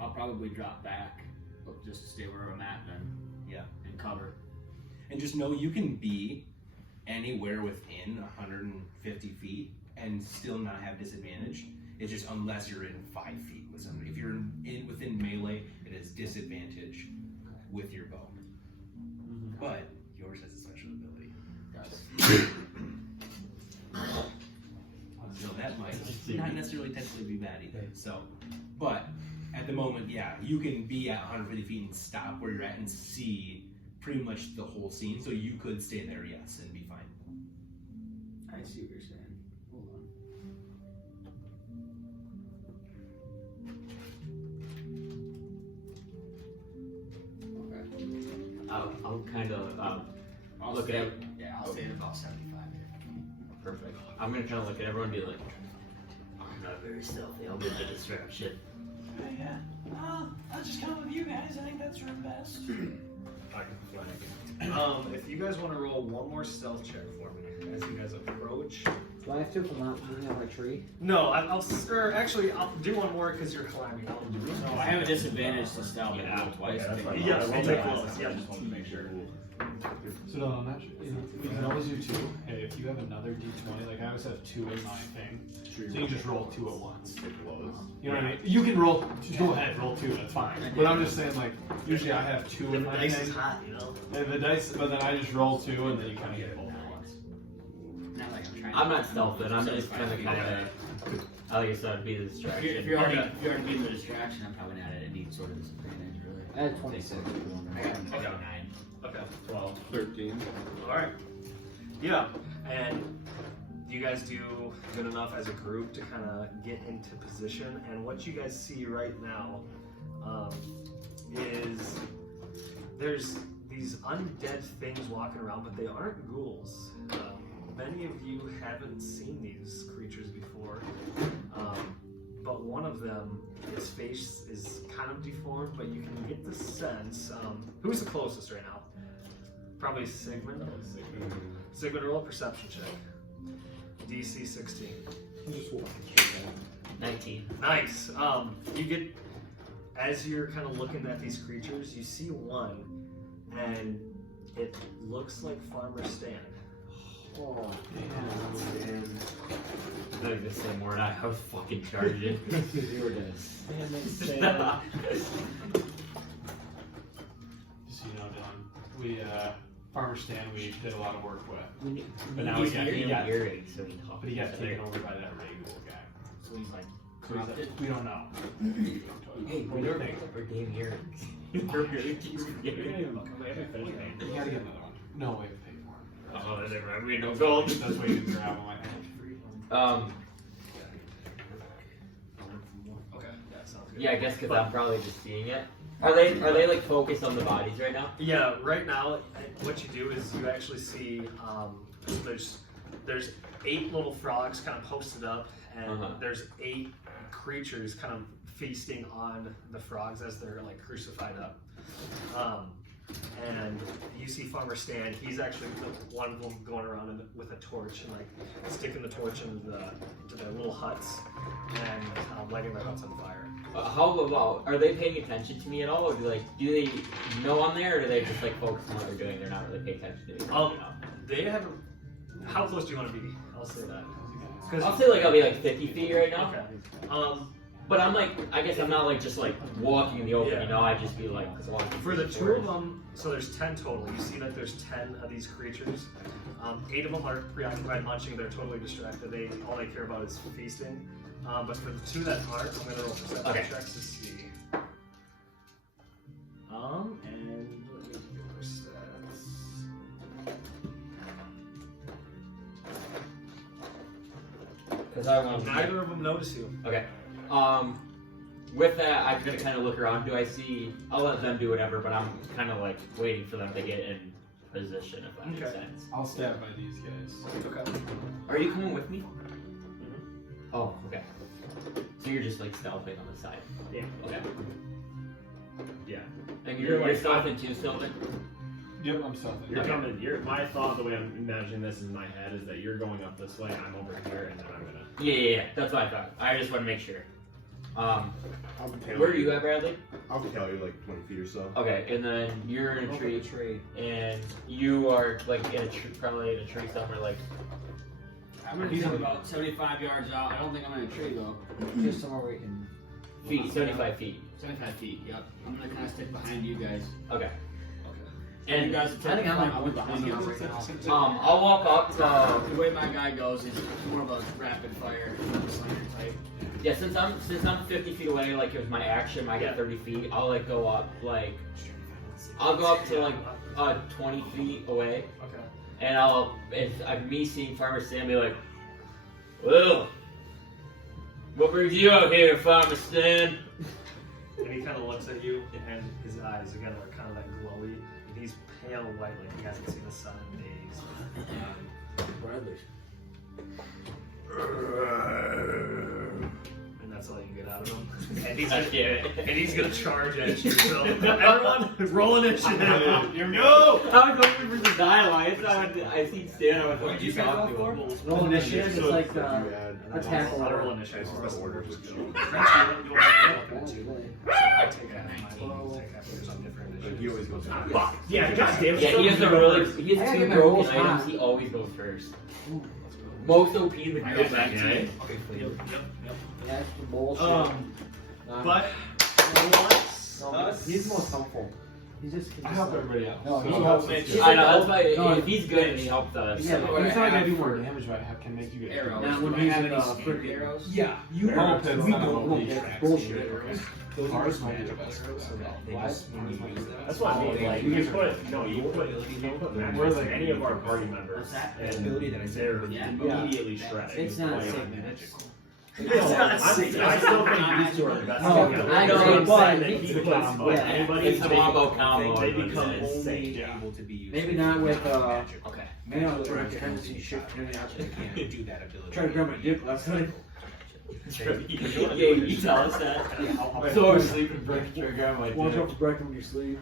I'll probably drop back, but just to stay where I'm at then. Yeah. And cover. And just know you can be anywhere within 150 feet and still not have disadvantage. It's just unless you're in 5 feet with somebody. If you're within melee, it is disadvantage with your bow. But yours has a special ability. So that might not necessarily technically be bad either. So, but at the moment, yeah, you can be at 150 feet and stop where you're at and see pretty much the whole scene. So you could stay there, yes, and be fine. I see what you're saying. Hold on. Okay. I'll kind of I'll look stay, at it. Yeah, I'll stay at about 75 here. Perfect. I'm gonna kind of look at everyone and be like, I'm not very stealthy. I'll get the distraction. Yeah. I'll just come with you guys. I think that's for the best. I can flank. If you guys want to roll one more stealth check for me as you guys approach. Do I have to from not being on a tree? No, I'll do one more because you're climbing. I'll do it. No, I have a disadvantage to stealth. Yeah, I rolled twice. okay, that's fine. Yeah, I'll we'll take take one. close. Yeah. I just wanted to make sure. So no, I'm not sure. We can always do 2. Hey, if you have another d20, like I always have 2 in my thing, so you can just roll 2 at once. You know what I mean? You can roll. Go ahead, roll 2. That's fine. But I'm just saying, like usually I have 2 in The my dice thing. is hot, you know? And the dice, but then I just roll 2, and then you kind of get both at once. Not like I'm trying I'm not stealthing. I'm just kind of like I said, be the If distraction. you're already being the distraction, I'm probably not at any sort of disadvantage, really. I had 26. I got 29. Okay. 12. 13. All right. Yeah, and you guys do good enough as a group to kind of get into position. And what you guys see right now is there's these undead things walking around, but they aren't ghouls. Many of you haven't seen these creatures before, but one of them, his face is kind of deformed, but you can get the sense. Who's the closest right now? Probably Sigmund. Sigmund, roll a perception check. DC 16. 19. Nice. You get, as you're kind of looking at these creatures, you see one, and it looks like Farmer Stan. Oh, I thought you were gonna say more than I was fucking charging. you were dead. Just so you know, Dylan, we Farmer Stan we did a lot of work with, but now he got earrings, so he talks. but he got taken over by that Ray guy. So he's like, So he's like, we don't know. Hey, What do you think? we're damn earrings. You gotta get another one. No way to pay for it. Oh, that's right. We had no gold. That's why you didn't grab them. I think. Okay, yeah, sounds good. Yeah, I guess because I'm probably just seeing it. Are they like focused on the bodies right now? Yeah, right now, what you do is you actually see there's 8 little frogs kind of posted up, and there's 8 creatures kind of feasting on the frogs as they're like crucified up. And you see Farmer Stan. He's actually the one of them going around with a torch and like sticking the torch into the little huts and lighting the huts on fire. How about, are they paying attention to me at all, or do they know I'm there, or do they just like focus on what they're doing? They're not really paying attention to me. They haven't. How close do you want to be? I'll say that. I'll say like I'll be like 50 feet right now. Okay. But I'm like, I guess I'm not like just like walking in the open, Yeah. you know. I'd just be like walking For the through two of them, so there's 10 total. You see that there's 10 of these creatures. 8 of them are preoccupied munching. They're totally distracted. All they care about is feasting. But for the 2 that aren't, I'm gonna roll perception checks to see. And let me get their stats. Because I want. Neither of them notice you. Okay. With that, I'm gonna kind of look around. Do I see? I'll let them do whatever, but I'm kind of like waiting for them to get in position, if that makes sense. I'll stand by these guys. Okay. Are you coming with me? Oh, okay. So you're just like stealthing on the side. Yeah. Okay. Yeah. And You're you're like- stealthing too, stealthing. Yep, I'm stealthing. You're coming. My thought, the way I'm imagining this in my head, is that you're going up this way, I'm over here, and then I'm gonna. Yeah. That's what I thought. I just want to make sure. I'll Where are you at, Bradley? I'll tell you like 20 feet or so. Okay, and then you're in a Over tree, the tree. and you are like in a tree, probably in a tree somewhere. Like, I'm gonna be about 75 yards out. I don't think I'm in a tree though. Just somewhere where you can. feet, 75 feet. 75 feet. Yep. I'm gonna kind of stick behind you guys. Okay. And you And guys, I think I'm like I'll one be behind behind you you right right now. now. I'll walk up to. The way my guy goes is more of a rapid fire slinger type. Yeah, since I'm 50 feet away, like it was my action, I get 30 feet. I'll like go up like. I'll go up to like 20 feet away, Okay. and if I'm me seeing Farmer Stan, be like, well, what brings you out here, Farmer Stan? And he kind of looks at you, and his eyes again are kind of that glowy. And he's pale white, like he hasn't seen the sun in days. Bradley's. And that's all you get out of him. And he's I gonna, get it. and he's gonna charge at you. So everyone, roll initiative. No! I was hoping for the dialogue. I thought I see Stan. I was What like, did you guys roll for? Roll initiative is like attack I'll roll order. initiative. I'll roll order. I take half mine. You take half yours on different But he initiatives. always goes Fuck. Yeah, goddamn. Yeah, he has he I has gotta 2 get my broken rolls items. high. He always goes first. Most OP in the I group, got that, yeah. actually. Yep. That's the bullshit. But He's the most helpful. He's just. I help everybody out. No, he So helps that's us. good. I know, that's why No, if he's good and he helped us. Yeah, but Every time I have do more damage, but I can make you get Arrows. Now, when Do I we have have any freaking- speed arrows? Yeah, you Arrow are. pits We on don't the need whole tracks. bullshit. Those Ours are might be the magic best. arrows, so they What? just when you use them. That's what I mean. Like, you put We're matches like- in any of our party members, What's that? and Ability that I said they're earlier. immediately shredded. It's not Like, sick magical. No, I still think these two are the best. No, together. I That's know, what I'm but saying, that it's he the puts combo. like Yeah. anybody It's a combo combo. they is what it become is. insane. Able to be used Maybe for not with, magic. Okay. Maybe not with a tendency shift. Maybe not. You can't do that ability. Tried to grab my dick last night. Yeah, you tell us that. So we're sleeping for trigger. I'm like, Watch dude. out for breaking when you sleep.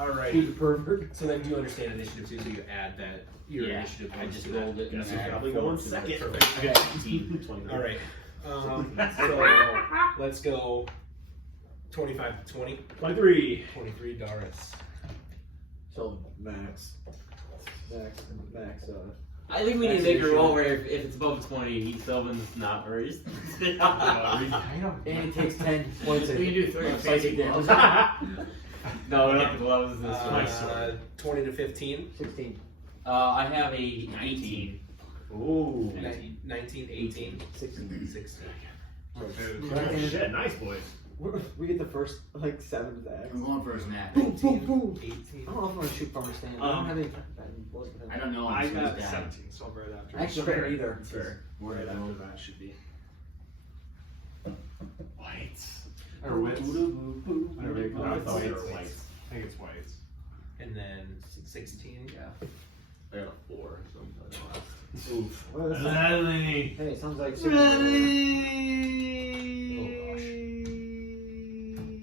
Alright. Who's the pervert? So then do you understand initiative too? So you add that your Yeah, initiative. I points just to that. rolled it and Guess who's then probably going second. Okay. 20. Alright. So let's go 25 to 20. 23. 23 Doris. So max. I think we need to make a roll where if it's above 20, he's still in the snot first. And it takes 10 points. We can do 3 psychic damage. No, not the gloves this one. 20 to 15. 16. I have a 18. Ooh. 19, 18. 16. 16. Oh, shit, nice boys. We get the first, like, 7 attacks. I'm going for a snap. Boom, boom, boom. 18. I don't know if I'm gonna shoot Farmer Stan. I don't have any bullets with him. I don't know. I I'm got down. 17, so I'm right after. I actually don't either. Fair. Right after that should be. Wights. Or Wits. Whatever you call I it. thought they were Wights. whites. I think it's Wights. And then 16. Yeah. I got a 4. So Oof. Well, that's Lily. hey, it sounds like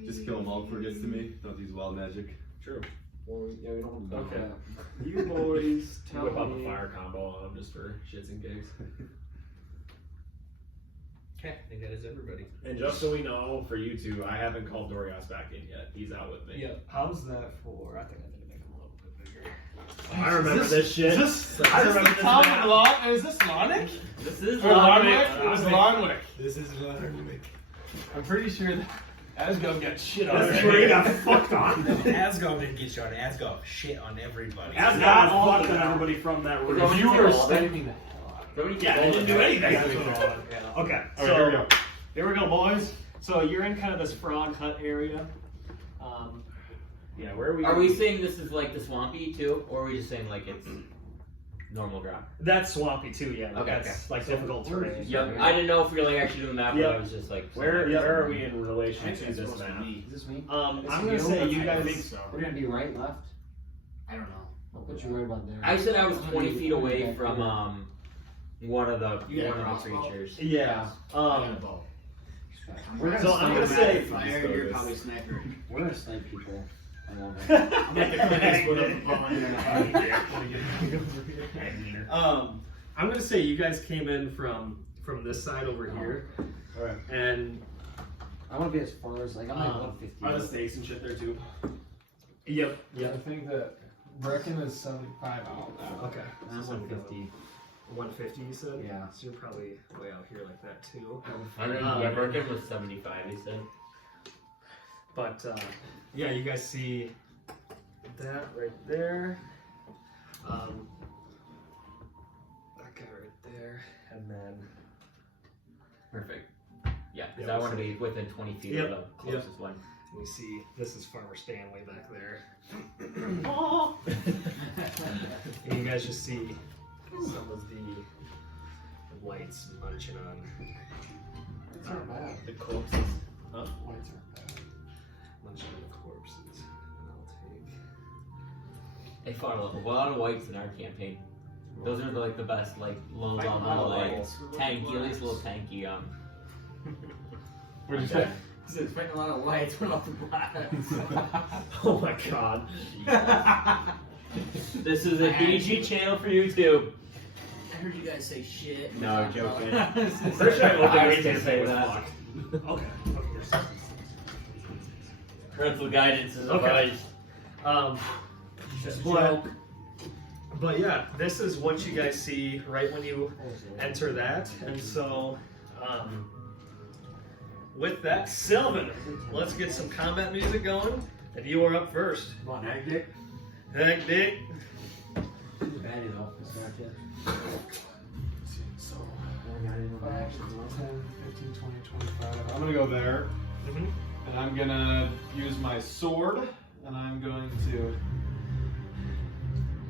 just kill him all before it gets to me. Don't use wild magic. True. Well, yeah, we don't want to Okay. You boys tell Whip out the me. fire combo on them just for shits and gigs. Okay, I think that is everybody. And just so we know, for you two, I haven't called Dorias back in yet. He's out with me. Yep. How's that for? I think I need to make him a little bit bigger. I remember this shit. I remember this map. Is this Lonic? This is Or Lonwick? It was Lonwick. This is Larwick. I'm pretty sure that Asgard got shit on. This is where you got fucked on. Asgard didn't get shot. Asgard shit on everybody. Asgard fucked on everybody from that room. Nobody You took were all of it. standing the hell out. Yeah, they didn't do anything. Okay, All right, here we so go. here we go, boys. So you're in kind of this frog hut area. Yeah, where are we? Are we saying this is like the swampy too, or are we just saying like it's normal ground? That's swampy too. Yeah, Okay, that's like difficult terrain. Yep. I didn't know if we were like actually doing that, but Yep. I was just like. Where are we in relation to this map? Is this me? I'm gonna say you guys. We're gonna be right, left? I don't know. I'll put you right about there. I said I was 20 feet away from one of the You got a one of the crossbow? creatures. Yeah. I got a bow. So I'm gonna say. Fire, you're probably sniper. We're gonna snipe people. I love it. I'm like the Clint Eastwood of the I'm gonna say you guys came in from this side over here, Alright. and I want to be as far as like I'm like 150. Are the stakes and shit there too? yep. I think that Brecken is 75 out now. Okay. I'm 150. 150, you said? Yeah. So you're probably way out here like that too. Merkin was 75. He said. But yeah, you guys see that right there. That guy right there, and then Perfect. Yeah, because I want to be within 20 feet Yep. of the closest one. you see this is Farmer Stanley back there. And you guys just see some of the Wights munching on It's not bad. the corpses. Huh? Whites aren't bad. Munching on the corpses. And I'll take. They fought a lot of whites in our campaign. Those are like the best, like low level, like tanky, at least a little tanky. What'd you say? It's fighting a lot of whites, what about the blacks? Oh my god. This is a PG channel for YouTube. I heard you guys say shit. No, joking. First I I was gonna to say was that. fucked. Okay. Parental guidance is Okay. advised. But yeah, this is what you guys see right when you enter that. And so, with that, Sylvan, let's get some combat music going. And you are up first. Come on, Ag Dick. Heck, Dick. Batty though. It's not yet. So, I got into 5, action. 10, 15, 20, 25. I'm gonna go there. Mm-hmm. And I'm gonna use my sword. And I'm going to.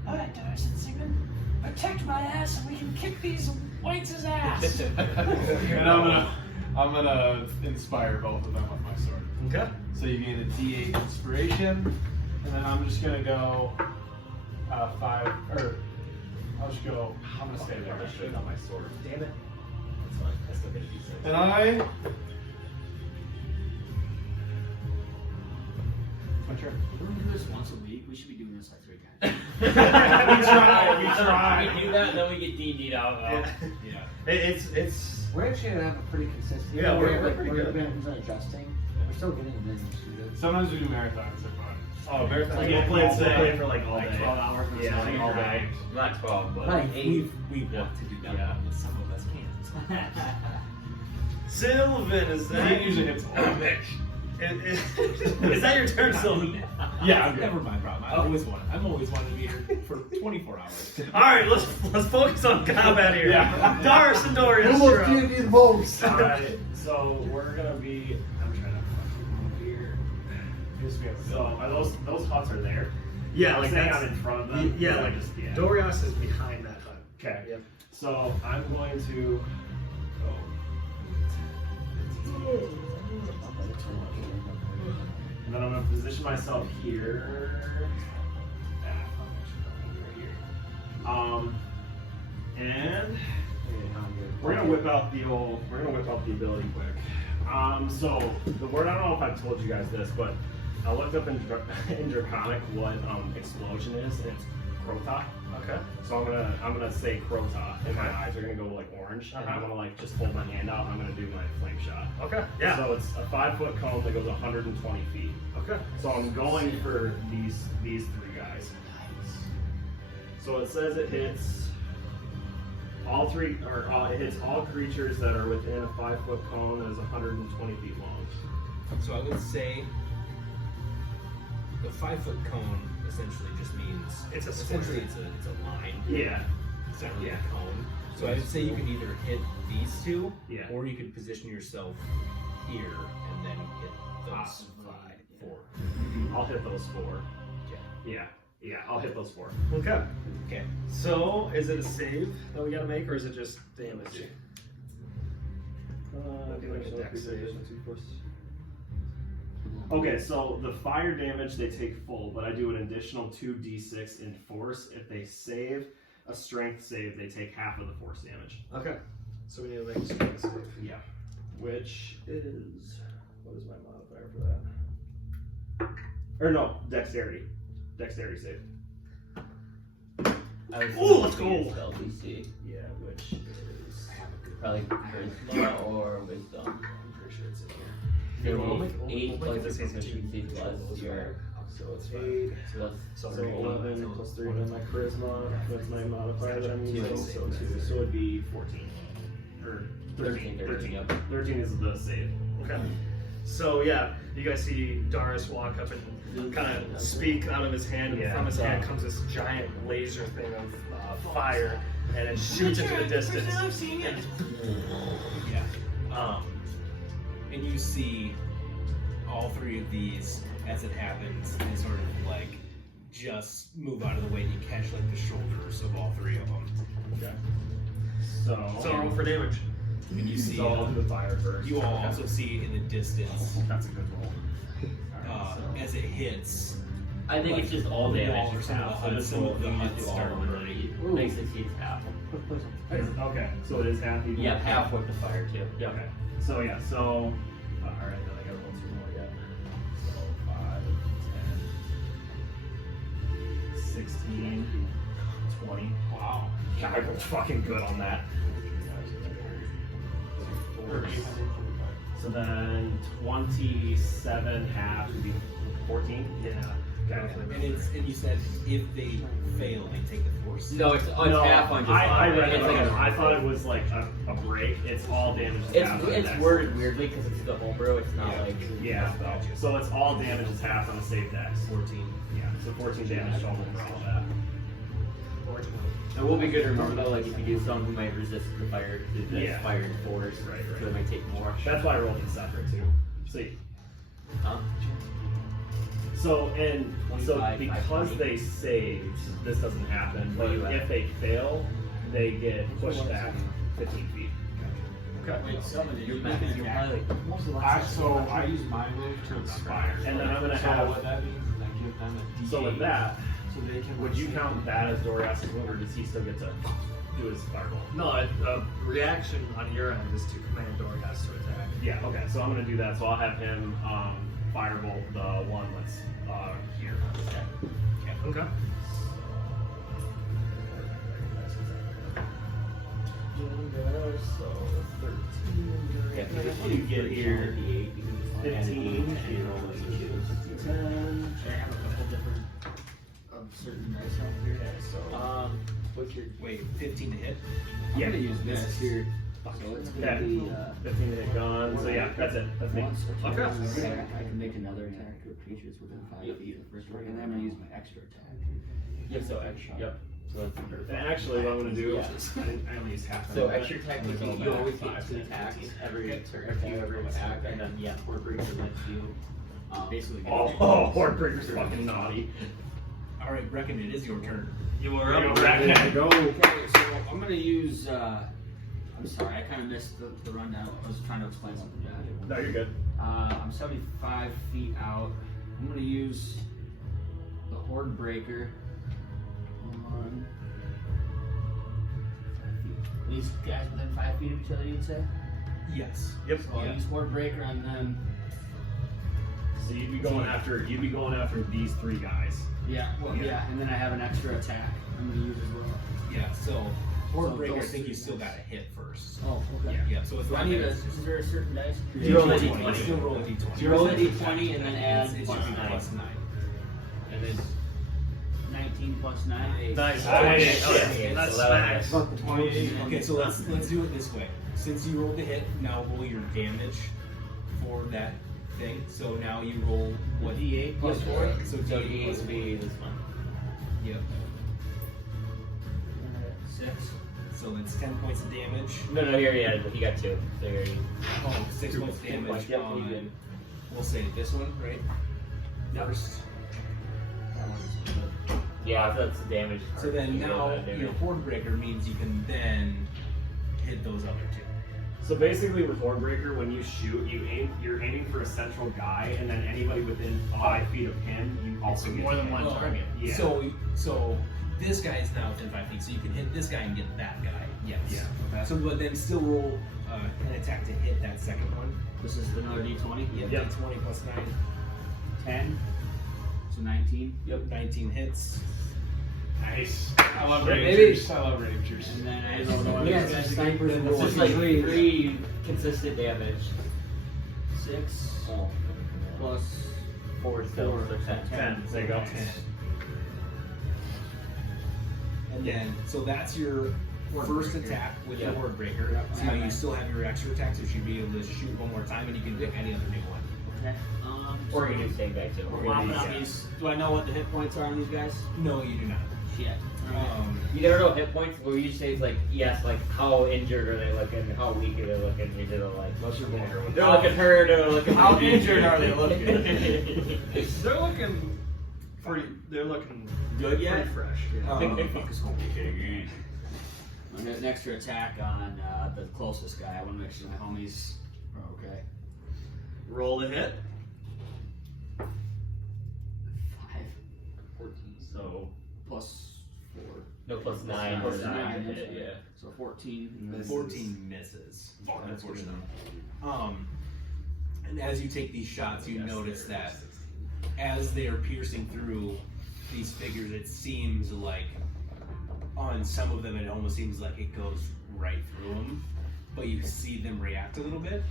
Alright, Doris and Sigmund, protect my ass and we can kick these whites' ass. And I'm gonna inspire both of them with my sword. Okay. So you gain a D8 inspiration, and then I'm just gonna go 5, or I'll just go. I'm gonna stay there. I should have got my sword. Damn it. That's fine. I still get a D6. And I. My turn. We're gonna do this once a week. We should be doing this like 3 times. We try. We do that, and then we get D&D'd out. Yeah. It's. We're actually gonna have a pretty consistent. Yeah, we're pretty we're good. been adjusting. We're still getting them in. Sometimes we do marathons. They're fun. Oh, marathon. Like, We'll we'll play play it for like all Like day. 12 hours. or Yeah, something. like all day. Not 12, but Like 8. We want to do that, Yeah. but some of us can't. Sylvan, is He that? usually hits a lot. Is that your turn, Sylvan? Yeah, I'm good. Never mind, Rob. I'm always wanted to be here for 24 hours. All right, let's focus on combat here. Yeah. Doris and Dorian. Who will give you the most? Alright, so we're gonna be. I'm trying to fucking move here. So are those huts are there? Yeah, I'm like saying that's, I'm in front of them. yeah, Or like just yeah. Dorias is behind that hut. Okay. Yep. So I'm going to go. And then I'm gonna position myself here. And we're gonna whip out the ability quick. So the word, I don't know if I've told you guys this, but I looked up in Draconic what explosion is, and it's Crota. Okay. So I'm gonna say Crota, and my eyes are gonna go like orange, and I'm gonna like just hold my hand out, and I'm gonna do my flame shot. Okay. Yeah. So it's a 5-foot cone that goes 120 feet. Okay. So I'm going for these 3 guys. So it says it hits All three, or it hits all creatures that are within a 5-foot cone that is 120 feet long. So I would say the 5-foot cone essentially just means It's a essentially it's a line. Yeah. It's not really Yeah. a cone. So I would say you could either hit these two, Yeah. or you could position yourself here and then hit those 4. I'll hit those 4. Yeah. Yeah, I'll hit those 4. Okay. Okay. So, is it a save that we gotta make, or is it just damage? Do like a dex save. Okay, so the fire damage they take full, but I do an additional 2d6 in force. If they save a strength save, they take half of the force damage. Okay. So we need to make a strength save. Yeah. Which is, what is my modifier for that? Or no, dexterity. Dexterity save. Ooh, let's go! DC. Yeah, which is Probably charisma or wisdom. I'm pretty sure it's in here. So We'll make 8 this plus easy. proficiency plus your So it's 8. plus So 11 plus 3 and then my charisma. That's my modifier that I'm using. So 2. So it'd be 14. Or 13. 13. 13 is the save. Okay. So yeah, you guys see Darius walk up and kind of speak out of his hand, and from his hand comes this giant laser thing of fire, and it shoots into the distance. Now I'm seeing it. Yeah. And you see all 3 of these as it happens, they sort of like just move out of the way, and you catch like the shoulders of all 3 of them. Okay. So roll for damage. And you see, So I'll do the fire first. you all also see in the distance, That's a good roll. as it hits, I think it's just all damage. or some of the huts, some of the huts start burning. Makes it seems half. Okay, so it is half even. Yeah, half with the fire too. Yeah. Okay. So yeah, so alright, then I gotta roll 2 more yet. So 5, 10, 16, 20. Wow. God, I rolled fucking good on that. So then 27 half would be 14? Yeah. Okay. And you said if they fail, they take the force. No, it's half on just I read it. it's like I thought it was like a break. It's all damage. it's worded weirdly because it's the homebrew. It's not like Yeah. So it's all damage is half on a save dex. 14. Yeah. So 14 damage total for all that. It will be good to remember though, like if you do some who might resist the fire, the Yeah. fire and force, Right. so it might take more. That's why I rolled it separate too. See. Huh? So 25, because 520. they saved, this doesn't happen. But Where you at? if they fail, they get pushed back 15 feet. Okay. Wait, someone did You're you back. make an You're attack? probably I use my move to inspire. And then I'm gonna so have. what that means is I give them a D8. So with that, so they can. would you count that as Dorias' move, or does he still get to do his fireball? No, a reaction on your end is to command Dorias to attack. Yeah. Okay. So I'm gonna do that. So I'll have him firebolt the one that's here. Okay. So 13. Yeah, What do you get here? 15. 10. I have a couple different certain dice out here. So what's your Wait, 15 to hit? I'm yeah. gonna use this here. So it's gonna Okay. be 15 minute gone. So yeah, that's it. That's me. once or Okay. twice attack. I can make another attack to a creature that's within 5 feet of the first target, and then I'm gonna use my extra attack. Yep, so extra. Yep. So that's And actually, what I'm gonna do Yeah. is I only use half. So of that. extra attack would be you always get 2 attacks every turn if you ever attack, and then yeah, Warbreaker lets you Basically, Oh, Hordebreaker's fucking naughty. Alright, Brecken, it is your turn. You are There up. you go, Bracken. Go. Okay, so I'm gonna use. I'm sorry, I kind of missed the rundown. I was trying to explain something. No, you're good. I'm 75 feet out. I'm gonna use the Horde Breaker on these guys within 5 feet of each other. You'd say. Yes. Yep. So I'll use Horde Breaker on them. So you'd be going after these 3 guys. Yeah. Well, yeah. And then I have an extra attack I'm gonna use as well. Yeah, so Horde So Breaker, I those think you 3 still dice. gotta hit first. Oh, okay. Yeah, so it's Do I not need gonna- is there a certain dice? You roll a You d20. still roll a d20. You roll a d20 and then add It plus should be 9. plus 9. And then 19. 19 plus 9. Nice. Nice. Oh, yeah. That's smash. Fuck the 28. Okay, so let's do it this way. Since you rolled the hit, now roll your damage for that thing. So now you roll what? D8 plus 4. So So D8 he needs plus to be this one. Yep. 6. So that's 10 points of damage. No, he got 2. So he already. Oh, 6 points of 2 damage points. Yep, he on, did. we'll say this one, right? First. Yeah, that's the damage. So then You roll now that damage. your Horde Breaker means you can then hit those other two. So basically, with Hornbreaker, when you shoot, you're aiming for a central guy, and then anybody within 5 feet of him, you also get more to than hit. one target. Yeah. So this guy is now within 5 feet, so you can hit this guy and get that guy. Yes. Yeah. Okay. So, but then still roll an attack to hit that second one. This is another D20. Yep. Yep. 20 plus 9. 10. So 19. Yep. 19 hits. Nice. I love Yeah, Rangers. I love Rangers. And then I don't know what Yeah, it it's says. snipers and It's just like trees. 3 consistent damage. 6 plus 4 still, so 10. 10. There you go. 10. And then, so that's your first attack with Yeah. the Horde Breaker. So now you still have your extra attack, so you should be able to shoot one more time, and you can pick any other new one. Okay. Or you can stay back too. Whopping on these. Do I know what the hit points are on these guys? No, you do not. Shit. You never know hit points, but you say it's like, yes, like how injured are they looking, how weak are they looking, you do like, Unless you're more heroic. they're looking hurt, they're looking How injured are they looking? They're looking pretty. They're looking Good yet? pretty fresh. Um, Fuck is going to be big. I'm gonna get an extra attack on the closest guy. I want to make sure my homies are okay. Roll the hit. 5 So plus 4. No, plus 9 Plus or 9 9, hit, yeah. So 14. 14 misses, unfortunately. And as you take these shots, you notice that as they are piercing through these figures, it seems like on some of them, it almost seems like it goes right through them, but you see them react a little bit,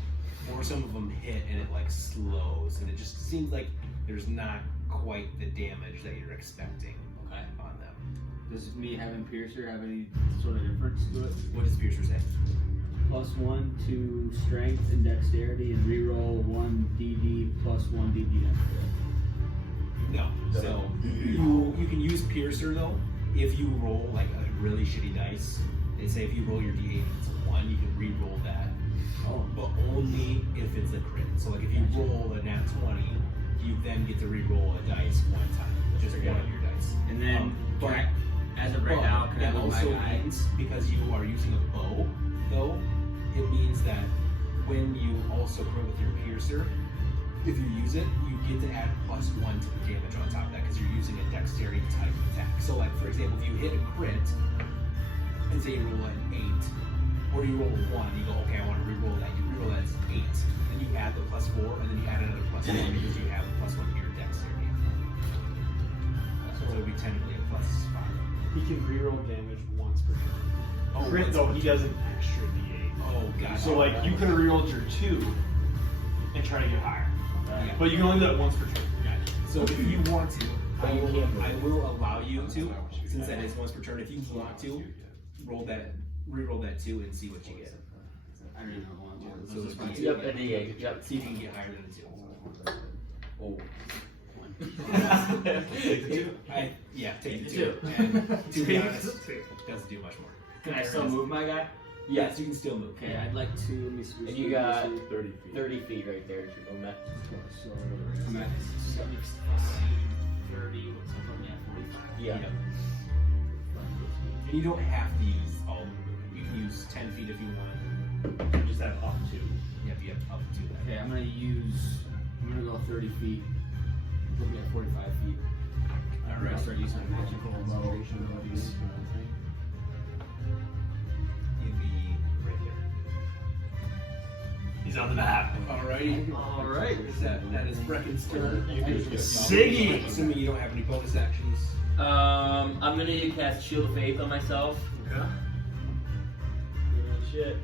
or some of them hit and it like slows, and it just seems like there's not quite the damage that you're expecting Okay. on them. Does me having Piercer have any sort of difference to it? What does Piercer say? +1 to strength and dexterity, and reroll 1 DD plus 1 DD next to it. No. So you can use Piercer though if you roll like a really shitty dice. They say if you roll your D8 and it's a 1, you can re-roll that, Oh. but only if it's a crit. So like if you roll a nat 20, you then get to re-roll a dice one time, just one of your dice. And then, But can I, as of right now, can I that move my also guy? means, because you are using a bow, though, it means that when you also crit with your Piercer, if you use it, you get to add +1 to the damage on top of that because you're using a dexterity type attack. So like, for example, if you hit a crit, and say you roll an 8, or you roll a 1, you go, okay, I want to re-roll that. You re-roll that as 8, then you add the +4, and then you add another +4 because you have a +1 to your dexterity. So it would be technically a +5. He can reroll damage once per turn. Oh, Crit once though, per he turn. does an extra D8. Oh, gotcha. So like you could have rerolled your 2 and try to get higher, Yeah. but you can only do that once per turn. So if you want to, But you can't move. I will allow you to, since that is once per turn, if you want to, re-roll that 2 and see what you get. I don't even know what So it's fine. Yep, a D8. Yep. See if you can get higher than a 2. Oh. Yeah, take the 2. Two. And to be honest, doesn't do much more. Can I still move my guy? Yes, you can still move. Okay, I'd like to. Let me see. And you got 30 feet. 30 feet right there, Triple Met. So I'm at 70, 30. What's up from that? 45. Yeah. And you don't have to use all of the movement. You can use 10 feet if you want. You just have up to. Yep, you have up to that. Okay, I'm gonna go 30 feet. Put me at 45 feet. I'm gonna start using magical concentration abilities. You'd be right there. He's on the map. Alrighty. Alright. That is Brecken's turn. Siggy! Assuming you don't have any bonus actions. I'm gonna cast Shield of Faith on myself. Okay. Shit.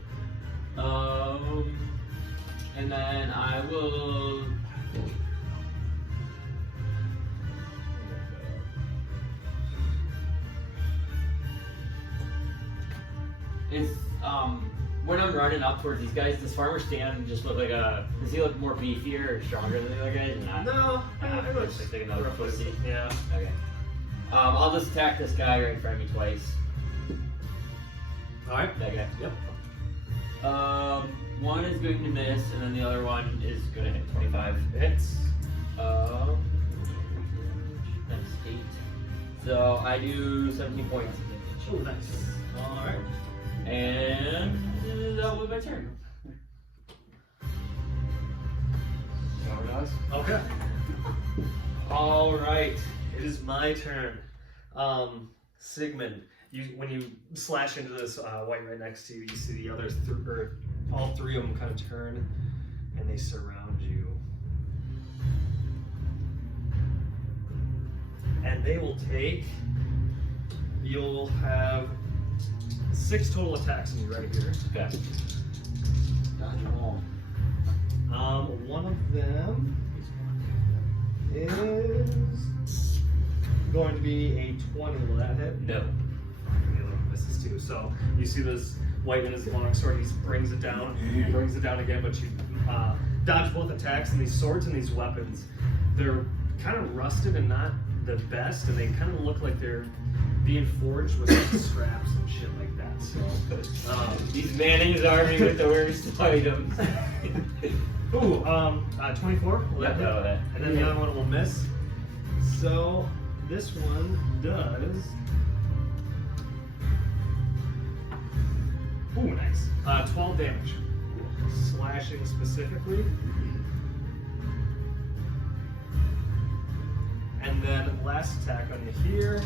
And then I will. It's when I'm running up towards these guys, does Farmer Stan just look like a? Does he look more beefier or stronger than the other guys? Or not? No, It looks like another pussy. Yeah. Okay. I'll just attack this guy right in front of me twice. All right. That guy. Yep. One is going to miss, and then the other one is going to hit 25. Hits. That's 8. So I do 17 points. Oh, nice. All right. And that was my turn. Okay. All right. It is my turn. Sigmund, when you slash into this white right next to you, you see the others, all three of them kind of turn, and they surround you. And they will take. You'll have 6 total attacks on you right here. Okay. Dodge them all. One of them is going to be a 20. Will that hit? No. The other one misses too. So you see this white in his long sword. He brings it down. He brings it down again, but you dodge both attacks. And these swords and these weapons, they're kind of rusted and not the best, and they kind of look like they're being forged with like scraps and shit like that. So He's manning his army with the worst items. ooh, 24. Will that hit? No, that. And then the other one will miss. So this one does. Ooh, nice. 12 damage. Slashing specifically. And then last attack on you here,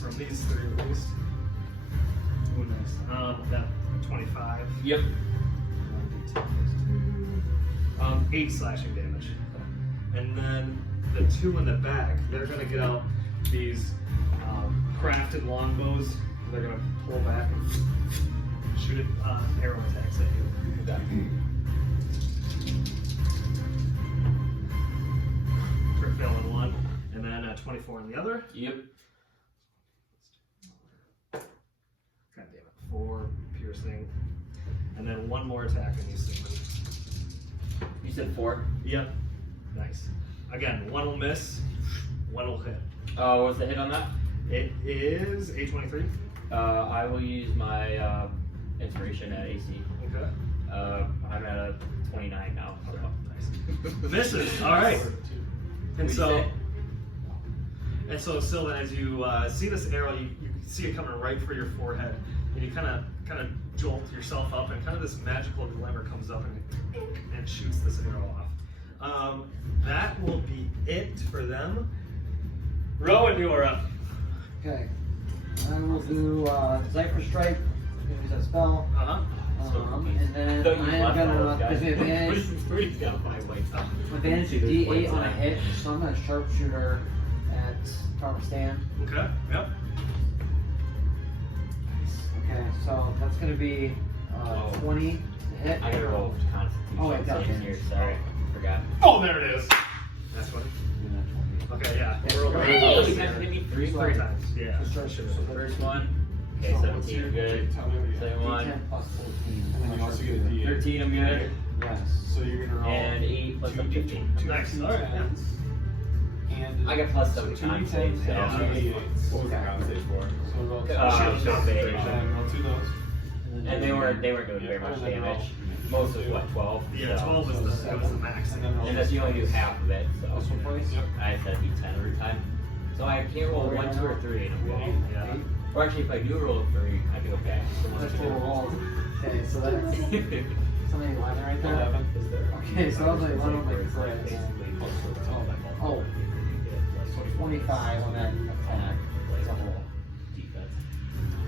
from these three at least. Ooh, nice. That 25. Yep. 8 slashing damage. And then the 2 in the back, they're going to get out these crafted longbows. They're going to pull back and shoot it, arrow attacks at you. Crit fail on one, and then 24 on the other. Yep. God damn it. 4 piercing. And then 1 more attack on you, Sigmund. You said 4? Yep. Nice. Again, 1 will miss, 1 will hit. What's the hit on that? It is a 23. I will use my inspiration at AC. Okay. I'm at a 29 now. So. Nice. Misses. All right. And so Sylvan, as you see this arrow, you see it coming right for your forehead, and you kind of jolt yourself up, and kind of this magical glimmer comes up and shoots this arrow off. That will be it for them. Rowan, you are up. Okay. I will do Zypher Strike. I'm gonna use that spell. And then I am gonna give me advantage. Advantage to D8 on a hit, so I'm gonna sharpshooter at Farmer Stan. Okay. Yep. Okay, so that's gonna be 20 to hit. I gotta roll Constitution. Oh, wait, got here. Sorry, forgot. Oh, there it is. That's one. Okay, yeah. Hey, you guys hit me 3 times. Yeah. First one. Okay, 17, good. Second one. D10 plus 14. And you also get a D8. 13, I'm good. Yes. So you're gonna roll And 8 plus 15. Nice. All right. Yeah. And I got plus 7 2 con D10s save, so. and 2 D8s. What was the con save for? So roll Shot bait. roll 2 of those. And they weren't doing very much damage. Most was what, 12? Yeah, So- 12 is the max. And then roll And that's you only do half of it, so. this one, please. Yep. I said be 10 every time. So I can't roll 1, 2, or 3 and I'm good. Yeah. Or actually, if I do roll a 3, I can go back. That's what we'll roll. Okay, so that's something 11 right there. 11. Okay, so that was like one of my crits. Oh, 25 on that attack as a whole.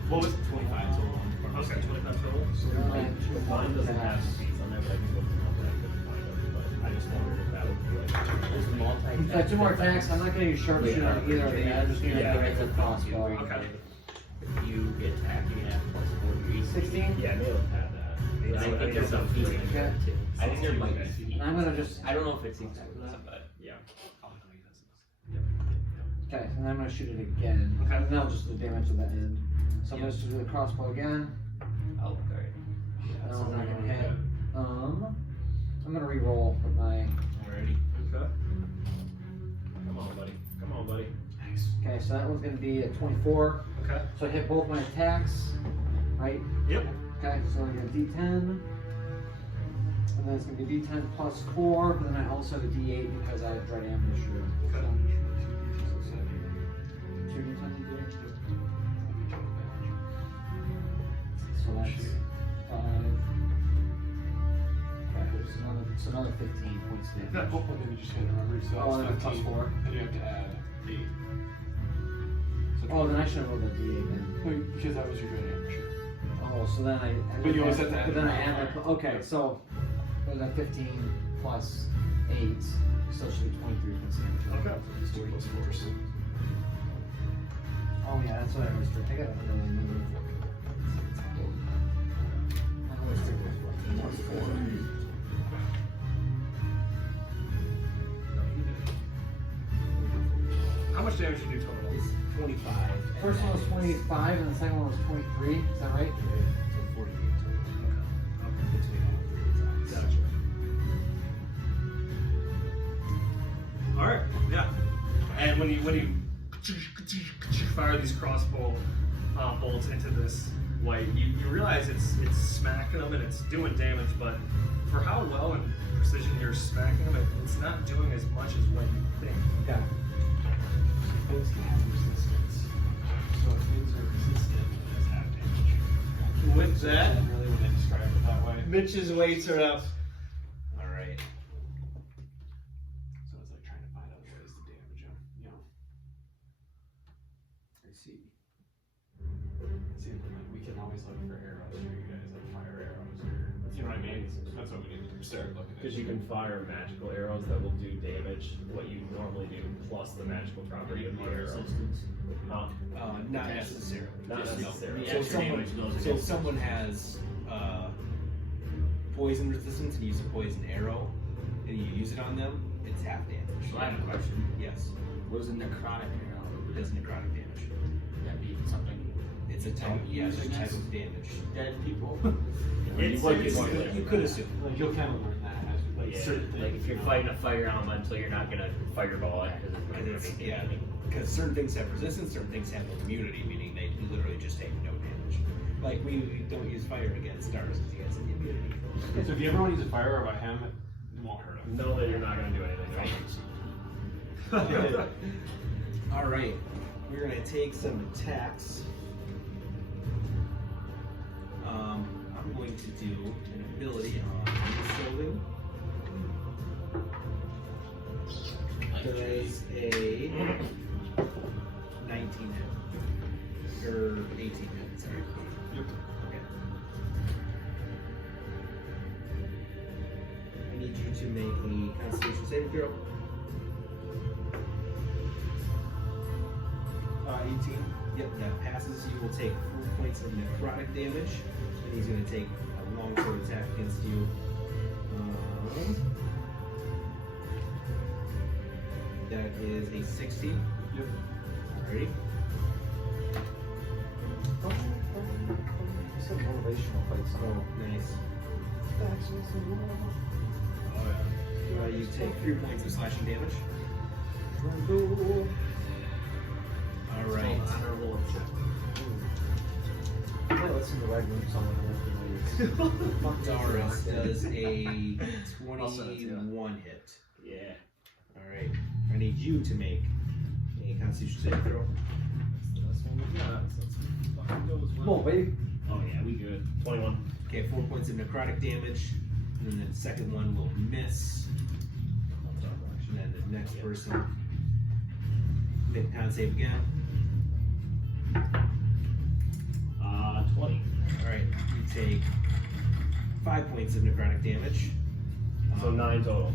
What was it? 25 total. Okay, 25 total. So we're only at 2 Mine doesn't have attacks. seats on there, but I can look them up and I couldn't find them. But I just wondered if that would be like. There's the multi. If I have 2 more attacks, I'm not gonna use sharpshooter on either of these. I'm just gonna do it with crossbow. Okay. If you get attacked, you can have plus 4 16? Yeah, they don't have that. I think there's some feet in there too. I think there might be feet. And I'm gonna just. I don't know if it's exactly that, but. Yeah. Okay, and I'm gonna shoot it again. Okay. And that'll just do the damage at the end. So I'm gonna just do the crossbow again. Oh, okay. No, I'm not gonna hit. I'm gonna re-roll with my. Alrighty. Okay. Come on, buddy. Come on, buddy. Nice. Okay, so that one's gonna be a 24. Okay. So I hit both my attacks, right? Yep. Okay, so I get a D10, and then it's gonna be D10 plus 4, but then I also have a D8 because I have dread ambush. Okay. Two D10 to do. So that's 5. Okay, so another 15 points of damage. Oh, and then you just gotta remember, so Oh, that's and then plus 15, 4. and you have to add 8. So Oh, then I should have rolled a D8 then. Wait, because that was your good amateur. Oh, so then I. But you always have to add But then I a add like. Okay, so it was at 15 plus 8, so it should be 23 points of damage. Okay. Just 2 plus 4. Oh yeah, that's what I always forget. I gotta really remember. I always forget plus 4. How much damage did you do total? 25. First one was 25 and the second one was 23. Is that right? So 48 total. Between all 3 attacks. Gotcha. All right. Yeah. And when you fire these crossbow bolts into this light, you realize it's smacking them and it's doing damage, but for how well and precision you're smacking them, it's not doing as much as what you think. Okay. Things can have resistance. So if things are resistant, it does have damage. With that, And really when they describe it that way. Mitch's weights are up. Alright. So it's like trying to find other ways to damage him, you know. I see. See, like, we can always look for arrows for you guys, like fire arrows, or, you know what I mean? That's what we need to start looking at. Because you can fire magical arrows that will do damage, what you normally do, plus the magical property of the arrow. Resistance. Not necessarily. Not Just- necessarily. The So if extra someone, damage goes so if against someone has poison resistance and you use a poison arrow and you use it on them, it's half damage. So I have a question. Yes, What is a necrotic arrow? it's necrotic damage. Would that be something It's a type, yeah, it's a type of damage. dead people? You could assume. Like, you'll kind of learn that as like Yeah, certain things. like if you're you know. fighting a fire elemental, you're not gonna fireball it because it's not And gonna it's, make yeah, anything. because certain things have resistance, certain things have immunity, meaning they literally just take no damage. Like we don't use fire against stars because he has an immunity. So if you ever want to use a fire arrow by him, it won't hurt him. Know that you're not gonna do anything. Right? All right, we're gonna take some attacks. I'm going to do an ability on building. Does a 19 hit or 18 hit? Sorry. Yep. Okay. I need you to make a Constitution saving throw. 18. Yep, that passes. You will take 4 points of necrotic damage, and he's going to take a longsword attack against you. That is a 16. Yep. Alrighty. Some motivational fights. Oh, nice. You take 3 points of slashing damage. Alright. Honorable objective. Yeah, let's see the right room song. Doris does a I'll send it to you. 21 hit. Yeah. Alright. I need you to make a Constitution saving throw. That's one we got. So let's fucking go as Come well. on, baby. Oh yeah, we good. 21. Okay, 4 points of necrotic damage. And then the second one will miss. And then the next person. Make con save again. 20. Alright, you take 5 points of necrotic damage. So 9 total.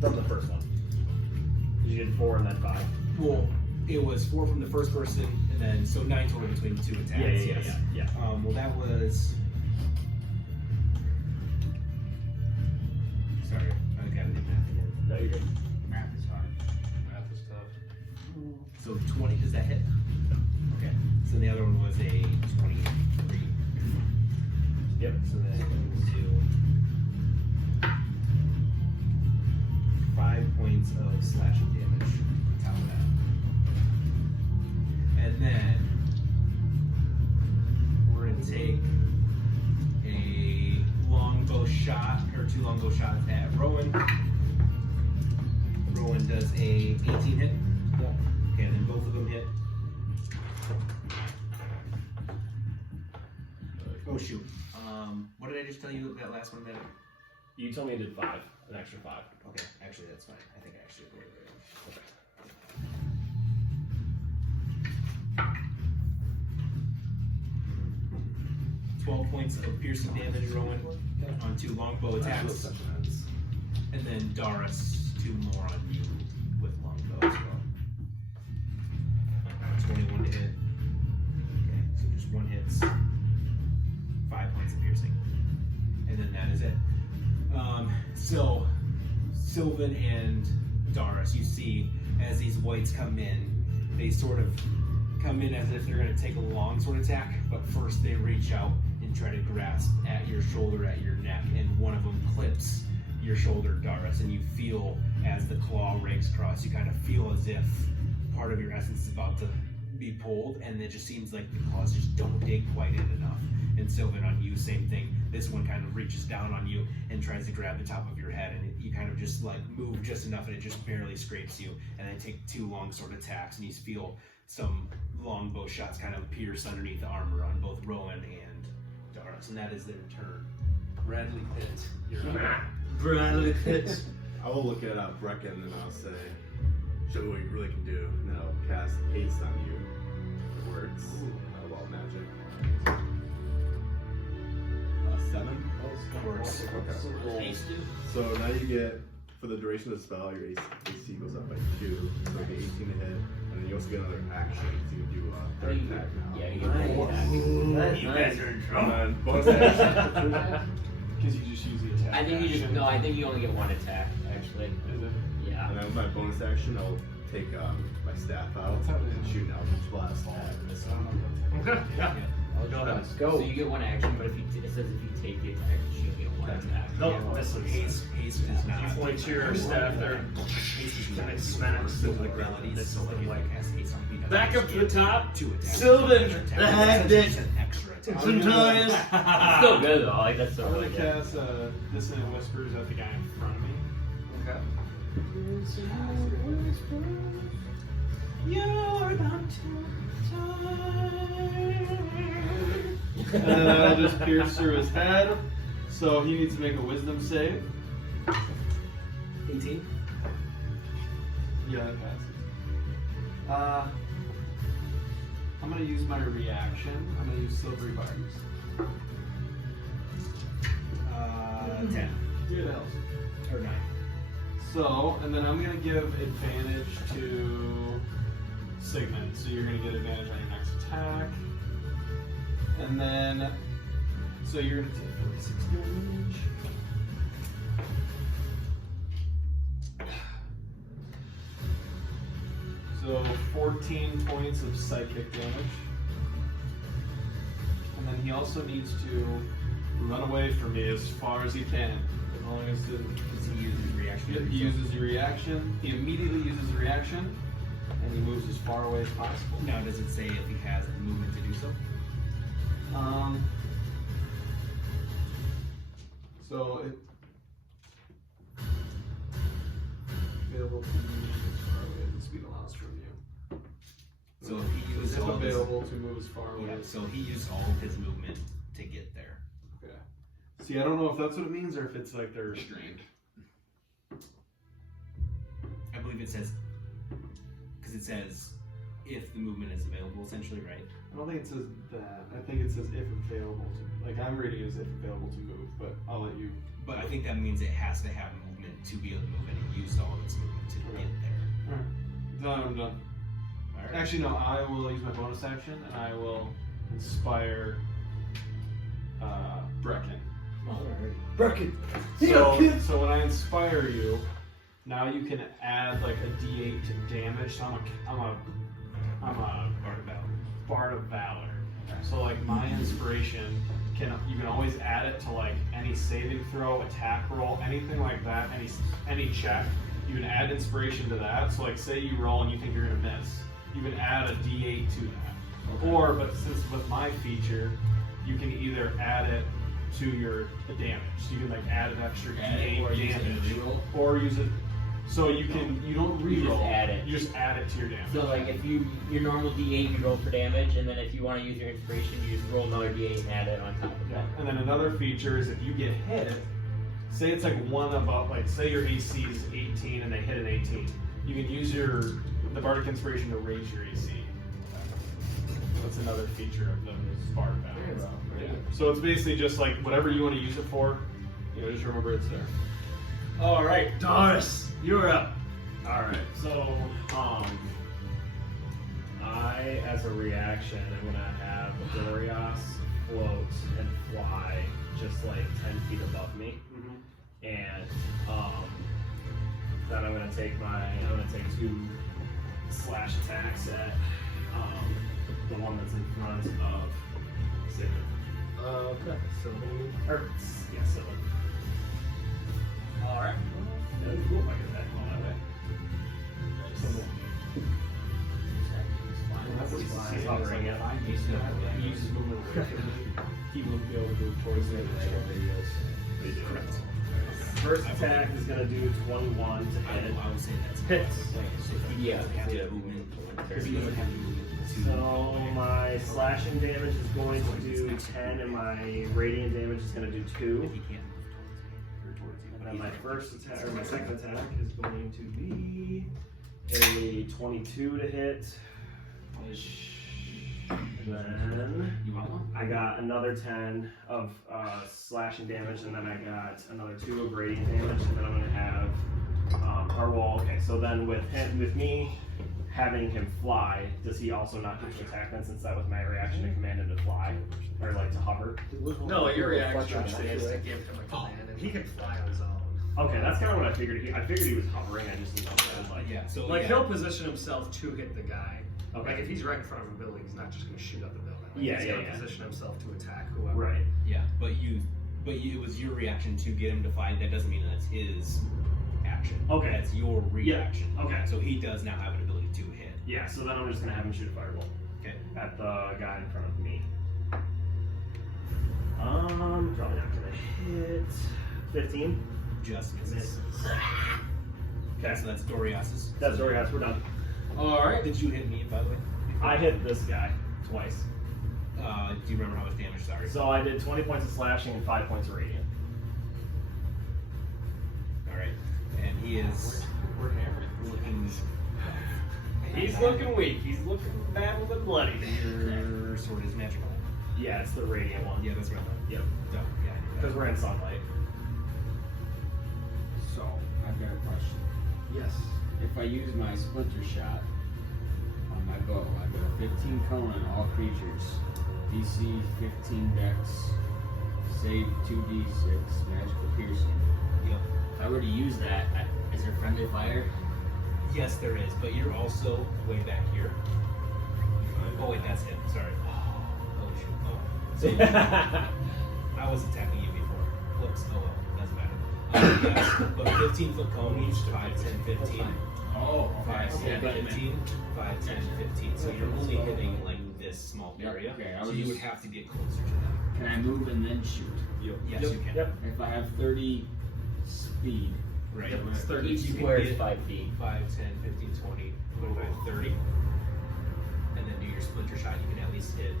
From the first one. 'Cause you did 4 and then 5. Well, it was 4 from the first person, and then so 9 total between the 2 attacks. Yeah. Well, that was. Sorry, I gotta do math again. No, you're good. Math is hard. Math is tough. So 20, does that hit? Okay. So the other one was a 23. Yep. So that equals to 5 points of slashing damage on top of that. And then we're gonna take a longbow shot, or 2 longbow shots at Rowan. Rowan does a 18 hit. Yeah. Okay, and then both of them hit. Oh shoot. What did I just tell you that last one that? You told me you did 5, an extra 5. Okay, actually that's fine. I think I actually avoided it. Okay. 12 points of piercing damage, Rowan, on 2 longbow attacks. And then Doris, 2 more on you with longbow as well. 21 to hit. Okay, so just 1 hits. 5 points of piercing. And then that is it. So, Sylvan and Doris, you see, as these Wights come in, they sort of come in as if they're going to take a long sword attack, but first they reach out and try to grasp at your shoulder, at your neck, and one of them clips your shoulder, Doris, and you feel as the claw rakes across, you kind of feel as if part of your essence is about to be pulled, and it just seems like the claws just don't dig quite in enough. And Sylvan, on you, same thing. This one kind of reaches down on you and tries to grab the top of your head, and you kind of just like move just enough, and it just barely scrapes you. And then take 2 long sword attacks, and you feel some longbow shots kind of pierce underneath the armor on both Rowan and Doris, and that is their turn. Bradley Pitt, you're up. Bradley Pitt. I will look at Brecken and I'll say, show me what you really can do. And then I'll cast haste on you. It works. Wild magic. 7? Works. Okay. So now you get, for the duration of the spell, your AC goes up by 2. So you get 18 to hit. And then you also get another action. So you can do a third attack now. Yeah, you get 4 attacks. You guys are in trouble. And then bonus action. Because you just use the attack. I think you just, action. no, I think you only get 1 attack, actually. Is it? Yeah. And then with my bonus action, I'll take my staff out and shoot an eldritch blast at Okay. Yeah. Go ahead. Let's go. So you get 1 action, but if you it says if you take the attack, you should get 1 attack. Nope, this is Haste is not. You point your staff there, and it smacks into the ground. This It's is like like has haste on me. back up to the top. 2 attacks. Sylvan, Attack. the hand It's it. an extra attack. Sometimes. It's still good though. Like that's so I'm really gonna good. cast Dissonant Whispers at the guy in front of me. Okay. You're about to And then I'll just pierce through his head. So he needs to make a wisdom save. 18. Yeah, that passes. I'm gonna use my reaction. I'm gonna use Silvery Bars. 10. Yeah, that helps. Or 9. So, and then I'm gonna give advantage to Sigmund. So you're gonna get advantage on your next attack. And then, so you're gonna take 46 damage. So 14 points of psychic damage. And then he also needs to run away from me as far as he can. As long as Does he use his reaction? Yep, he uses your reaction. He immediately uses the reaction, and he moves as far away as possible. Now, does it say if he has a movement to do so? So it available to move as far away as the speed allows from you. So if he uses If all his, available to move as far away. yeah, so he used all of his movement to get there. Okay. See, I don't know if that's what it means or if it's like they're restrained. I believe it says, because it says if the movement is available, essentially, right? I don't think it says that. I think it says if available to. Like I'm reading it as if available to move, but I'll let you. But I think that means it has to have movement to be able to move, and it used all of its movement to get there. Alright. Done. I'm done. All right. Actually, no. I will use my bonus action, and I will inspire Brecken. Brecken. So when I inspire you, now you can add like a D8 to damage. So I'm a Bard of Valor. Bard of Valor. So like my inspiration you can always add it to like any saving throw, attack roll, anything like that, any check. You can add inspiration to that. So like say you roll and you think you're gonna miss, you can add a D8 to that. Or, but since with my feature, you can either add it to the damage. So you can like add an extra D8 damage, or use it. So you don't reroll. You just add it. You just add it to your damage. So like if your normal D8 you roll for damage, and then if you want to use your inspiration, you just roll another D8 and add it on top of that. And then another feature is if you get hit, say it's like one above, like say your AC is 18 and they hit an 18, you can use the Bardic Inspiration to raise your AC. That's another feature of the Bard balance. Yeah. So it's basically just like whatever you want to use it for, just remember it's there. All right, Doris, you're up. All right, so I, as a reaction, I'm gonna have Dorias float and fly just like 10 feet above me, and then I'm gonna take 2 slash attacks at the one that's in front of Sylvan. Okay, Sylvan. Sylvan. All right. That'd be cool if I could attack him all that way. He's hovering it. He uses movement away from me. He won't be able to move towards me. Correct. First attack is going to do 21 to hit. I would say that's Hits. Yeah. So my slashing damage is going to do 10, and my radiant damage is going to do 2. And then my second attack is going to be a 22 to hit. Then I got another 10 of slashing damage, and then I got another 2 of radiant damage, and then I'm gonna have so then with me having him fly, does he also not get to attack then, since that was my reaction to command him to fly? Or like to hover? No, your reaction is to give him a command, and he can fly on his own. Okay, that's kind of what I figured. I figured he was hovering. I just didn't know if that was like so Like he'll position himself to hit the guy. Okay. Like if he's right in front of a building, he's not just going to shoot up the building. Like Yeah, he's yeah, gonna yeah. position himself to attack whoever. right. Yeah, but it was your reaction to get him to fly. That doesn't mean that's his action. Okay. That's your reaction. Okay. So he does now have an ability to hit. Yeah. So then I'm just gonna have him shoot a fireball. Okay. At the guy in front of me. Probably not gonna hit. 15. Just misses. Okay. So that's Dorias's. That's Dorias. We're done. All right. Did you hit me, by the way? I hit this guy twice. Do you remember how much damage? Sorry. So I did 20 points of slashing and 5 points of radiant. All right. And he is looking. He's looking weak. He's looking bad with a bloody. Your sword is magical. Yeah, it's the radiant one. Yeah, that's right. Yep. So, yeah. Because we're in sunlight. So, I've got a question. Yes. If I use my splinter shot on my bow, I've got a 15 cone on all creatures, DC 15 dex, save 2d6, magical piercing. Yep. If I were to use that, is there friendly fire? Yes, there is, but you're also way back here. Oh wait, that's him. Sorry. Oh shoot. Oh. So I was attacking you before. Whoops. Oh well, doesn't matter. Yes, but 15-foot cone each, 5, 10, 15. Oh, 5, 10, okay. 15. 5, 10, 15. So you're only hitting like this small area. Okay, So you would have to get closer to them. Can I move and then shoot? Yes, you can. Yep. If I have 30 speed, Right. Yep, it's 30. Each You can square is get 5 feet. 5, 10, 15, 20, 25, 30. And then do your splinter shot. You can at least hit.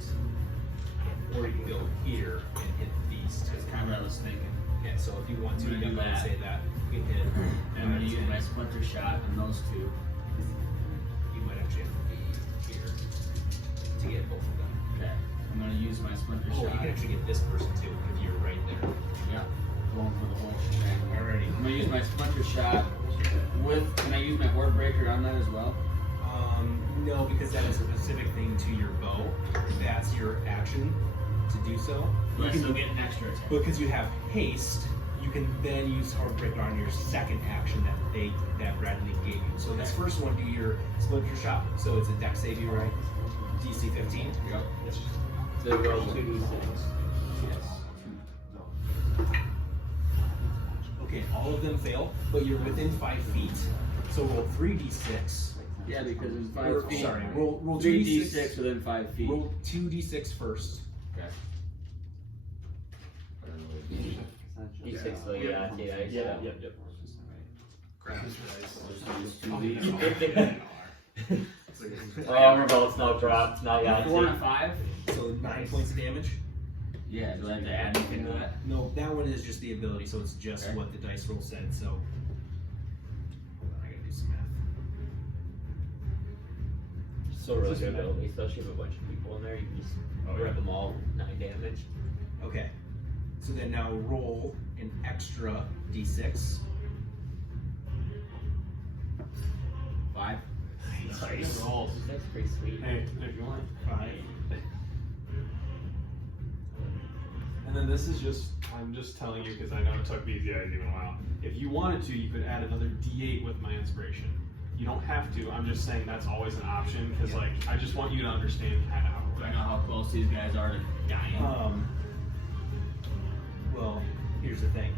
Or you can go here and hit these two. that's kind of what I was thinking. Yeah, so if you want to, I'm you gonna do definitely that. say that. You can hit. I'm going to use my splinter shot on those two. You might actually have to be here to get both of them. Okay. I'm going to use my splinter Oh, shot. you can actually get this person too if you're right there. Yeah. Going for the whole shebang. Alrighty. I'm going to use my splinter shot with, can I use my ward breaker on that as well? No, because that is a specific thing to your bow. That's your action to do so. Do I You can still get an extra attack? Because you have haste, you can then use Heartbreaker on your second action that Bradley gave you. So this first one, do your splinter shot. So it's a dex save, you right? DC 15. Yep. So roll 2d6. Okay, all of them fail, but you're within 5 feet. So roll 3d6. Yeah, because in 5 Or, feet. sorry, roll 3d6 within 5 feet. Roll 2d6 first. Okay. D6, so yeah, yeah. Grab his dice. Oh, revolt's not dropped, not yet. 4 and 5? So 9 points of damage. Yeah, do I have to add anything to that? No, that one is just the ability, so it's just what the dice roll said. So hold on, I gotta do some math. So really good ability, especially with a bunch of people in there. You can just rip them all 9 damage. Okay, so then now roll an extra d6. 5. Nice. Rolls. That's pretty sweet. Hey, if you want. 5. And then this is just, I'm just telling you because I know it took me the idea a while. If you wanted to, you could add another D8 with my inspiration. You don't have to, I'm just saying that's always an option because like, I just want you to understand kind of how it Do I works. know how close these guys are to dying? Well, here's the thing.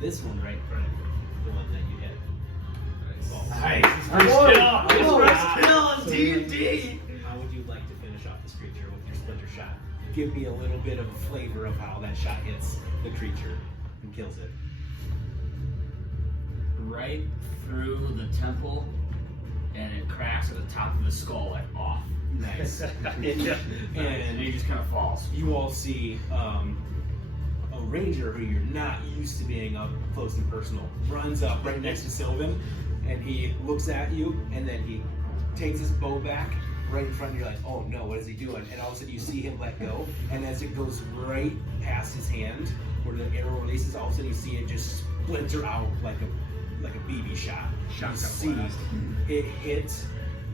This one right in front of you, the one that you hit. Nice. D&D. How would you like to finish off this creature with your splinter shot? Give me a little bit of a flavor of how that shot hits the creature and kills it. Right through the temple, and it cracks at the top of the skull, like off. Nice. And he just kind of falls. You all see a ranger who you're not used to being up close and personal runs up right next to Sylvan, and he looks at you, and then he takes his bow back right in front of you. Like, oh no, what is he doing? And all of a sudden you see him let go, and as it goes right past his hand, where the arrow releases, all of a sudden you see it just splinter out like a BB shot. You see it hit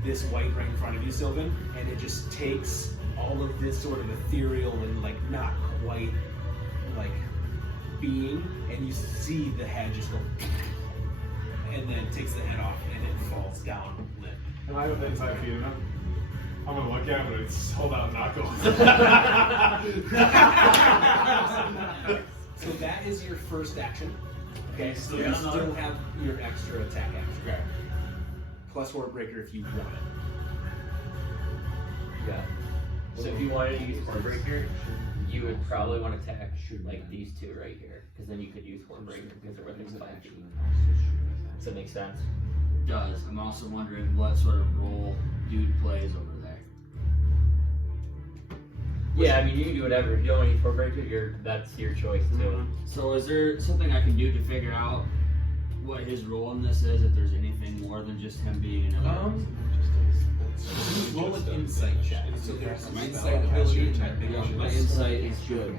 this white right in front of you, Sylvan, and it just takes all of this sort of ethereal and like not quite like being, and you see the head just go, and then takes the head off, and it falls down limp. Am I within 5 feet of him? I'm gonna look at him and it's hold out knuckles. So that is your first action. Okay, so Yeah, you no. still have your extra attack action. Okay. Plus Warbreaker if you want it. Yeah. So if you wanted to use Hornbreaker, you would probably want to attack like these two right here, because then you could use Hornbreaker because they're within 5 feet. Does that make sense? Does. I'm also wondering what sort of role dude plays over there. Yeah, I mean you can do whatever. If you don't want to use Hornbreaker, that's your choice too. So is there something I can do to figure out what his role in this is, if there's anything more than just him being an Roll an insight check. So there's some My insight insight ability. My insight is good.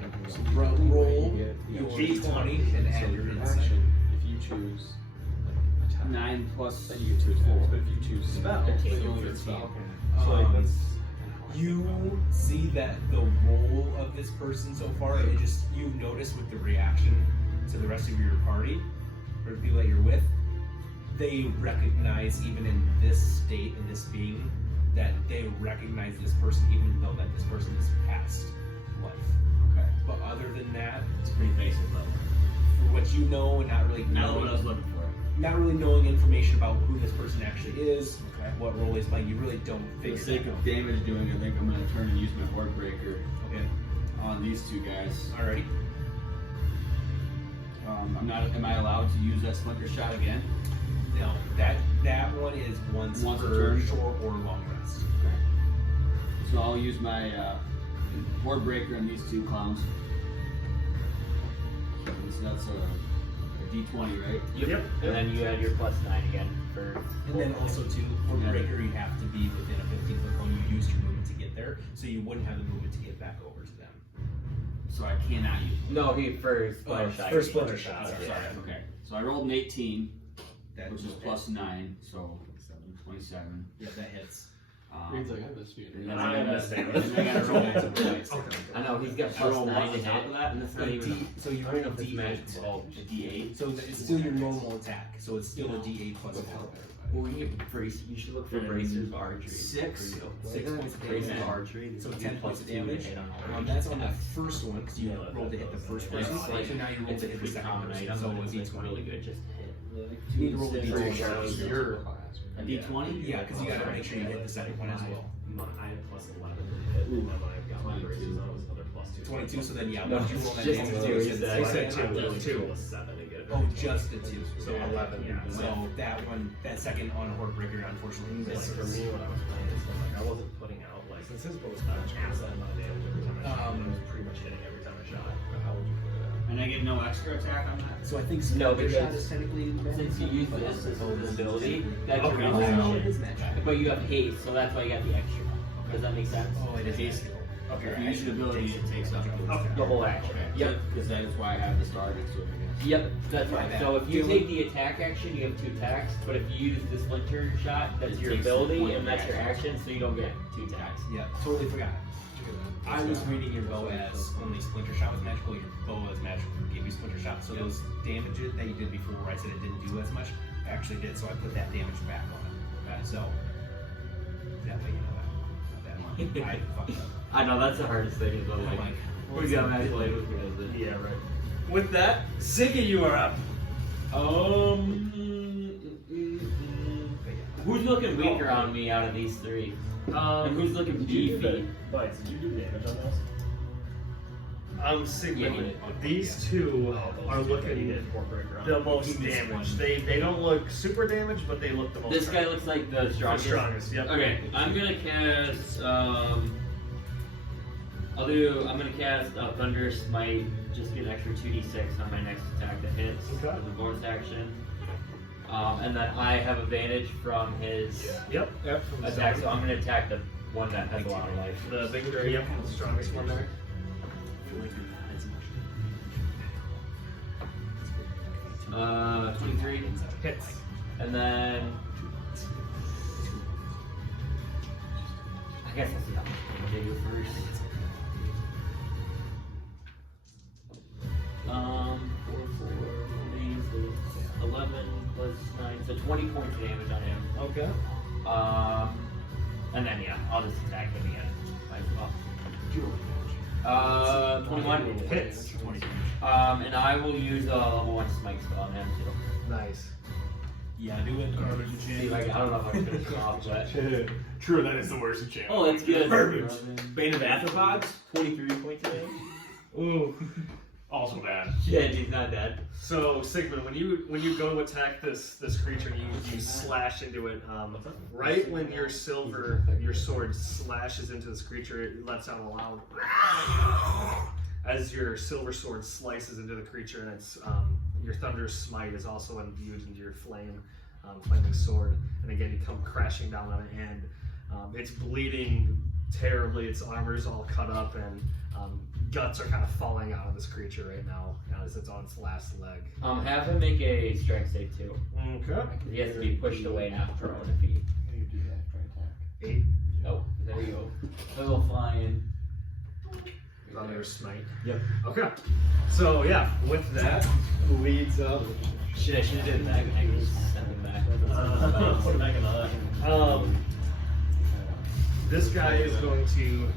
Roll your d20 and add your insight. If you choose 9 plus then you get 2 attacks. But if you choose spell, then you only get spell. So like that's You see that the role of this person so far, it just, you notice with the reaction to the rest of your party, or the people that you're with, they recognize, even in this state, in this being, that they recognize this person even though that this person is past life. Okay. But other than that, It's pretty basic level. for what you know and not really Not what I knowing, was looking for. not really knowing information about who this person actually is, Okay. what role he's playing, you really don't For figure the sake that of out. damage doing, I think I'm going to turn and use my Horde Breaker Okay, on these two guys. alrighty. Am I allowed to use that splinter shot again? No, that one is once Once a per turn. short or long rest. So I'll use my Horde Breaker on these two clowns. So that's a D20, right? Yep. And then you add your +9 again for. And then also too, for the breaker, you have to be within a 15-foot cone. You used your movement to get there, so you wouldn't have the movement to get back over to them. So I cannot use it. No, he first splinter shot. First splinter shot. Sorry. Sorry. Okay. So I rolled an 18, That which is +9, so 27. Yeah, that hits. Reed's like, I have this feeling. And then I I have gotta, the same. and then I gotta roll multiple dice. I know he's got I roll +9 one to on top hit, of that? and that's not even. So you I roll don't a know if it's D8. magic involved. A D8. So it's still your normal attack. So it's still a D8 plus 4. Well, you should look for bracers of archery. 6 points of Bracers of damage. archery. So 10 points of 2 to damage. hit on all That's on the attacks. first one because you rolled to hit the first It's person. like, So now you roll it's to a hit the pretty second common person. item, So but it's it's D20. really good just to hit. You need to roll the D20. You're A D20? Yeah, because you gotta make sure you hit the second one as well. I had plus 11 to hit, and then I've got my braces on, it was another plus 2. 22, so then yeah, No, once you roll that just damage, two, you you said said. six. I literally rolled a 7 to get it. Oh, just the 2. So 11. Yeah, so that one, that second on a horde breaker, unfortunately, Like misses. for me, when I was playing this stuff, like I wasn't putting out like since his bow was kind of that amount of damage every time I shot. It was pretty much hitting every time I shot. But how would you put it out? And I get no extra attack on that? So I think No, Splinter Shot because is technically since you use this as an ability, that's your Okay. main Oh, it action. is magic. But you have haste, so that's why you got the extra. Does that make sense? Oh, it is Haste. magical. Okay, if you use an ability, it takes up The whole action. Yep. Because that is why I have the star next to it, I guess. Yep, that's right. Yeah. So if you take the attack action, you have 2 attacks. But if you use the splinter shot, that's It your takes ability, one and that's your action. action, so you don't get 2 attacks. Yeah, totally forgot. I was reading your bow as only Splinter Shot was magical, your bow as magical gave you Splinter Shot. So those damages that you did before where I said it didn't do as much, actually did, so I put that damage back on it. Okay, so that way you know that. Not that one. I fucked up. I know, that's the hardest thing is when like, we got magical items, who does it? Yeah, right. With that, Ziggy, you are up. Who's looking weaker on me out of these 3? And who's looking beefy? Wights, did you do damage on this? Sigma, Yeah, he did. these two are He looking did Horde Breaker on the him. most damaged. They don't look super damaged, but they look the most This guy looks like the the strongest. strongest. Yep. Okay, I'm gonna cast. I'm gonna cast Thunderous Smite. Just get an extra 2d6 on my next attack that hits Okay. as a bonus action. And then I have advantage from his Yep. From the attack, so second. I'm gonna attack the one that has a lot of life. The bigger, yep, the strongest one there. 23 Hits. and then I guess I'll see how much damage I do first. 11 plus 9, so 20 points of damage on him. Okay. And then yeah, I'll just attack him again. 21 Hits. and I will use a level 1 smite spell on him too. Nice. Yeah, do it. Garbage and See, like I don't know if I can finish it off, but True, that is the worst enchantment. oh, that's good. Bane of Arthropods? 23 points of damage. Ooh. Also bad. Shit, he's not dead. So Sigmund, when you go to attack this creature, you slash into it. Right when your sword slashes into this creature, it lets out a loud as your silver sword slices into the creature, and it's your thunderous smite is also imbued into your flaming sword, and again you come crashing down on it, and it's bleeding terribly. Its armor's all cut up, and guts are kind of falling out of this creature right now as it's on its last leg. Have him make a strength save too. Okay. He has to be pushed away, not prone if he. You do that for attack. 8. Oh, there you go. A little flying. Thunder smite. Yep. Okay. So yeah, with that leads up. Shit, I should have done that. I could just send him back. Put it back in the This guy is going to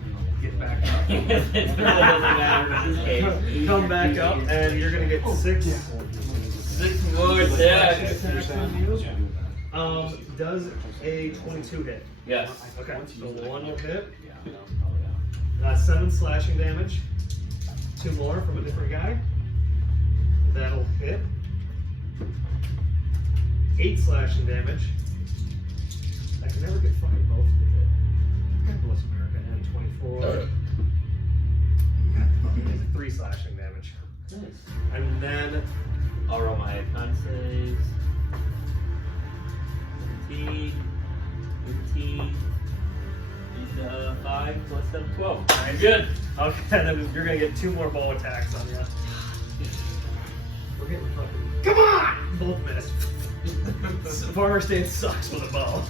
get back up. It really doesn't matter in this case. Come back up, and you're gonna get 6 more attacks. Does a 22 hit? Yes. Okay, so 1 will hit. 7 slashing damage. 2 more from a different guy. That'll hit. 8 slashing damage. I can never get fucking both to hit. God bless America. And 24. 3 slashing damage. Nice. And then I'll roll my con saves. 17, 13, and 5 plus 7, 12. Alright, good. okay, then you're gonna get 2 more bow attacks on you. We're getting fucking. Come on! Both miss. Farmer Stan sucks with a bow.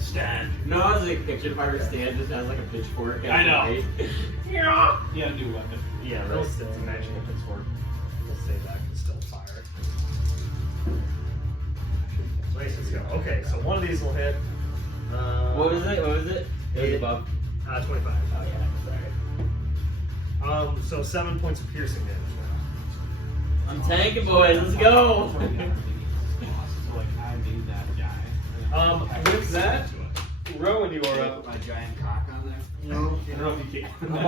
Stand. No, I was like picture Farmer Stan just has like a pitchfork. I know. Right? Yeah, new weapon. Yeah, Right. it's a magical pitchfork. We'll say that can still fire. Okay, so one of these will hit. What was it? What was it? It was above. 25. Oh yeah, sorry. So 7 points of piercing damage now. I'm tanking, boys. Let's go. So like I made that guy. With that, Rowan, you are up. Put my giant cock on there. No. I don't know if you can. My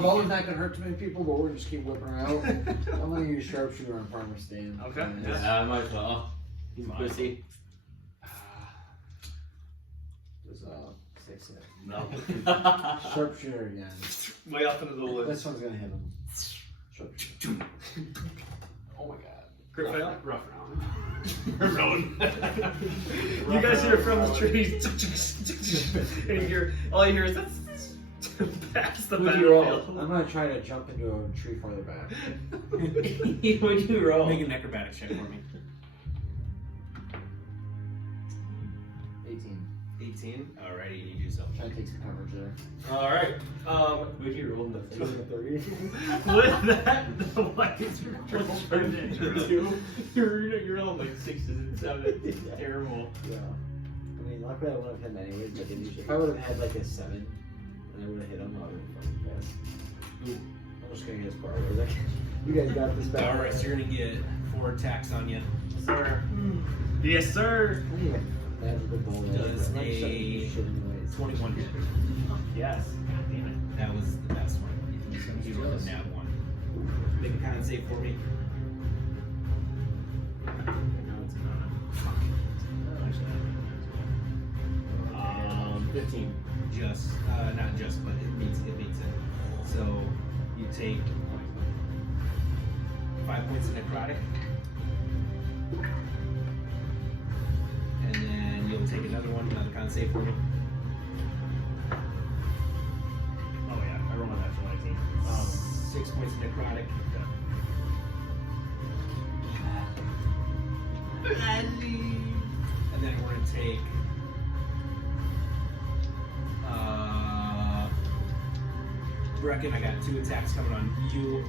bow's not gonna hurt too many people, but we're gonna just keep whipping her out. I'm gonna use sharpshooter on farmer stand. Okay. Yeah, I might as well. He's a pussy. There's 6 hit. No. Sharpshooter again. Way up into the woods. This one's gonna hit him. Sharpshooter. Oh my god. Crit fail? Rough round. You guys hear from the trees, and you hear, all you hear is that's past the What'd you roll? battlefield. I'm gonna try to jump into a tree farther back. What'd you roll? Make an acrobatics check for me. 18. 18. Alrighty, you do so. Try to take some coverage there. Alright, What'd you roll in the 30. with that, the Wights roll for ninja. You're on like 6s and 7s. It's terrible. Yeah. I mean, luckily I wouldn't have hit him anyways, but if I would have had like a 7, and I would have hit him, I would have fucking passed. I'm just gonna get his bar. Like, you guys got this back. Doris, you're gonna get 4 attacks on you. Sir. Yes, sir. Anyway, that's a good ball. Does I'm not a shutting you shit anyways. 21 hit. Yes. God damn it. That was the best one. You rolled a nat 1. Make a con save for me. Now it's gonna. 15. Just, not just, but it beats it. So you take 5 points of necrotic, and then you'll take another con save for me. Oh yeah, I rolled a natural 19. 6 points of necrotic. And then we're gonna take Brecken, I got 2 attacks coming on you.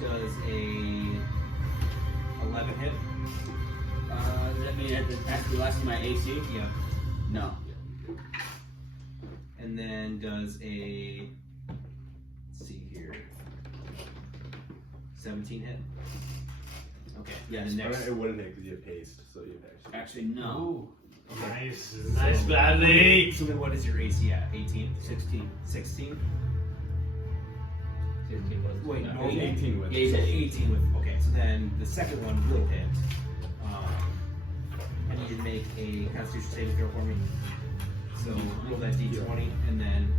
Does a 11 hit? Does that mean after less than my AC? Yeah. No. And then does a, let's see here, 17 hit? Okay. Yeah, the next. It wouldn't hit because you have haste, so you have Actually, no. Nice. Nice badly. So then what is your AC at? 18? 16. 16? 16 was. Wait, no, no, 18 with. Yeah, you said 18 with, okay, so then the second one will hit. I need you to make a Constitution saving throw for me. So roll that d20 and then,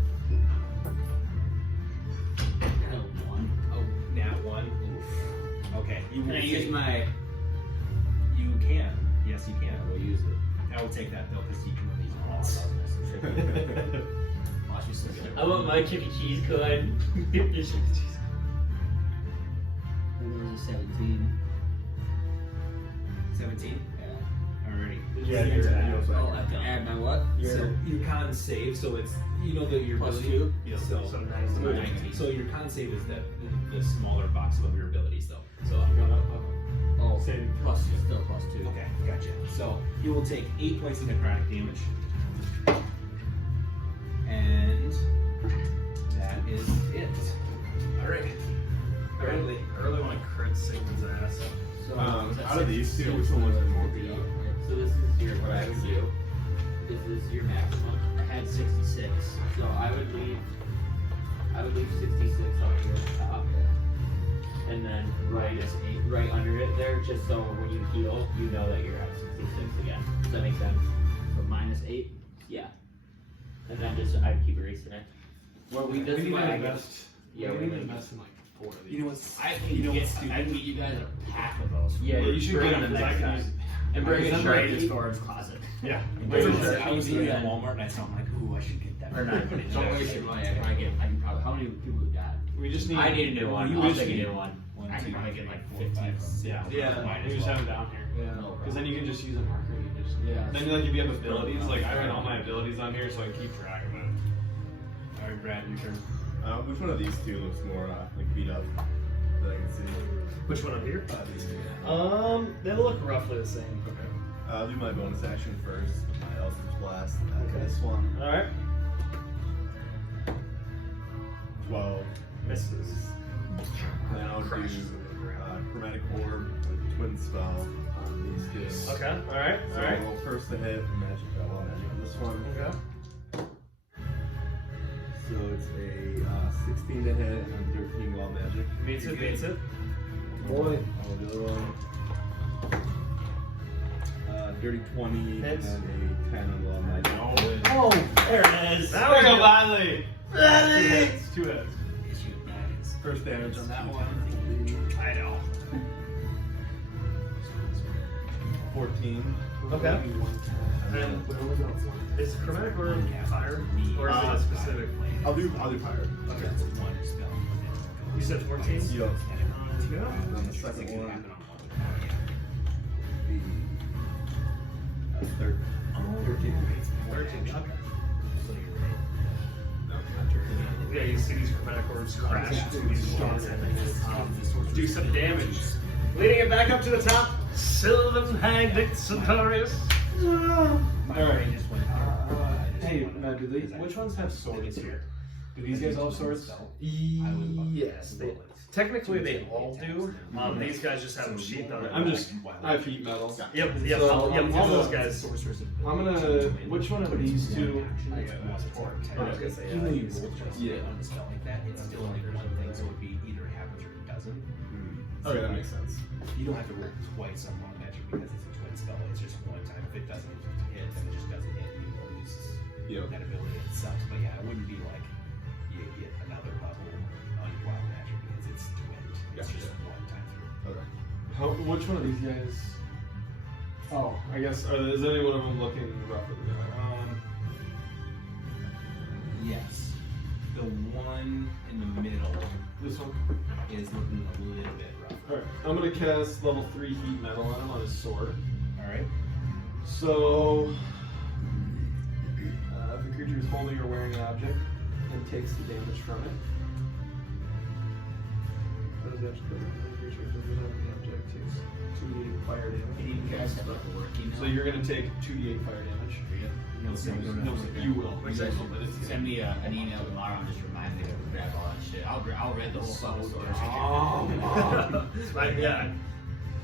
oh, nat 1. Oof. Okay, you Can will I use take, my... you can, yes you can. I will use it. I will take that though, because you can release once. Watch me stick it. I want my Chuck E. Cheese coin. 17. 17? Yeah. Alrighty. Yeah, you're Oh, I have to add my what? So your con save, so it's, you know that your Plus ability. 2? Yeah, So 19. So your con save is the smaller box of your abilities though. So Oh, Saving plus, still plus 2. okay, gotcha. So you will take 8 points of necrotic damage. And that is it. Alright. I really want to crit Sigmund's ass. So, out of these two, which one was it more beat up? So this is your, what I would do. This is your maximum. I had 66. So I would leave 66 up here at the top. And then right under it there, just so when you heal, you know that you're at 66 again. Does that make sense? So minus 8. Yeah. And then just, I'd keep erasing it. Well, We This is need why to I guess. invest. Yeah, we we're need to gonna- invest in like 4 of these. You know what's, I you know can what's stupid? get you guys a pack of those. Yeah, you should bring get them them next because I can time. use. And bring a It's shirt. in the storage closet. Yeah. I was looking at Walmart and I saw, I'm like, ooh, I should get that. Or not. Don't waste your money. I can probably get. How many people we got? We just need. I need a new one. You I'll just take a need- new one. 1, I 2, can probably get 3, like 4, 15 5, of them. 6. Yeah, Might as we just well. have them down here. No Because then you can just use a marker. And you just. Yeah. Then like if you have abilities, like I write all my abilities on here so I can keep track of it. Alright, Brad, your turn. Which one of these two looks more like beat up that I can see? Which one up here? These two. They look roughly the same. Okay. I'll do my bonus action first. My Eldritch Blast. Okay. This one. Alright. 12. Misses. Then I'll do Chromatic Orb with Twin Spell on these two. Okay, alright, So alright. I'll first to hit Magic Wild Magic on this one. Okay. So it's a 16 to hit and 13 Wild Magic. Beats it, beats it. Boy. Oh, the other one. Dirty 20 Hits. and a 10 on Wild Magic. Oh, There it is. There we go, Bradley. Bradley! 2 hits. First damage on that one. I know. 14. Okay. And is Chromatic Orb fire? Or is it a specific? I'll do fire. Okay. You said 14? Yup. Yeah. And then the second one. The 13. 13. Okay. Yeah, you see these Chromatic Orbs crash into these storms and do some damage. Leading it back up to the top, Sylvan-Hanged Centaurus. Alright. Hey, Matt, which ones have swords here? Do these guys all have swords? Yes, technically they all do. These guys just have them sheathed on it. I have heat metal. Yep, So, all those guys. I'm gonna, which one of these two? Even though you roll just Yeah. on a spell like that, it's still only one thing, so it would be either happens or it doesn't. Okay, that makes sense. You don't have to roll twice on one magic because it's a twin spell. It's just one time. If it doesn't hit, then it just doesn't hit. You lose that ability. It sucks, but yeah, it wouldn't be like you get another level on your wild magic because it's twinned. It's just one time through. Okay. Which one of these guys? Oh, I guess, is any one of them looking rougher than the other? Yes. The one in the middle This one? is looking a little bit rough. Alright, I'm gonna cast level 3 heat metal on him on his sword. Alright. So, if the creature is holding or wearing an object and takes the damage from it. What does that do? The creature doesn't have an object takes 2d8 fire damage. So you're gonna take 2d8 fire damage. No, You will. Send me an email tomorrow and just remind me to grab all that shit. I'll read the whole fucking story. Like, yeah.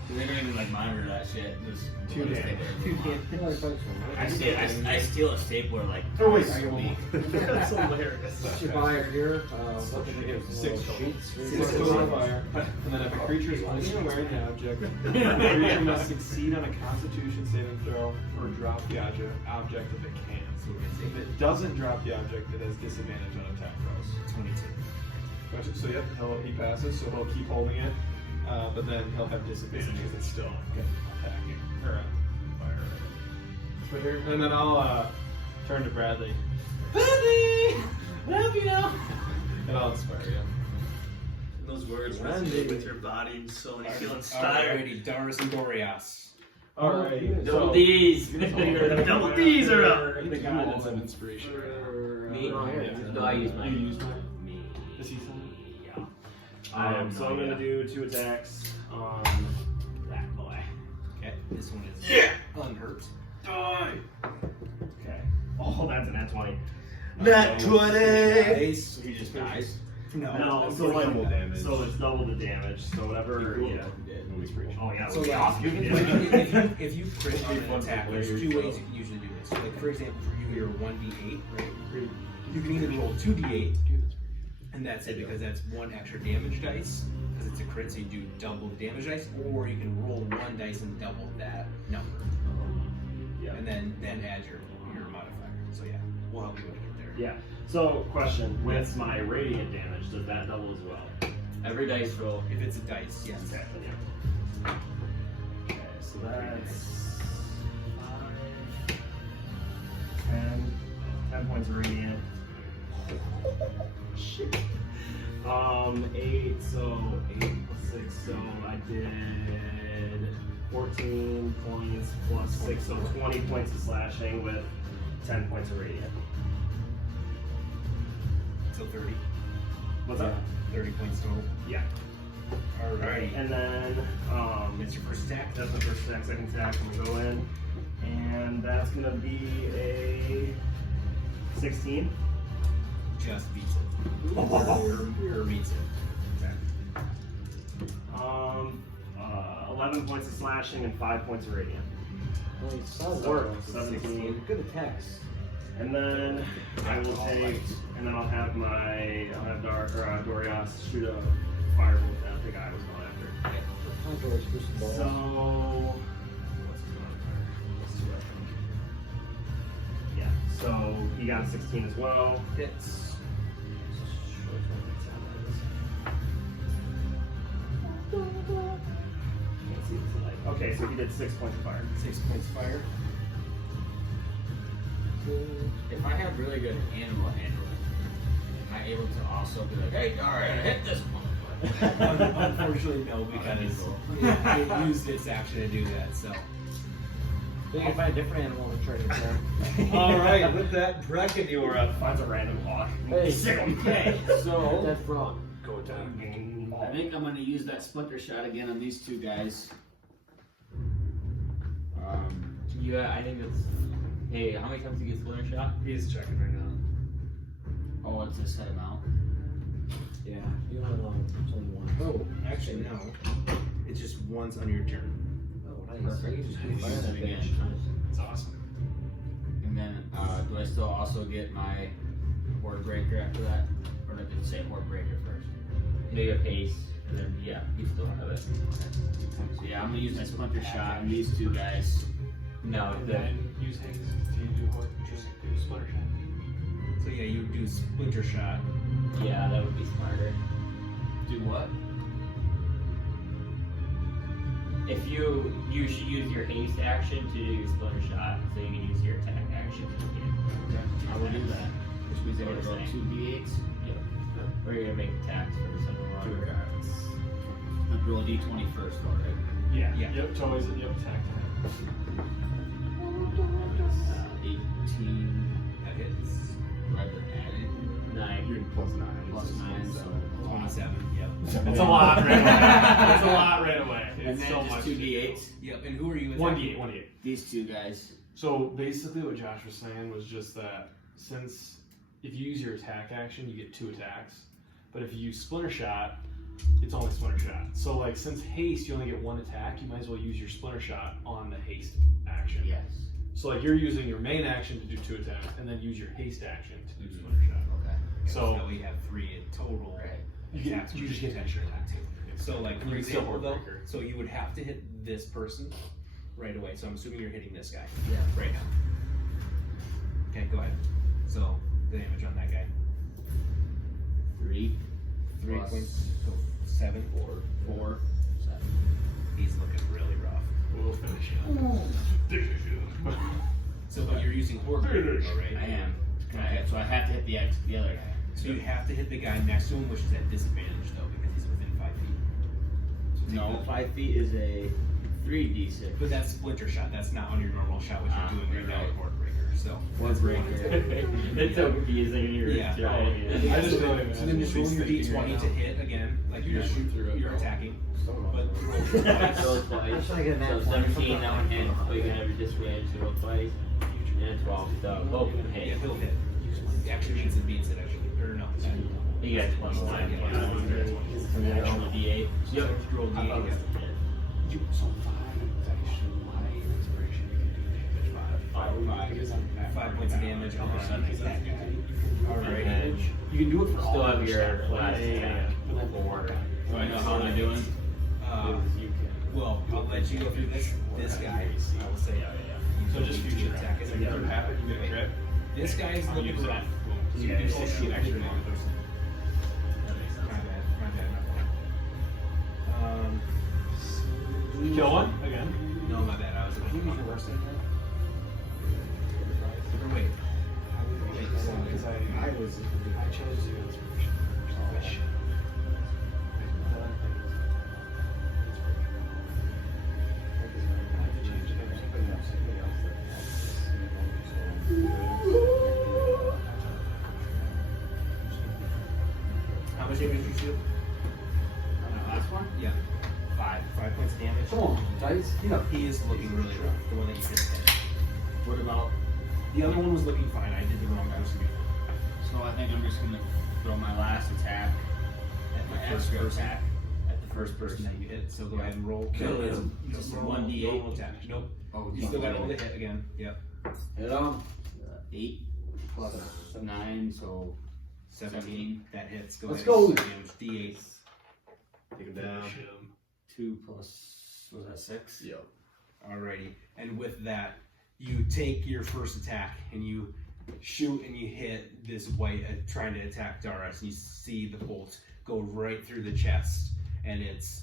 They don't even like monitor that shit. Just 2 damage. I steal a stapler like Oh wait, twice a week. That's hilarious. Your buyer here, looking to get some 6 little sheets. 6 total fire. And then if a creature is holding or wearing the object, the creature must succeed on a Constitution saving throw or drop the object if it can. If it doesn't drop the object, it has disadvantage on attack rolls. 22. Gotcha. So yep, he passes, so he'll keep holding it, but then he'll have disadvantage because it's still attacking or fire. And then I'll turn to Bradley. Bradley! Love you now! And I'll inspire you. Those words resonate with your body, so when you feel inspired. Alrighty, Darius and Dorias. Alright. Double D's. The double D's are up. The guy that's an inspiration. Me? Yeah. No, I use mine. You use mine? Me. Is he something? Yeah. So I'm gonna do 2 attacks on that boy. Okay, this one is unhurt. Die! Okay. Oh, that's an nat 20. Nat 20! Dies. He just dies. No, it's so like, double damage. so it's double the damage. So whatever. Yeah. Oh yeah. So yeah. like, Yeah. if you crit on an attack, there's 2 ways you can usually do this. Like for example, for you, you're 1d8, right? You can either roll 2d8, and that's it because that's 1 extra damage dice because it's a crit, so you do double the damage dice, or you can roll 1 dice and double that number. Yeah. And then add your modifier. So yeah, we'll help you when you get there. Yeah. So question: with my radiant damage, does that double as well? Every dice roll. If it's a dice, yes. Okay. Yeah. Okay. So that's 5, 10 points of radiant. Shit. 8. So 8 plus 6. So I did 14 points plus 6. So 20 points of slashing with 10 points of radiant. So 30. What's that? 30 points total. Yeah. Alright. And then It's your first attack? That's the first attack. Second attack, I'm gonna go in, and that's gonna be a 16. Just beats it. Or beats it. Okay. 11 points of slashing and 5 points of radiant. Well, he saw Work, that. 17. Good attacks. And then I will take, and then I'll have Dorias shoot a firebolt at the guy I was going after. Contour's boosting balls. So, what's his modifier? Plus 2, I think. Yeah, so he got a 16 as well. Hits. Can't see this light. Okay, so he did 6 points of fire. 6 points of fire. If I have really good animal handling, am I able to also be like, hey, Dara, hit this motherfucker? Unfortunately, no, because it used its action to do that, so. You can find a different animal to try to kill. Alright, with that, Brecken, you are up. Finds a random hawk. Hey. Sick him. Okay, so That's wrong. Go down. I think I'm gonna use that splinter shot again on these two guys. Yeah, I think it's. Hey, how many times do you get splinter shot? He's checking right now. Oh, it's a set amount. Yeah, you don't know. It's only one. Oh, actually no. It's just once on your turn. Oh, nice. Perfect. You just keep firing that Again. bitch. It's awesome. And then, do I still also get my Horde Breaker after that? Or did it say Horde Breaker first? Maybe a pace, and then yeah, you still have it. So yeah, I'm gonna use my splinter shot on these two guys. No, And the then use haste. Do you do what? Just do splitter shot. So yeah, you do splinter shot. yeah, that would be smarter. Do what? If you should use your haste action to do splinter shot, so you can use your attack action. I will do that. Which means I gotta roll 2d8s. Yep. Or you're gonna make attacks first and Sure. then I'll roll a d20 first, alright? Yeah. Yeah. Yep. It's always attack time. 18. That hits. Do I have to add it? 9. You're plus 9. Plus 9, so. 27. Yep. It's a lot right away. It's a lot right away. And It's then so just much. 2d8s. Yep. And who are you? 1d8. 1d8. These two guys. So basically, what Josh was saying was just that since if you use your attack action, you get 2 attacks, but if you use splinter shot, it's only splinter shot. So like since haste, you only get 1 attack, you might as well use your splinter shot on the haste action. Yes. So like you're using your main action to do 2 attacks, and then use your haste action to do splinter shot. Okay. So now we have 3 in total. Right. you just get an extra attack too. So like for You can still example Horde though, Breaker. so you would have to hit this person right away. So I'm assuming you're hitting this guy. Yeah. Right now. Okay, go ahead. So the damage on that guy. 3. 3 Plus points. So 7. 4. 7. He's looking really rough. We'll finish it. So but you're using Horde Breaker, though, right? I am. Okay, so I have to hit the other guy. So you have to hit the guy next to him, which is at disadvantage though, because he's within 5 feet. So take No, the- 5 feet is a 3d6. But that's splinter shot. That's not on your normal shot, which you're doing right now with Horde Breaker. So Horde Breaker. It's so confusing when you're Yeah. trying to I just really so then just roll your d20 to hit again, like you're shoot through it. you're attacking. But roll So twice. twice. trying to get a So nat 20. 17, that one hits, but you can have your disadvantage to roll twice. And a 12, so both can Yeah, hit. he'll hit. It actually means it beats it actually. Or no. You got 21. And then I roll a d8. Yep. Roll d8 again. So 5 inspiration, you can do damage 5. 5 points of damage on that guy. Alright. And You can do it for all still of have your your stuff. last attack. 4. Do I know how I'm doing? Well, I'll let you go through this guy. I will say, So just future attack is If you happen, you get a crit. This guy's I'll looking use rough. it. You can do 60 extra damage. My bad. You kill one again. No, my bad. I was looking at Reverse it. Or wait. Because I chose to do inspiration first. I have to change How much damage did you do? On the last one? Yeah. 5. 5 points of damage. Come on, dice. Get up. He is looking really rough. The one that you just hit. What about? The other one was looking fine. I did the wrong person. So I think I'm just gonna throw my last attack At my the first extra person. attack at the First person that you hit. So go ahead and roll. Kill Kill him. is Just normal- 1d8. normal attack. Nope. Oh, You still got to roll the hit again. Yep. Hit him. 8 plus 9, so 17. That hits. Go Let's ahead. go. And damage. D8. Take him down. 2 plus was that 6? Yep. Alrighty. And with that, you take your first attack and you shoot and you hit this white trying to attack Darius. And you see the bolt go right through the chest, and it's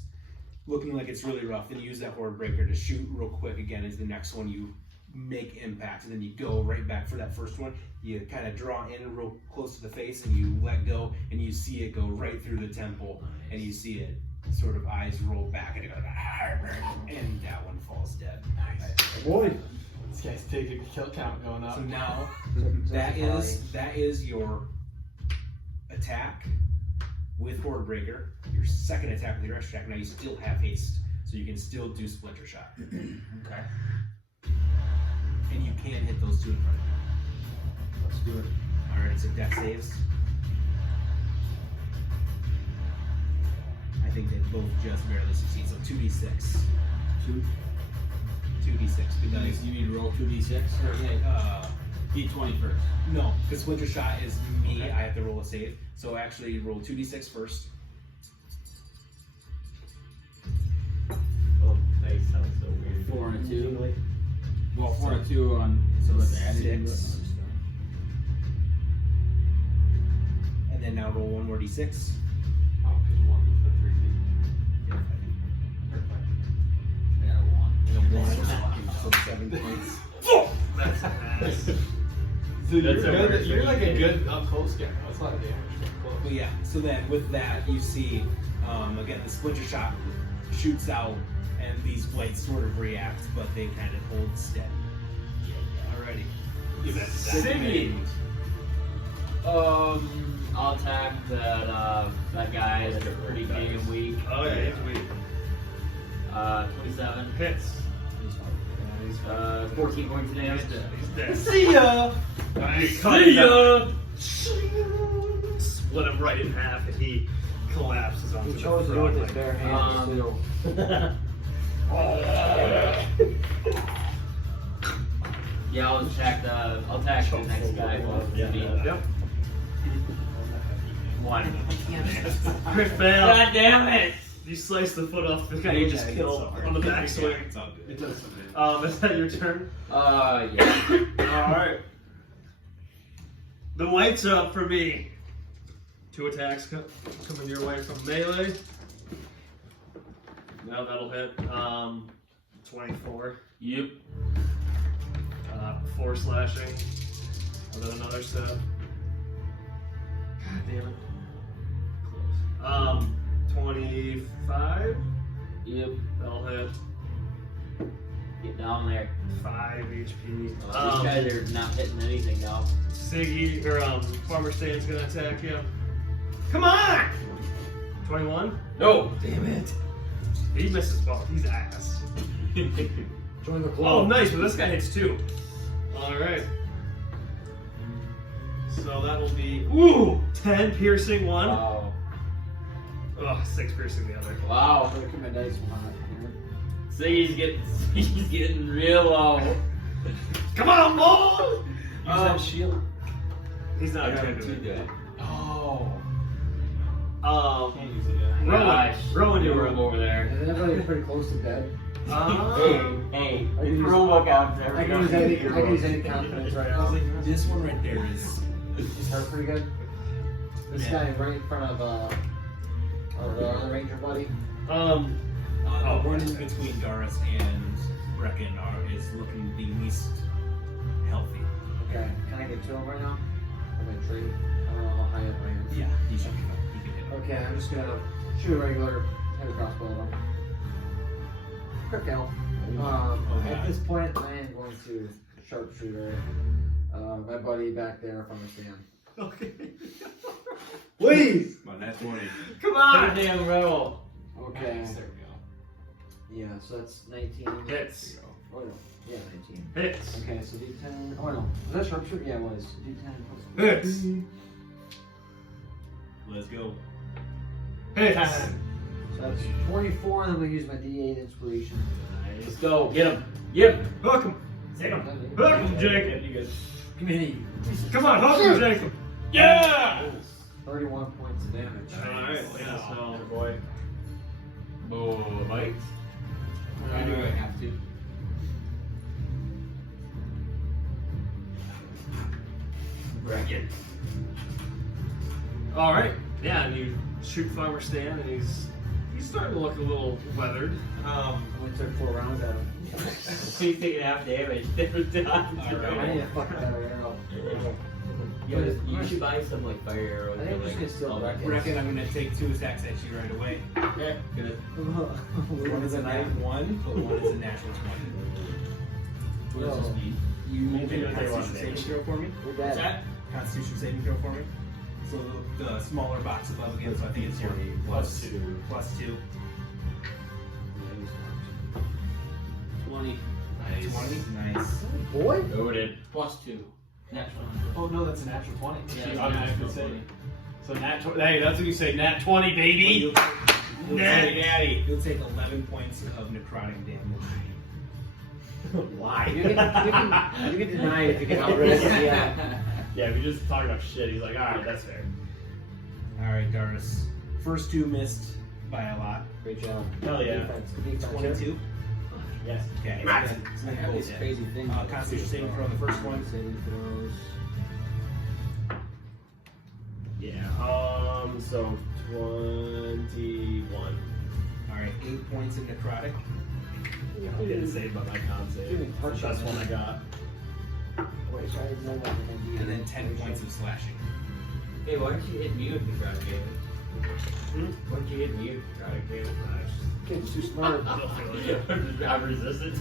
looking like it's really rough. Then you use that horde breaker to shoot real quick again. Is the next one you make impact, and then you go right back for that first one. You kind of draw in real close to the face, and you let go, and you see it go right through the temple, and you see it sort of eyes roll back, and it goes, and that one falls dead. Nice. Boy. This guy's taking the kill count going up. So now that is your attack with horde breaker. Your second attack with your extra attack. Now you still have haste, so you can still do splinter shot. Okay. And you can hit those two in front of you. Let's do it. Alright, so death saves. I think they both just barely succeed, so 2d6. 2d6, because You need to roll 2d6? D20 first. no, because splinter shot is me, I have to roll a save. So actually roll 2d6 first. Oh, nice. Sounds so weird. 4 and a 2. Well, 4 and a 2 on. So let's add it into it. 6. And then now roll one more d6. Oh, because 1 was the 3D. I got a 1. So 7 points. That's nice. Dude, That's a worse you're like a than good up close guy. That's a lot of damage. But yeah, so then with that, you see, again, the splinter shot shoots out, and these blades sort of react, but they kind of hold steady. Alrighty. Give that Siggy! I'll attack that guy that's pretty big and weak. Oh yeah, it's weak. 27. Hits. 14 points of damage. He's dead. See ya! Nice. See ya! Split him right in half, and he collapses onto He the chose to do front. with his bare hands. Yeah, I'll attack the next guy. Yep. 1. Crit fail. God damn it! You slice the foot off the guy you just killed on the backswing. It's all good. It does something. Is that your turn? Yeah. Alright. The Wights are up for me. 2 attacks coming your way from melee. Now that'll hit. 24. Yep. 4 slashing. And then another set. God damn it. Close. 25. Yep. That'll hit. Get down there. 5 HP. These guys are not hitting anything now. Siggy, or Farmer Stan's gonna attack you. Come on! 21? No! Damn it! He misses both. He's ass. Join the club. Oh, nice, but this guy hits 2. Alright. So that'll be, 10 piercing 1. Wow. Oh, 6 piercing the other. Wow. Look at my dice mod here. See, he's getting real low. Come on, boy! Use that shield. He's not I got gonna him do too it. good. Oh. Can't use it yet. Rowan, you you're were up. over there. Is everybody pretty close to dead? Hey, I can use- roll out there. I can use any confidence right now. This one right there is. Is her pretty good? This guy right in front of the other ranger buddy. The one in between Doris and Brecken is looking the least healthy. Okay, can I get 2 of them right now? I'm gonna trade. I don't know how high up I am. Yeah, he should be fine. He can hit him. Okay, I'm just gonna shoot a regular heavy crossbow at him. Crit fail. At this point, I am going to sharpshooter my buddy back there from the stand. Okay. Please! My next 20. Come on! Damn roll. Okay. There we go. Yeah, so that's 19. Hits. Oh, no. Yeah, 19. Hits. Okay, so D10. Oh, no. Was that sharpshooter? Yeah, it was. D10 Hits. Let's go. Hits. So that's 24, and I'm going to use my D8 inspiration. Let's go. Get him. Get him. Hook him. Take him. Hook him, Jacob. Come here. Come on, hook him, Jacob. Yeah! 31 points of damage. Alright, Yeah, so. boy. Oh, Wights. I do I have to. Bracket. Alright. Yeah, and you shoot Farmer Stan, and he's starting to look a little weathered. I only took 4 rounds at him. He's taking half damage. Different times. I need a fucking better arrow. You should buy some like fire arrows. I think I'm just gonna steal Bracket. Reckon I'm gonna take 2 attacks at you right away. Yeah, good. One is a nat 1, but one is a natural 20. What does this mean? You make a Constitution saving throw for me. We're What's dead. that? Constitution saving throw for me. So the smaller box above again, so I think it's your plus 2. Plus 2. 20. Nice. 20. Nice. Boy? Loaded. Plus 2. Natural. Oh no, that's a natural 20. Yeah, You automatically natural say. 20. So hey, that's what you say. Nat 20, baby. You'll Daddy. You'll take 11 points of necrotic damage. Why? You can deny it if you get outright. Yeah. Yeah, if you just talk about shit, he's like, alright, that's fair. Alright, Darius. First 2 missed by a lot. Great job. Hell yeah. Defense. Good defense. 22. Yes. Okay. I have these crazy things. Constitution saving throw on the first one. Saving throws. Yeah, so 21. Alright, 8 points of necrotic. I didn't save, but my con save. That's one I got. Wait, so I didn't know that. And then 10 points of slashing. Hey, why don't you hit me with necrotic damage? Why don't you hit me with necrotic damage? Kid's too smart. I'm resistant.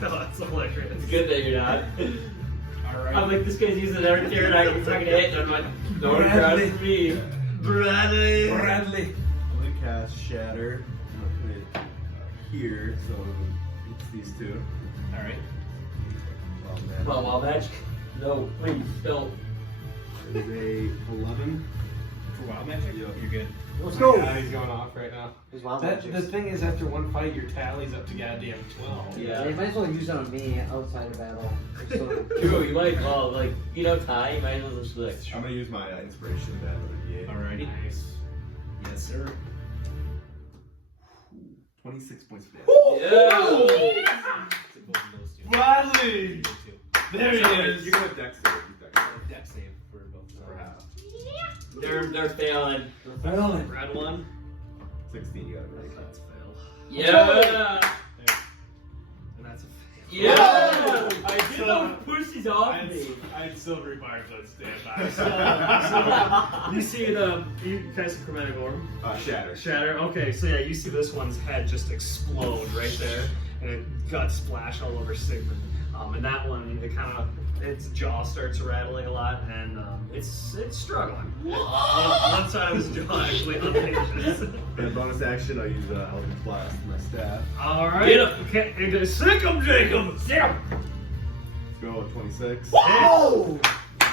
No, that's hilarious. It's good that you're not. Alright. I'm like, this guy's using every character I'm not gonna hit, and I'm like, no one crosses me. Bradley. Bradley. I'm gonna cast Shatter. I'm gonna put it here, so it's these two. Alright. Oh, Oh, wild magic? No, please, don't. It is a 11. For wild magic? Yep. You're good. Let's Oh go. my God, he's going off right now. There's wild The magic. thing is, after one fight, your tally's up to goddamn 12. Yeah, you might as well use it on me outside of battle. So, True, you might, well, like, you know, Ty, you might as well just be like, I'm gonna use my inspiration to add another D8. Alrighty. Nice. Yes, sir. 26 points of damage. yeah! So both of those 2. Bradley! Those 2. There he is! You're gonna dex save. Deck save for both of For them. half. They're failing. failing. Red one. 16, you gotta make. That's a fail. Yeah! And that's a fail. Yeah! I get those pussies off me. I had silvery bars on standby. You see you guys see chromatic orb? Shatter. Shatter. Okay, so yeah, you see this one's head just explode right there, and it gut splash all over Sigmund. And that one, its jaw starts rattling a lot, and it's struggling. One side of his jaw actually unhinges. And bonus action, I'll use Eldritch Blast with my staff. All right. Get him. Okay, and just sick him, Jacob. Sick him. Let's go with 26. Oh!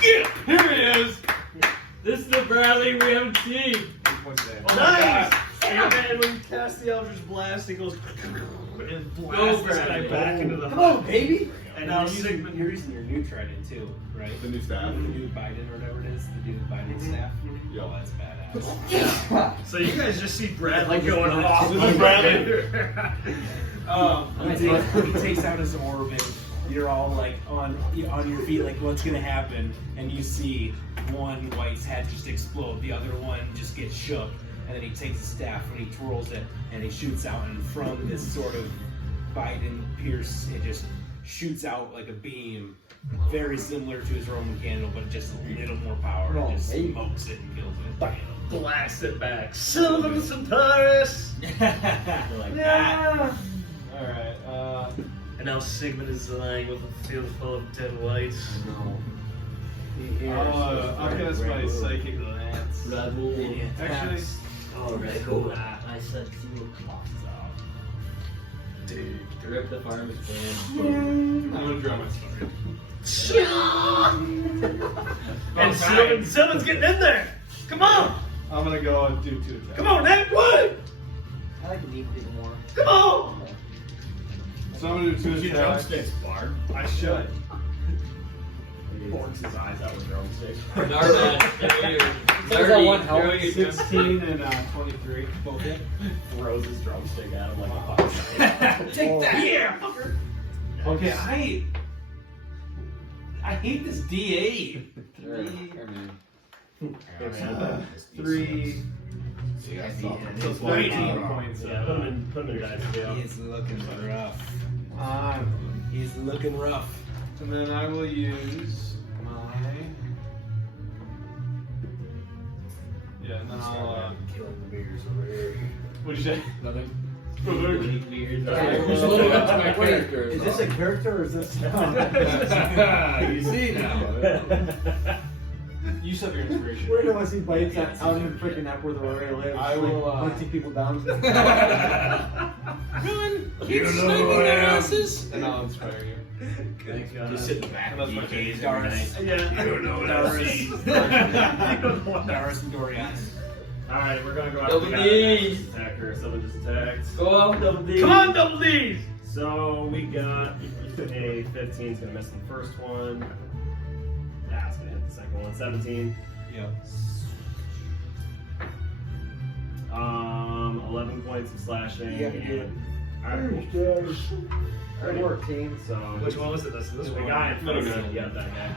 Here he is. This is the Bradley we haven't seen. 8 points of damage. Oh nice. And then when you cast the Eldritch Blast, it goes and blasts this guy Bradley. back into the Come on, baby! And now you're Sigmund. using your new trident too, right? The new staff. The new Biden or whatever it is, the new Biden staff. Yeah. Oh, that's badass. So you guys just see Bradley Like this going Bradley. off. This is Bradley. He takes out his orb and you're all like on your feet, like what's gonna happen? And you see one Wight's head just explode, the other one just gets shook, and then he takes the staff and he twirls it and he shoots out, and from this sort of Biden pierce, it just shoots out like a beam, very similar to his Roman candle, but just a little more power. Oh, And just baby. smokes it and kills it. Blast it back. Sylvan Centaurus! Like that. Alright, And now Sigmund is lying with a field full of dead Wights. No. I'll cast my Psychic Lance. Red Bull. And he attacks. Actually, Oh, Red Bull. I said 2 o'clock. So. Rip the farmer's stand. I'm gonna draw my sword. And Sylvan's getting in there. Come on. I'm gonna go and do 2 attacks. Come on, Nate. What? I like to meet people more. Come on. So I'm gonna do 2 Use your attacks. drumsticks, Bard. I should. Forks his eyes out with drumsticks. There's that one helmet. 16 and 23. Both hit. Throws his drumstick at him like a fucking Take that. Yeah, fucker. Okay, I hate this D8. 3. So 13 points. Yeah, put him in dice jail. He's looking rough. He's looking rough. And then I will use my. Yeah, and then I'll. Killing the beers over here. What'd you say? Nothing. Wait, is this a character or is this? You see now. You said your inspiration. Where do I see Wights out in freaking Epworth where he lives? I will, hunting people down. Run! Keep sniping their asses! And I'll inspire you. Thanks, God. Just sit in the back And that's my DJs turn. every night. Yeah. You don't know what I see. Darius and Dorian. Alright, we're gonna go after Double the guy D's. next. Attacker. Someone just attacked. Go off, double D. Come on, double D's. So we got a 15, it's gonna miss the first one. That's gonna hit the second one. 17. Yep. 11 points of slashing. Yeah, you do it. Alright, cool. Good work, team. So Which one was it? This the one. guy in front of me, yeah, that guy.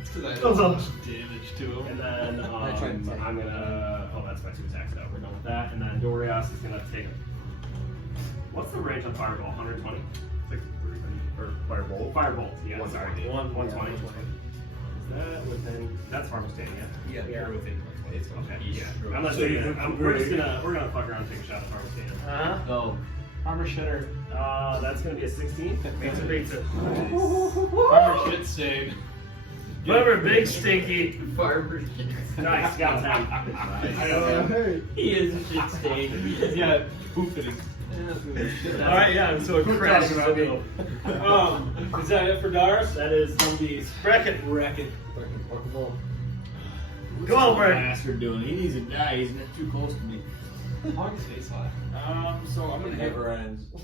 It's because I did Oh. so much damage to him. And then I tried to take I'm gonna. Oh, that's my 2 attacks now. We're done with that. And then Dorias is gonna take. What's the range on Fireball? 120? Or Firebolt? Firebolt, yeah. Sorry. 120. Is that within? That's Farmer's Stand, yeah. Yeah, you're within. Okay. Yeah. I'm not gonna. We're gonna fuck around and take a shot at Farmer's Stand. Go. Armor shitter. That's gonna be a 16. Beats it. Armor shit stain. Remember, big stinky. Farmer's Nice, got that. He is a shit stain. Yeah, boofing. All right, yeah. So it crashes on me. Is that it for Darius? That is zombies. Bracket. Bracket. Come on, What's Brad. that bastard doing? He needs to die. He's not too close to me. How long is face life? So I'm gonna hit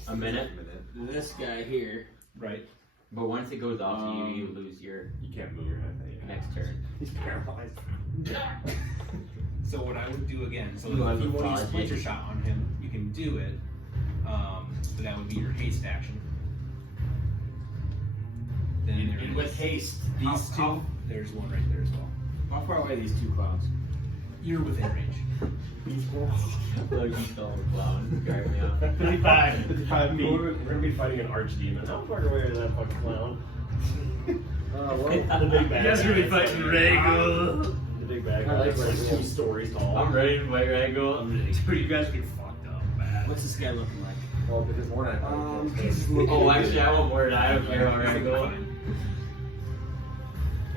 A minute. this guy here. Right. But once it goes off you, you lose your You can't move your head. next turn. He's paralyzed. So what I would do again, so You have if you the want to use pause splinter button. shot on him, you can do it. But that would be your haste action. Then And with haste, these two, there's one right there as well. How far away are these two clowns? You're within range. Like you stole a clown. Drive me out. 55. 55 feet. We're gonna be fighting an archdemon. How far away is that fucking clown? The big bad You guys guy. really fighting Ragul. The big bad I guy. like It's like Ragul. 2 stories tall. I'm ready to fight Ragul. Dude, you guys get fucked up, man. What's this guy looking like? Well, because more than He's looking. Oh, actually, I want more. I don't care about Ragul.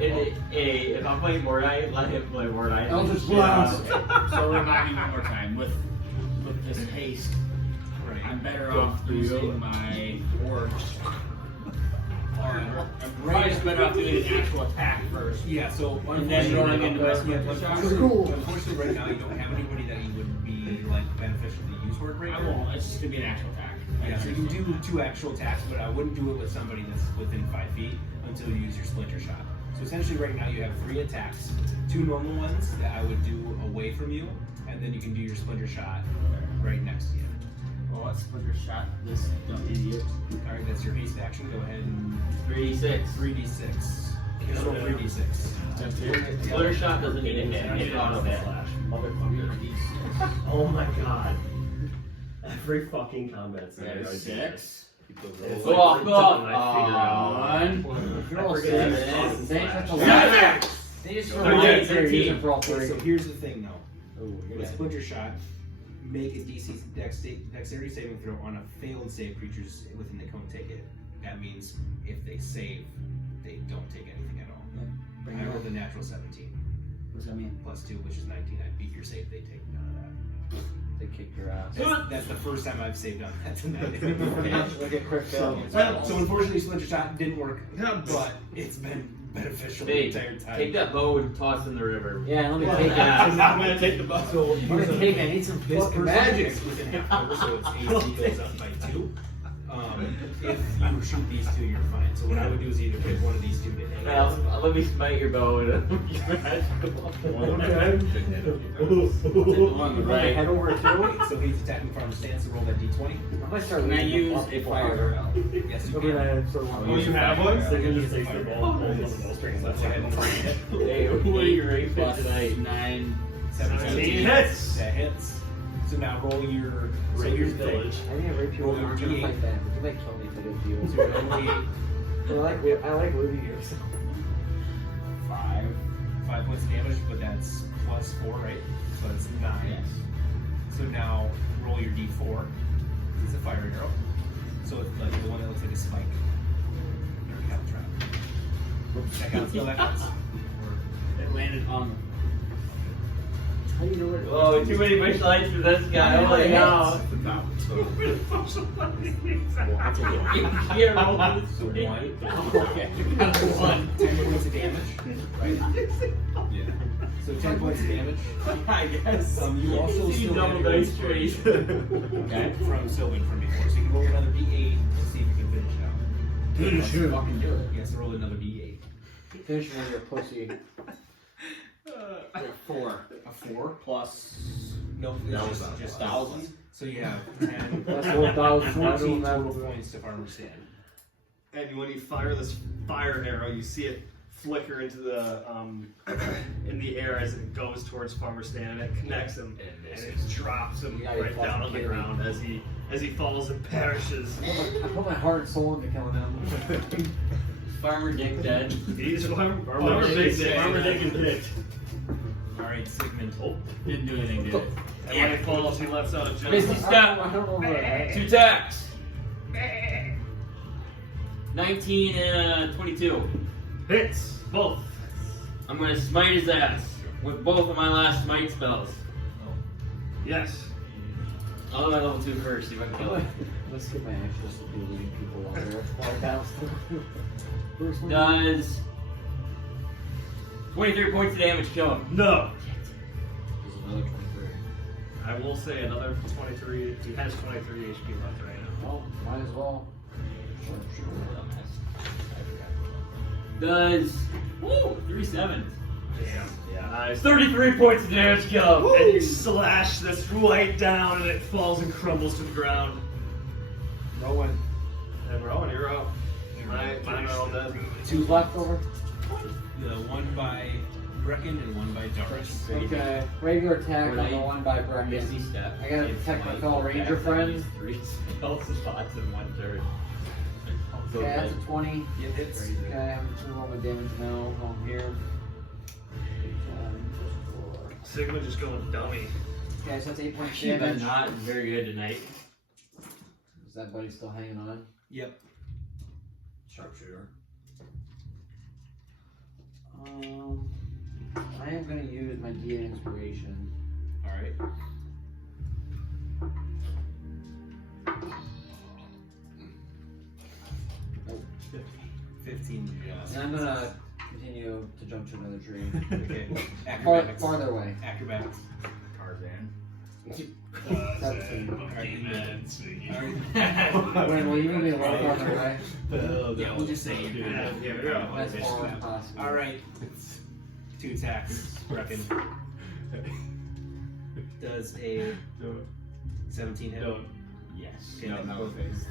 If I'm playing Mordai, let him play Mordai. Eldritch Blast. Blast. So remind me one more time. With this haste, Right. I'm better off using my words. Or I'm just better off doing an actual attack first. Yeah, so And then going into my splinter shot. Unfortunately, right now you don't have anybody that you would be like beneficial to use Word Breaker. I won't. It's just gonna be an actual attack. Yeah, so you can do 2 actual attacks, but I wouldn't do it with somebody that's within 5 feet until you use your splinter shot. So essentially, right now you have 3 attacks, 2 normal ones that I would do away from you, and then you can do your splinter shot right next to you. Oh, a splinter shot. This dumb idiot. All right, that's your haste action. Go ahead and 3d6. 3d6. Just roll 3d6. Splinter shot doesn't need a hit. Get out of it. Motherfucker. Oh my god. Every fucking combat scenario. There's 6. It's Go off, go something I off. figure out. 1. You're all Seven. safe. Thanks, that's a lot. Yeah. They just Thirteen. remind you you're using for all Okay, 3. so here's the thing, though. Oh, With splinter shot, make a DC dexterity saving throw on a failed save creatures within the cone take it. That means if they save, they don't take anything at all. Bring I it rolled up. a natural 17. What's that mean? Plus 2, which is 19. I beat your save, they take none of that. they kicked your ass. That's the first time I've saved on that tonight. Like a crit fail. So unfortunately, Splinter Shot didn't work, but it's been beneficial the Hey, entire time. take that bow and toss in the river. Yeah, let me take Yeah. it. I'm gonna take the bow. So I'm gonna take it. I need some this fucking person magic. is within half cover, so its AC goes up by 2. If you shoot these two, you're fine. So what I would do is either pick one of these two to hit. Let me smite your bow and One right. head over too. So he's attacking from stance to roll that d20. I might start Can I leaving use up a fire. fire arrow? Yes, you Okay, can. then I sort of Oh, want you have one? They can just take the ball, pull one of the strings. That's Go ahead and roll it. Hey, what are your rate Plus tonight? 9. 17 hits. That hits. So now roll your Raiders village. I need a rapier. Roll I'm your not gonna D8. fight back. You might kill me if I did to you. So you're only I like looting you. So. 5 points of damage, but that's plus 4, right? So that's 9. Yes. So now roll your d4. It's a fire arrow. So it's like the one that looks like a spike. Or a cattle trap. That counts. No, that counts. It landed on How do you know what? Oh, too many wish lights for this guy. Oh my god. That's the top. So Yeah, roll this. So 1. Okay. 10 points of damage. Right? Yeah. So 10 points of damage. I guess. You also still double have your dice trees. Okay. From Sylvan from before. So you can roll another d8 and see if you can finish it out. Finish it. Fucking do it. You have to roll another d8. Finish when you're a pussy. 4. A 4? plus. No, No, it's it's just not. thousands. So you have 10, That's 4,000. 14 total points to Farmer Sand. And when you fire this fire arrow, you see it flicker into the in the air as it goes towards Farmer Stan, and it connects him, and it drops him Yeah, you right down on the fucking ground as he falls and perishes. I put my heart and soul into killing him. Farmer Dick dead. He's Farmer Dick Dick. Farmer Dick is dead. Alright, Sigmund. Didn't do anything, did it? And when he falls, he lets out a Misty giant. step. I don't know what I 2 attacks. 19 and 22. Hits both. I'm gonna smite his ass with both of my last smite spells. Yes. I'll do my level 2 first, see if I can kill him. Let's get my actions to be leading people while they're falling down. First one. Does 23 points of damage kill him? No. There's another 23. I will say another 23. He has 23 HP left right now. Well, might as well. Does 3 7s. Yeah. Nice. 33 points of damage kill him. And you slash this right down, and it falls and crumbles to the ground. Rowan. And Rowan, you're up. Mine are all dead. 2 left over. The one by Brecken and one by Doris. Okay. Regular attack Would on I- the one by Brecken. Misty step. I gotta protect my fellow ranger friend. 3 spell slots in 1 turn. So Okay, that's good. a 20. It hits. Okay, I'm just gonna roll my damage now. I'm here. Sigma just going dummy. Okay, so that's 8 points You've been damage. not very good tonight. Is that buddy still hanging on? Yep. Sharpshooter. I am gonna use my D8 inspiration. Alright. Oh. 15 just. And I'm gonna continue to jump to another tree. Okay. Acrobatics. Farther away. Acrobatics. Tarzan. 17. Alright. Wait, will you move me a little farther away? Yeah, we'll just say you As far as possible. Alright. 2 attacks, Brecken. Does a 17 hit? Yes. Okay, No, then now both it hits.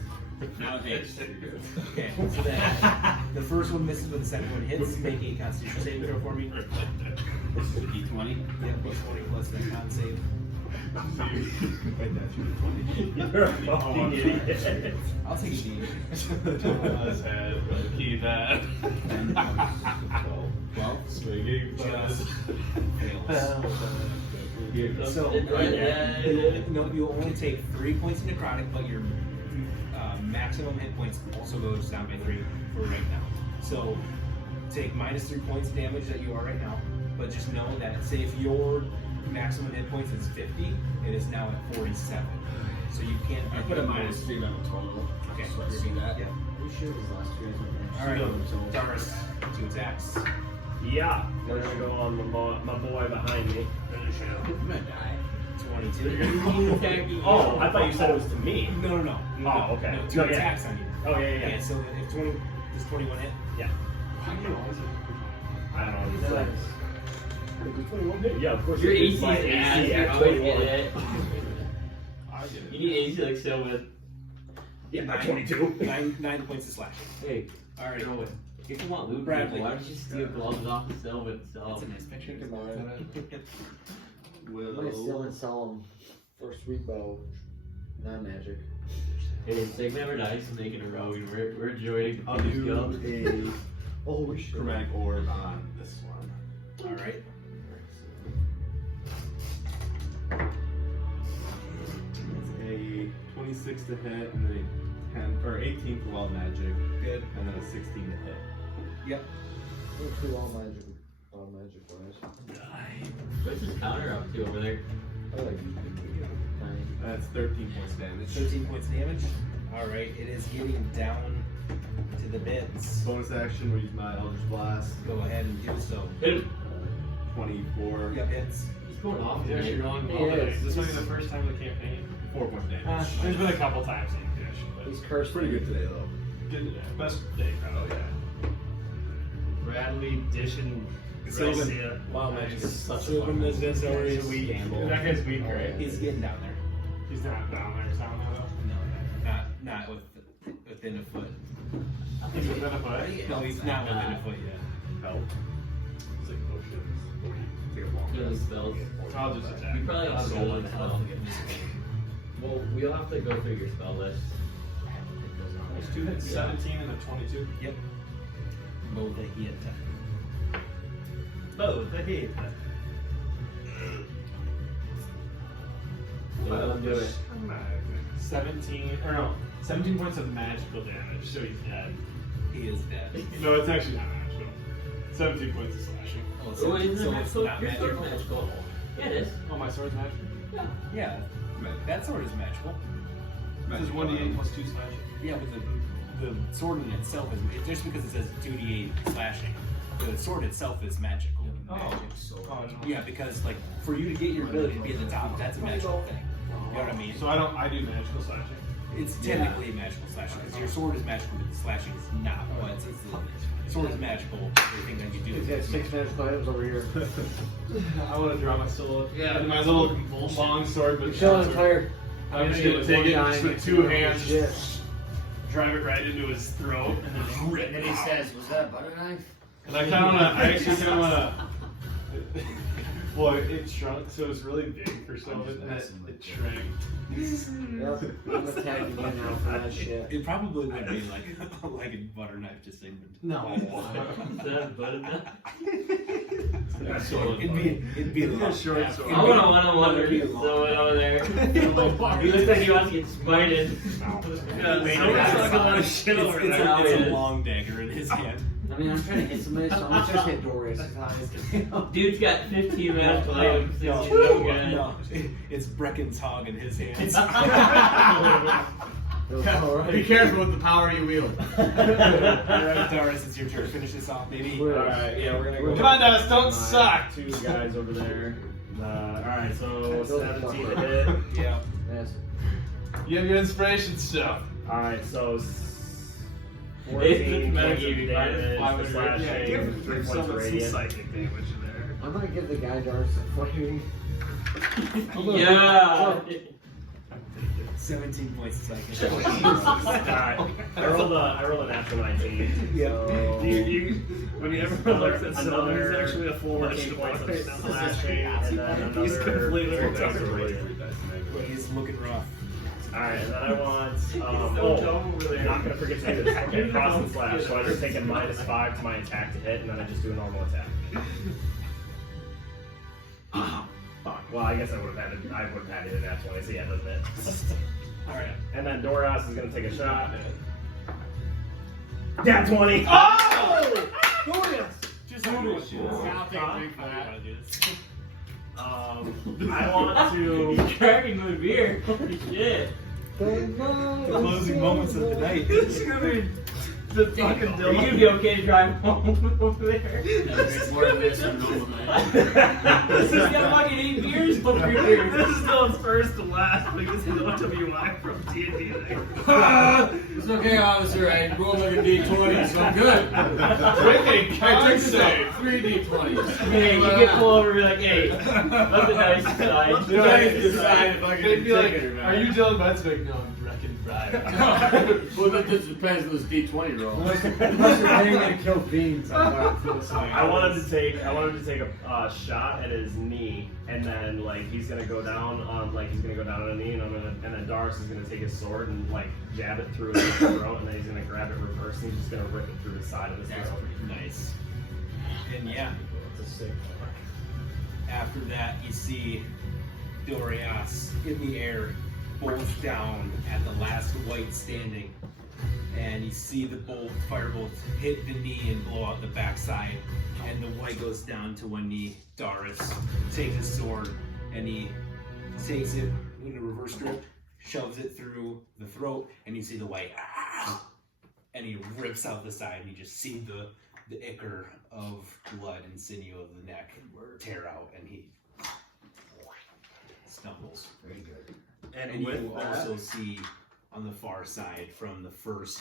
Now it hits. Okay, so then the first one misses, but the second one hits. Make a Constitution saving throw for me. D20. Yeah, plus 20 plus that con save. You're a fucking idiot. I'll take a D. Thomas had keypad. 12. Swinging Just fast. fails. So, you'll only take 3 points of necrotic, but your maximum hit points also goes down by 3 for right now. So, take minus 3 points of damage that you are right now, but just know that, say if your maximum hit points is 50. It is now at 47. So you can't. I put a -3 on the total. Okay. So I'll see that. Yeah. Who should his last two guys? All right. Doris, 2 attacks. Yeah, we're gonna go on my boy behind me. I'm gonna die. 22. Oh, I thought you said it was to me. No. Oh, okay. No, 2 No, yeah. attacks on you. Oh, yeah. Yeah. So if 20 does 21 hit? Yeah. How do you know? I don't know. That's like, Yeah, of course. Your it is AC my is ass. AC You at always 21. get it. I get it. You need AC like Sylvan. Yeah, at 22. 9 points of slashing. Hey, All right. if you want loot, Bradley. why don't you steal gloves off the Sylvan That's itself? a nice picture. I'm gonna steal and sell them for sweet bow, not magic. Hey, Sigma never dies from making a rogue, and we're enjoying I'll the do Oh, we should. chromatic orb on this one. All right. It's a 26 to hit, and then a 10 or 18 for wild magic. Good. And then a 16 to hit. Yep. Let's do all magic wise. What's his counter up to over there? I like 9. That's 13 points damage. 13 points damage. All right. It is getting down to the bits. Bonus action, we'll use my Eldritch Blast. Go ahead and do so. Hit him. 24. Yep. Hits. He's going off. He's actually man. rolling He well today. is. This might be the first time of the campaign. 4 points damage. There's been a couple times in the condition, but He's cursed. Pretty good today, though. good today. Best day probably. Bradley dishing Sylvan. Gracia. Wow, magic is such a Sylvan fun is this over his weak. week. That guy's weak, right? He's getting down there. He's not down there. He's down there though. No, not within a foot. He's within a foot. No, he's not within a foot yet. Help. It's like, oh shit. Take a long Doing spells. I'll just attack. You probably have to go with spell. Well, we'll have to go through your spell list. There's 2 hits, 17 and a 22. Yep. Both a hit. Both a hit. Don't do it. 17 points of magical damage, so he's dead. He is dead. No, it's actually not magical. 17 points of slashing. Oh, Oh, isn't so it it's magical? not Your sword's magical. magical. Yeah, it is. Oh, my sword's magical? Yeah, that sword is magical. This is 1d8 plus 2 slashing. Yeah, but the sword in itself is just because it says 2d8 slashing. The sword itself is magical. Oh, no. Yeah, because like for you to get your ability to be at the top, that's a magical thing. You know what I mean? So I do magical slashing. It's technically a magical slashing because your sword is magical, but the slashing is not. Well, the sword is magical. Everything that you do. He's got 6 magical items over here. I want to draw my sword. Yeah, my little long sword, but You're feeling tired. I'm just gonna take it just with 2 hands, just drive it right into his throat, and then rip And it then he off. says, "Was that a butter knife?" And I kind of want to. I actually kind of want to. Well, it shrunk, so it's really big for some of it, and it shrank. Yep. I'm attacking you now for that shit. It probably would be like like a butter knife to Sigmund. No. Is that a butter knife? It'd be a lot. short sword. I want to wonder if someone over there. He looks like he wants to get spited. It's a long dagger in his hand. I mean, I'm trying to hit somebody, so I'm gonna just hit Doris. Dude's got 15 magical items. No, He's so good. no, it's Brecken's hog in his hands. Be careful with the power you wield. Alright, Doris, it's your turn. Finish this off, baby. Alright, yeah, we're gonna go. Come on, Doris, don't My suck! 2 guys over there. Alright, so Those 17 are to hit. Yeah. Yes. You have your inspiration stuff. Alright, so 14 points of damage, the slashing, 3 points of radiant. Psychic damage in there. I'm gonna give the guy Doris a fucking. Yeah. 17 points of psychic. Alright, I rolled a natural 19. Yeah. So when you ever looks at someone, he's actually a full 14 points of slashing, and then another. He's completely He's looking rough. Alright, and then I want, I'm not going to forget to do this. Okay, cross and slash, so I just take a -5 to my attack to hit, and then I just do a normal attack. Fuck, well I guess I would have had it in that 20, so yeah, doesn't it? Alright, and then Doras is going to take a shot. Yeah, 20! Oh! Just do it. I want to. He's cracking my beer. Holy shit. The closing moments of the night. It's gonna be the fucking Are you gonna be okay to drive home over there? It's more than this on a normal night. He's got fucking 8 beers, but 3 beers. This is going first to last because he's OWI from D&D night. It's okay, officer. I rolled like a D20, so I'm good. Drinking, I drink save. 3 D20s. Hey, you get pulled over and be like, hey, let the dice decide. The dice decide if I can They'd be take like, it or not. are you Dylan Butts? Like, no, I'm wrecking Brian. Well, that just depends on this D20 roll. Unless you're paying to kill fiends. I wanted to take a shot at his knee, and then like he's gonna go down on a knee, and then Doris is gonna take his sword and like jab it through his throat, and then he's gonna grab it reverse and he's just gonna rip it through the side of his throat. Nice. And yeah, It's a sick. after that you see Dorias in the air, both down at the last Wight standing. And you see the firebolt hit the knee and blow out the backside. And the Wight goes down to one knee. Doris takes his sword and he takes it in a reverse grip, shoves it through the throat, and you see the Wight, and he rips out the side, and you just see the ichor of blood and sinew of the neck tear out, and he stumbles. Very good. And you also see on the far side from the first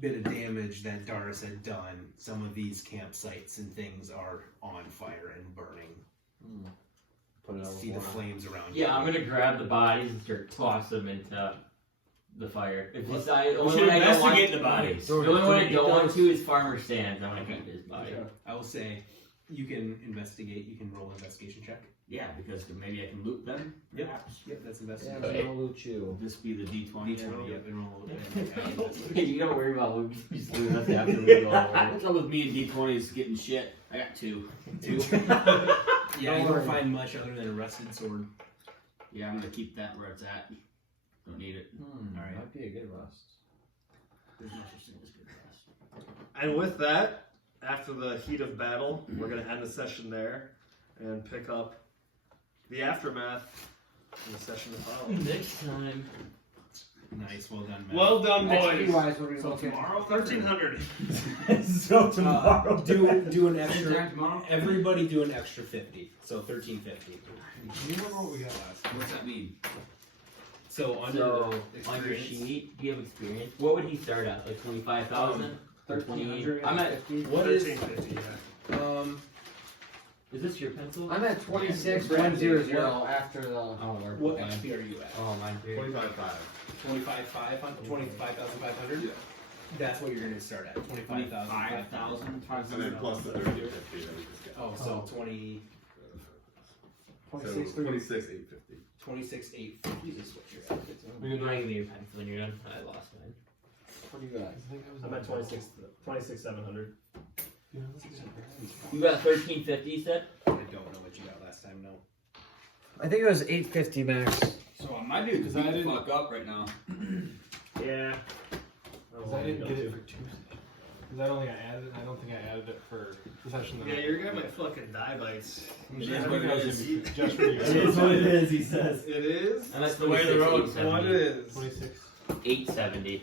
bit of damage that Doris had done, some of these campsites and things are on fire and burning. Put it See the flames around you. Yeah, I'm gonna grab the bodies and start toss them into the fire. If this, the We only should one I don't want, investigate the bodies. the only one I don't want to is Farmer Sands. I want to keep his body. I will say you can investigate. You can roll an investigation check. Yeah, because maybe I can loot them. Yep. Perhaps. Yep, that's Yeah, investigation. I'll loot you. Will this be the D20? D20. Yep, and roll a little bit. Hey, you don't worry about what we just doing us after we go over. What's up with me and D20s getting shit? I got 2. Yeah, you don't find much other than a rusted sword. Yeah, I'm gonna keep that where it's at. Don't need it. Alright. Might be a good rust. There's no such thing as good rest. And with that, after the heat of battle, we're going to end the session there and pick up the aftermath in the session to follow. Next time. Nice, well done, man. Well done, XP boys. wise, what are you So looking tomorrow, 1300. So tomorrow. do an Same extra. time tomorrow? Everybody do an extra 50, so 1350. Do you remember what we got last time? What's that mean? So under So, the on your experience, sheet, do you have experience? What would he start at? Like 25,000? 1300. I'm at. what is 1350, yeah. Is this your pencil? I'm at 26,100 after the. Oh, we're what okay. XP are you at? Oh, mine's here. 25,500. Yeah. That's what you're going to start at. 25,500. 5,000. And then plus the 30 or 50 that we just got. Oh, so 20. 26, 26,850. 26,850 is what you're at. I'm gonna give me your pencil when you're done. I lost mine. What do you got? I'm at 26,700. You got 1350, you said? I don't know what you got last time, no. I think it was 850 max. So I might be Because I the didn't- fuck up right now. Yeah. Because I didn't get it for Tuesday. Because I don't think I added it. I don't think I added it for the session. Yeah, you're going to my fucking die bites. Just for you guys. Just for you guys. It is what it is, he says. It is? And that's the way the road. 26,870. What it is? 26. 870.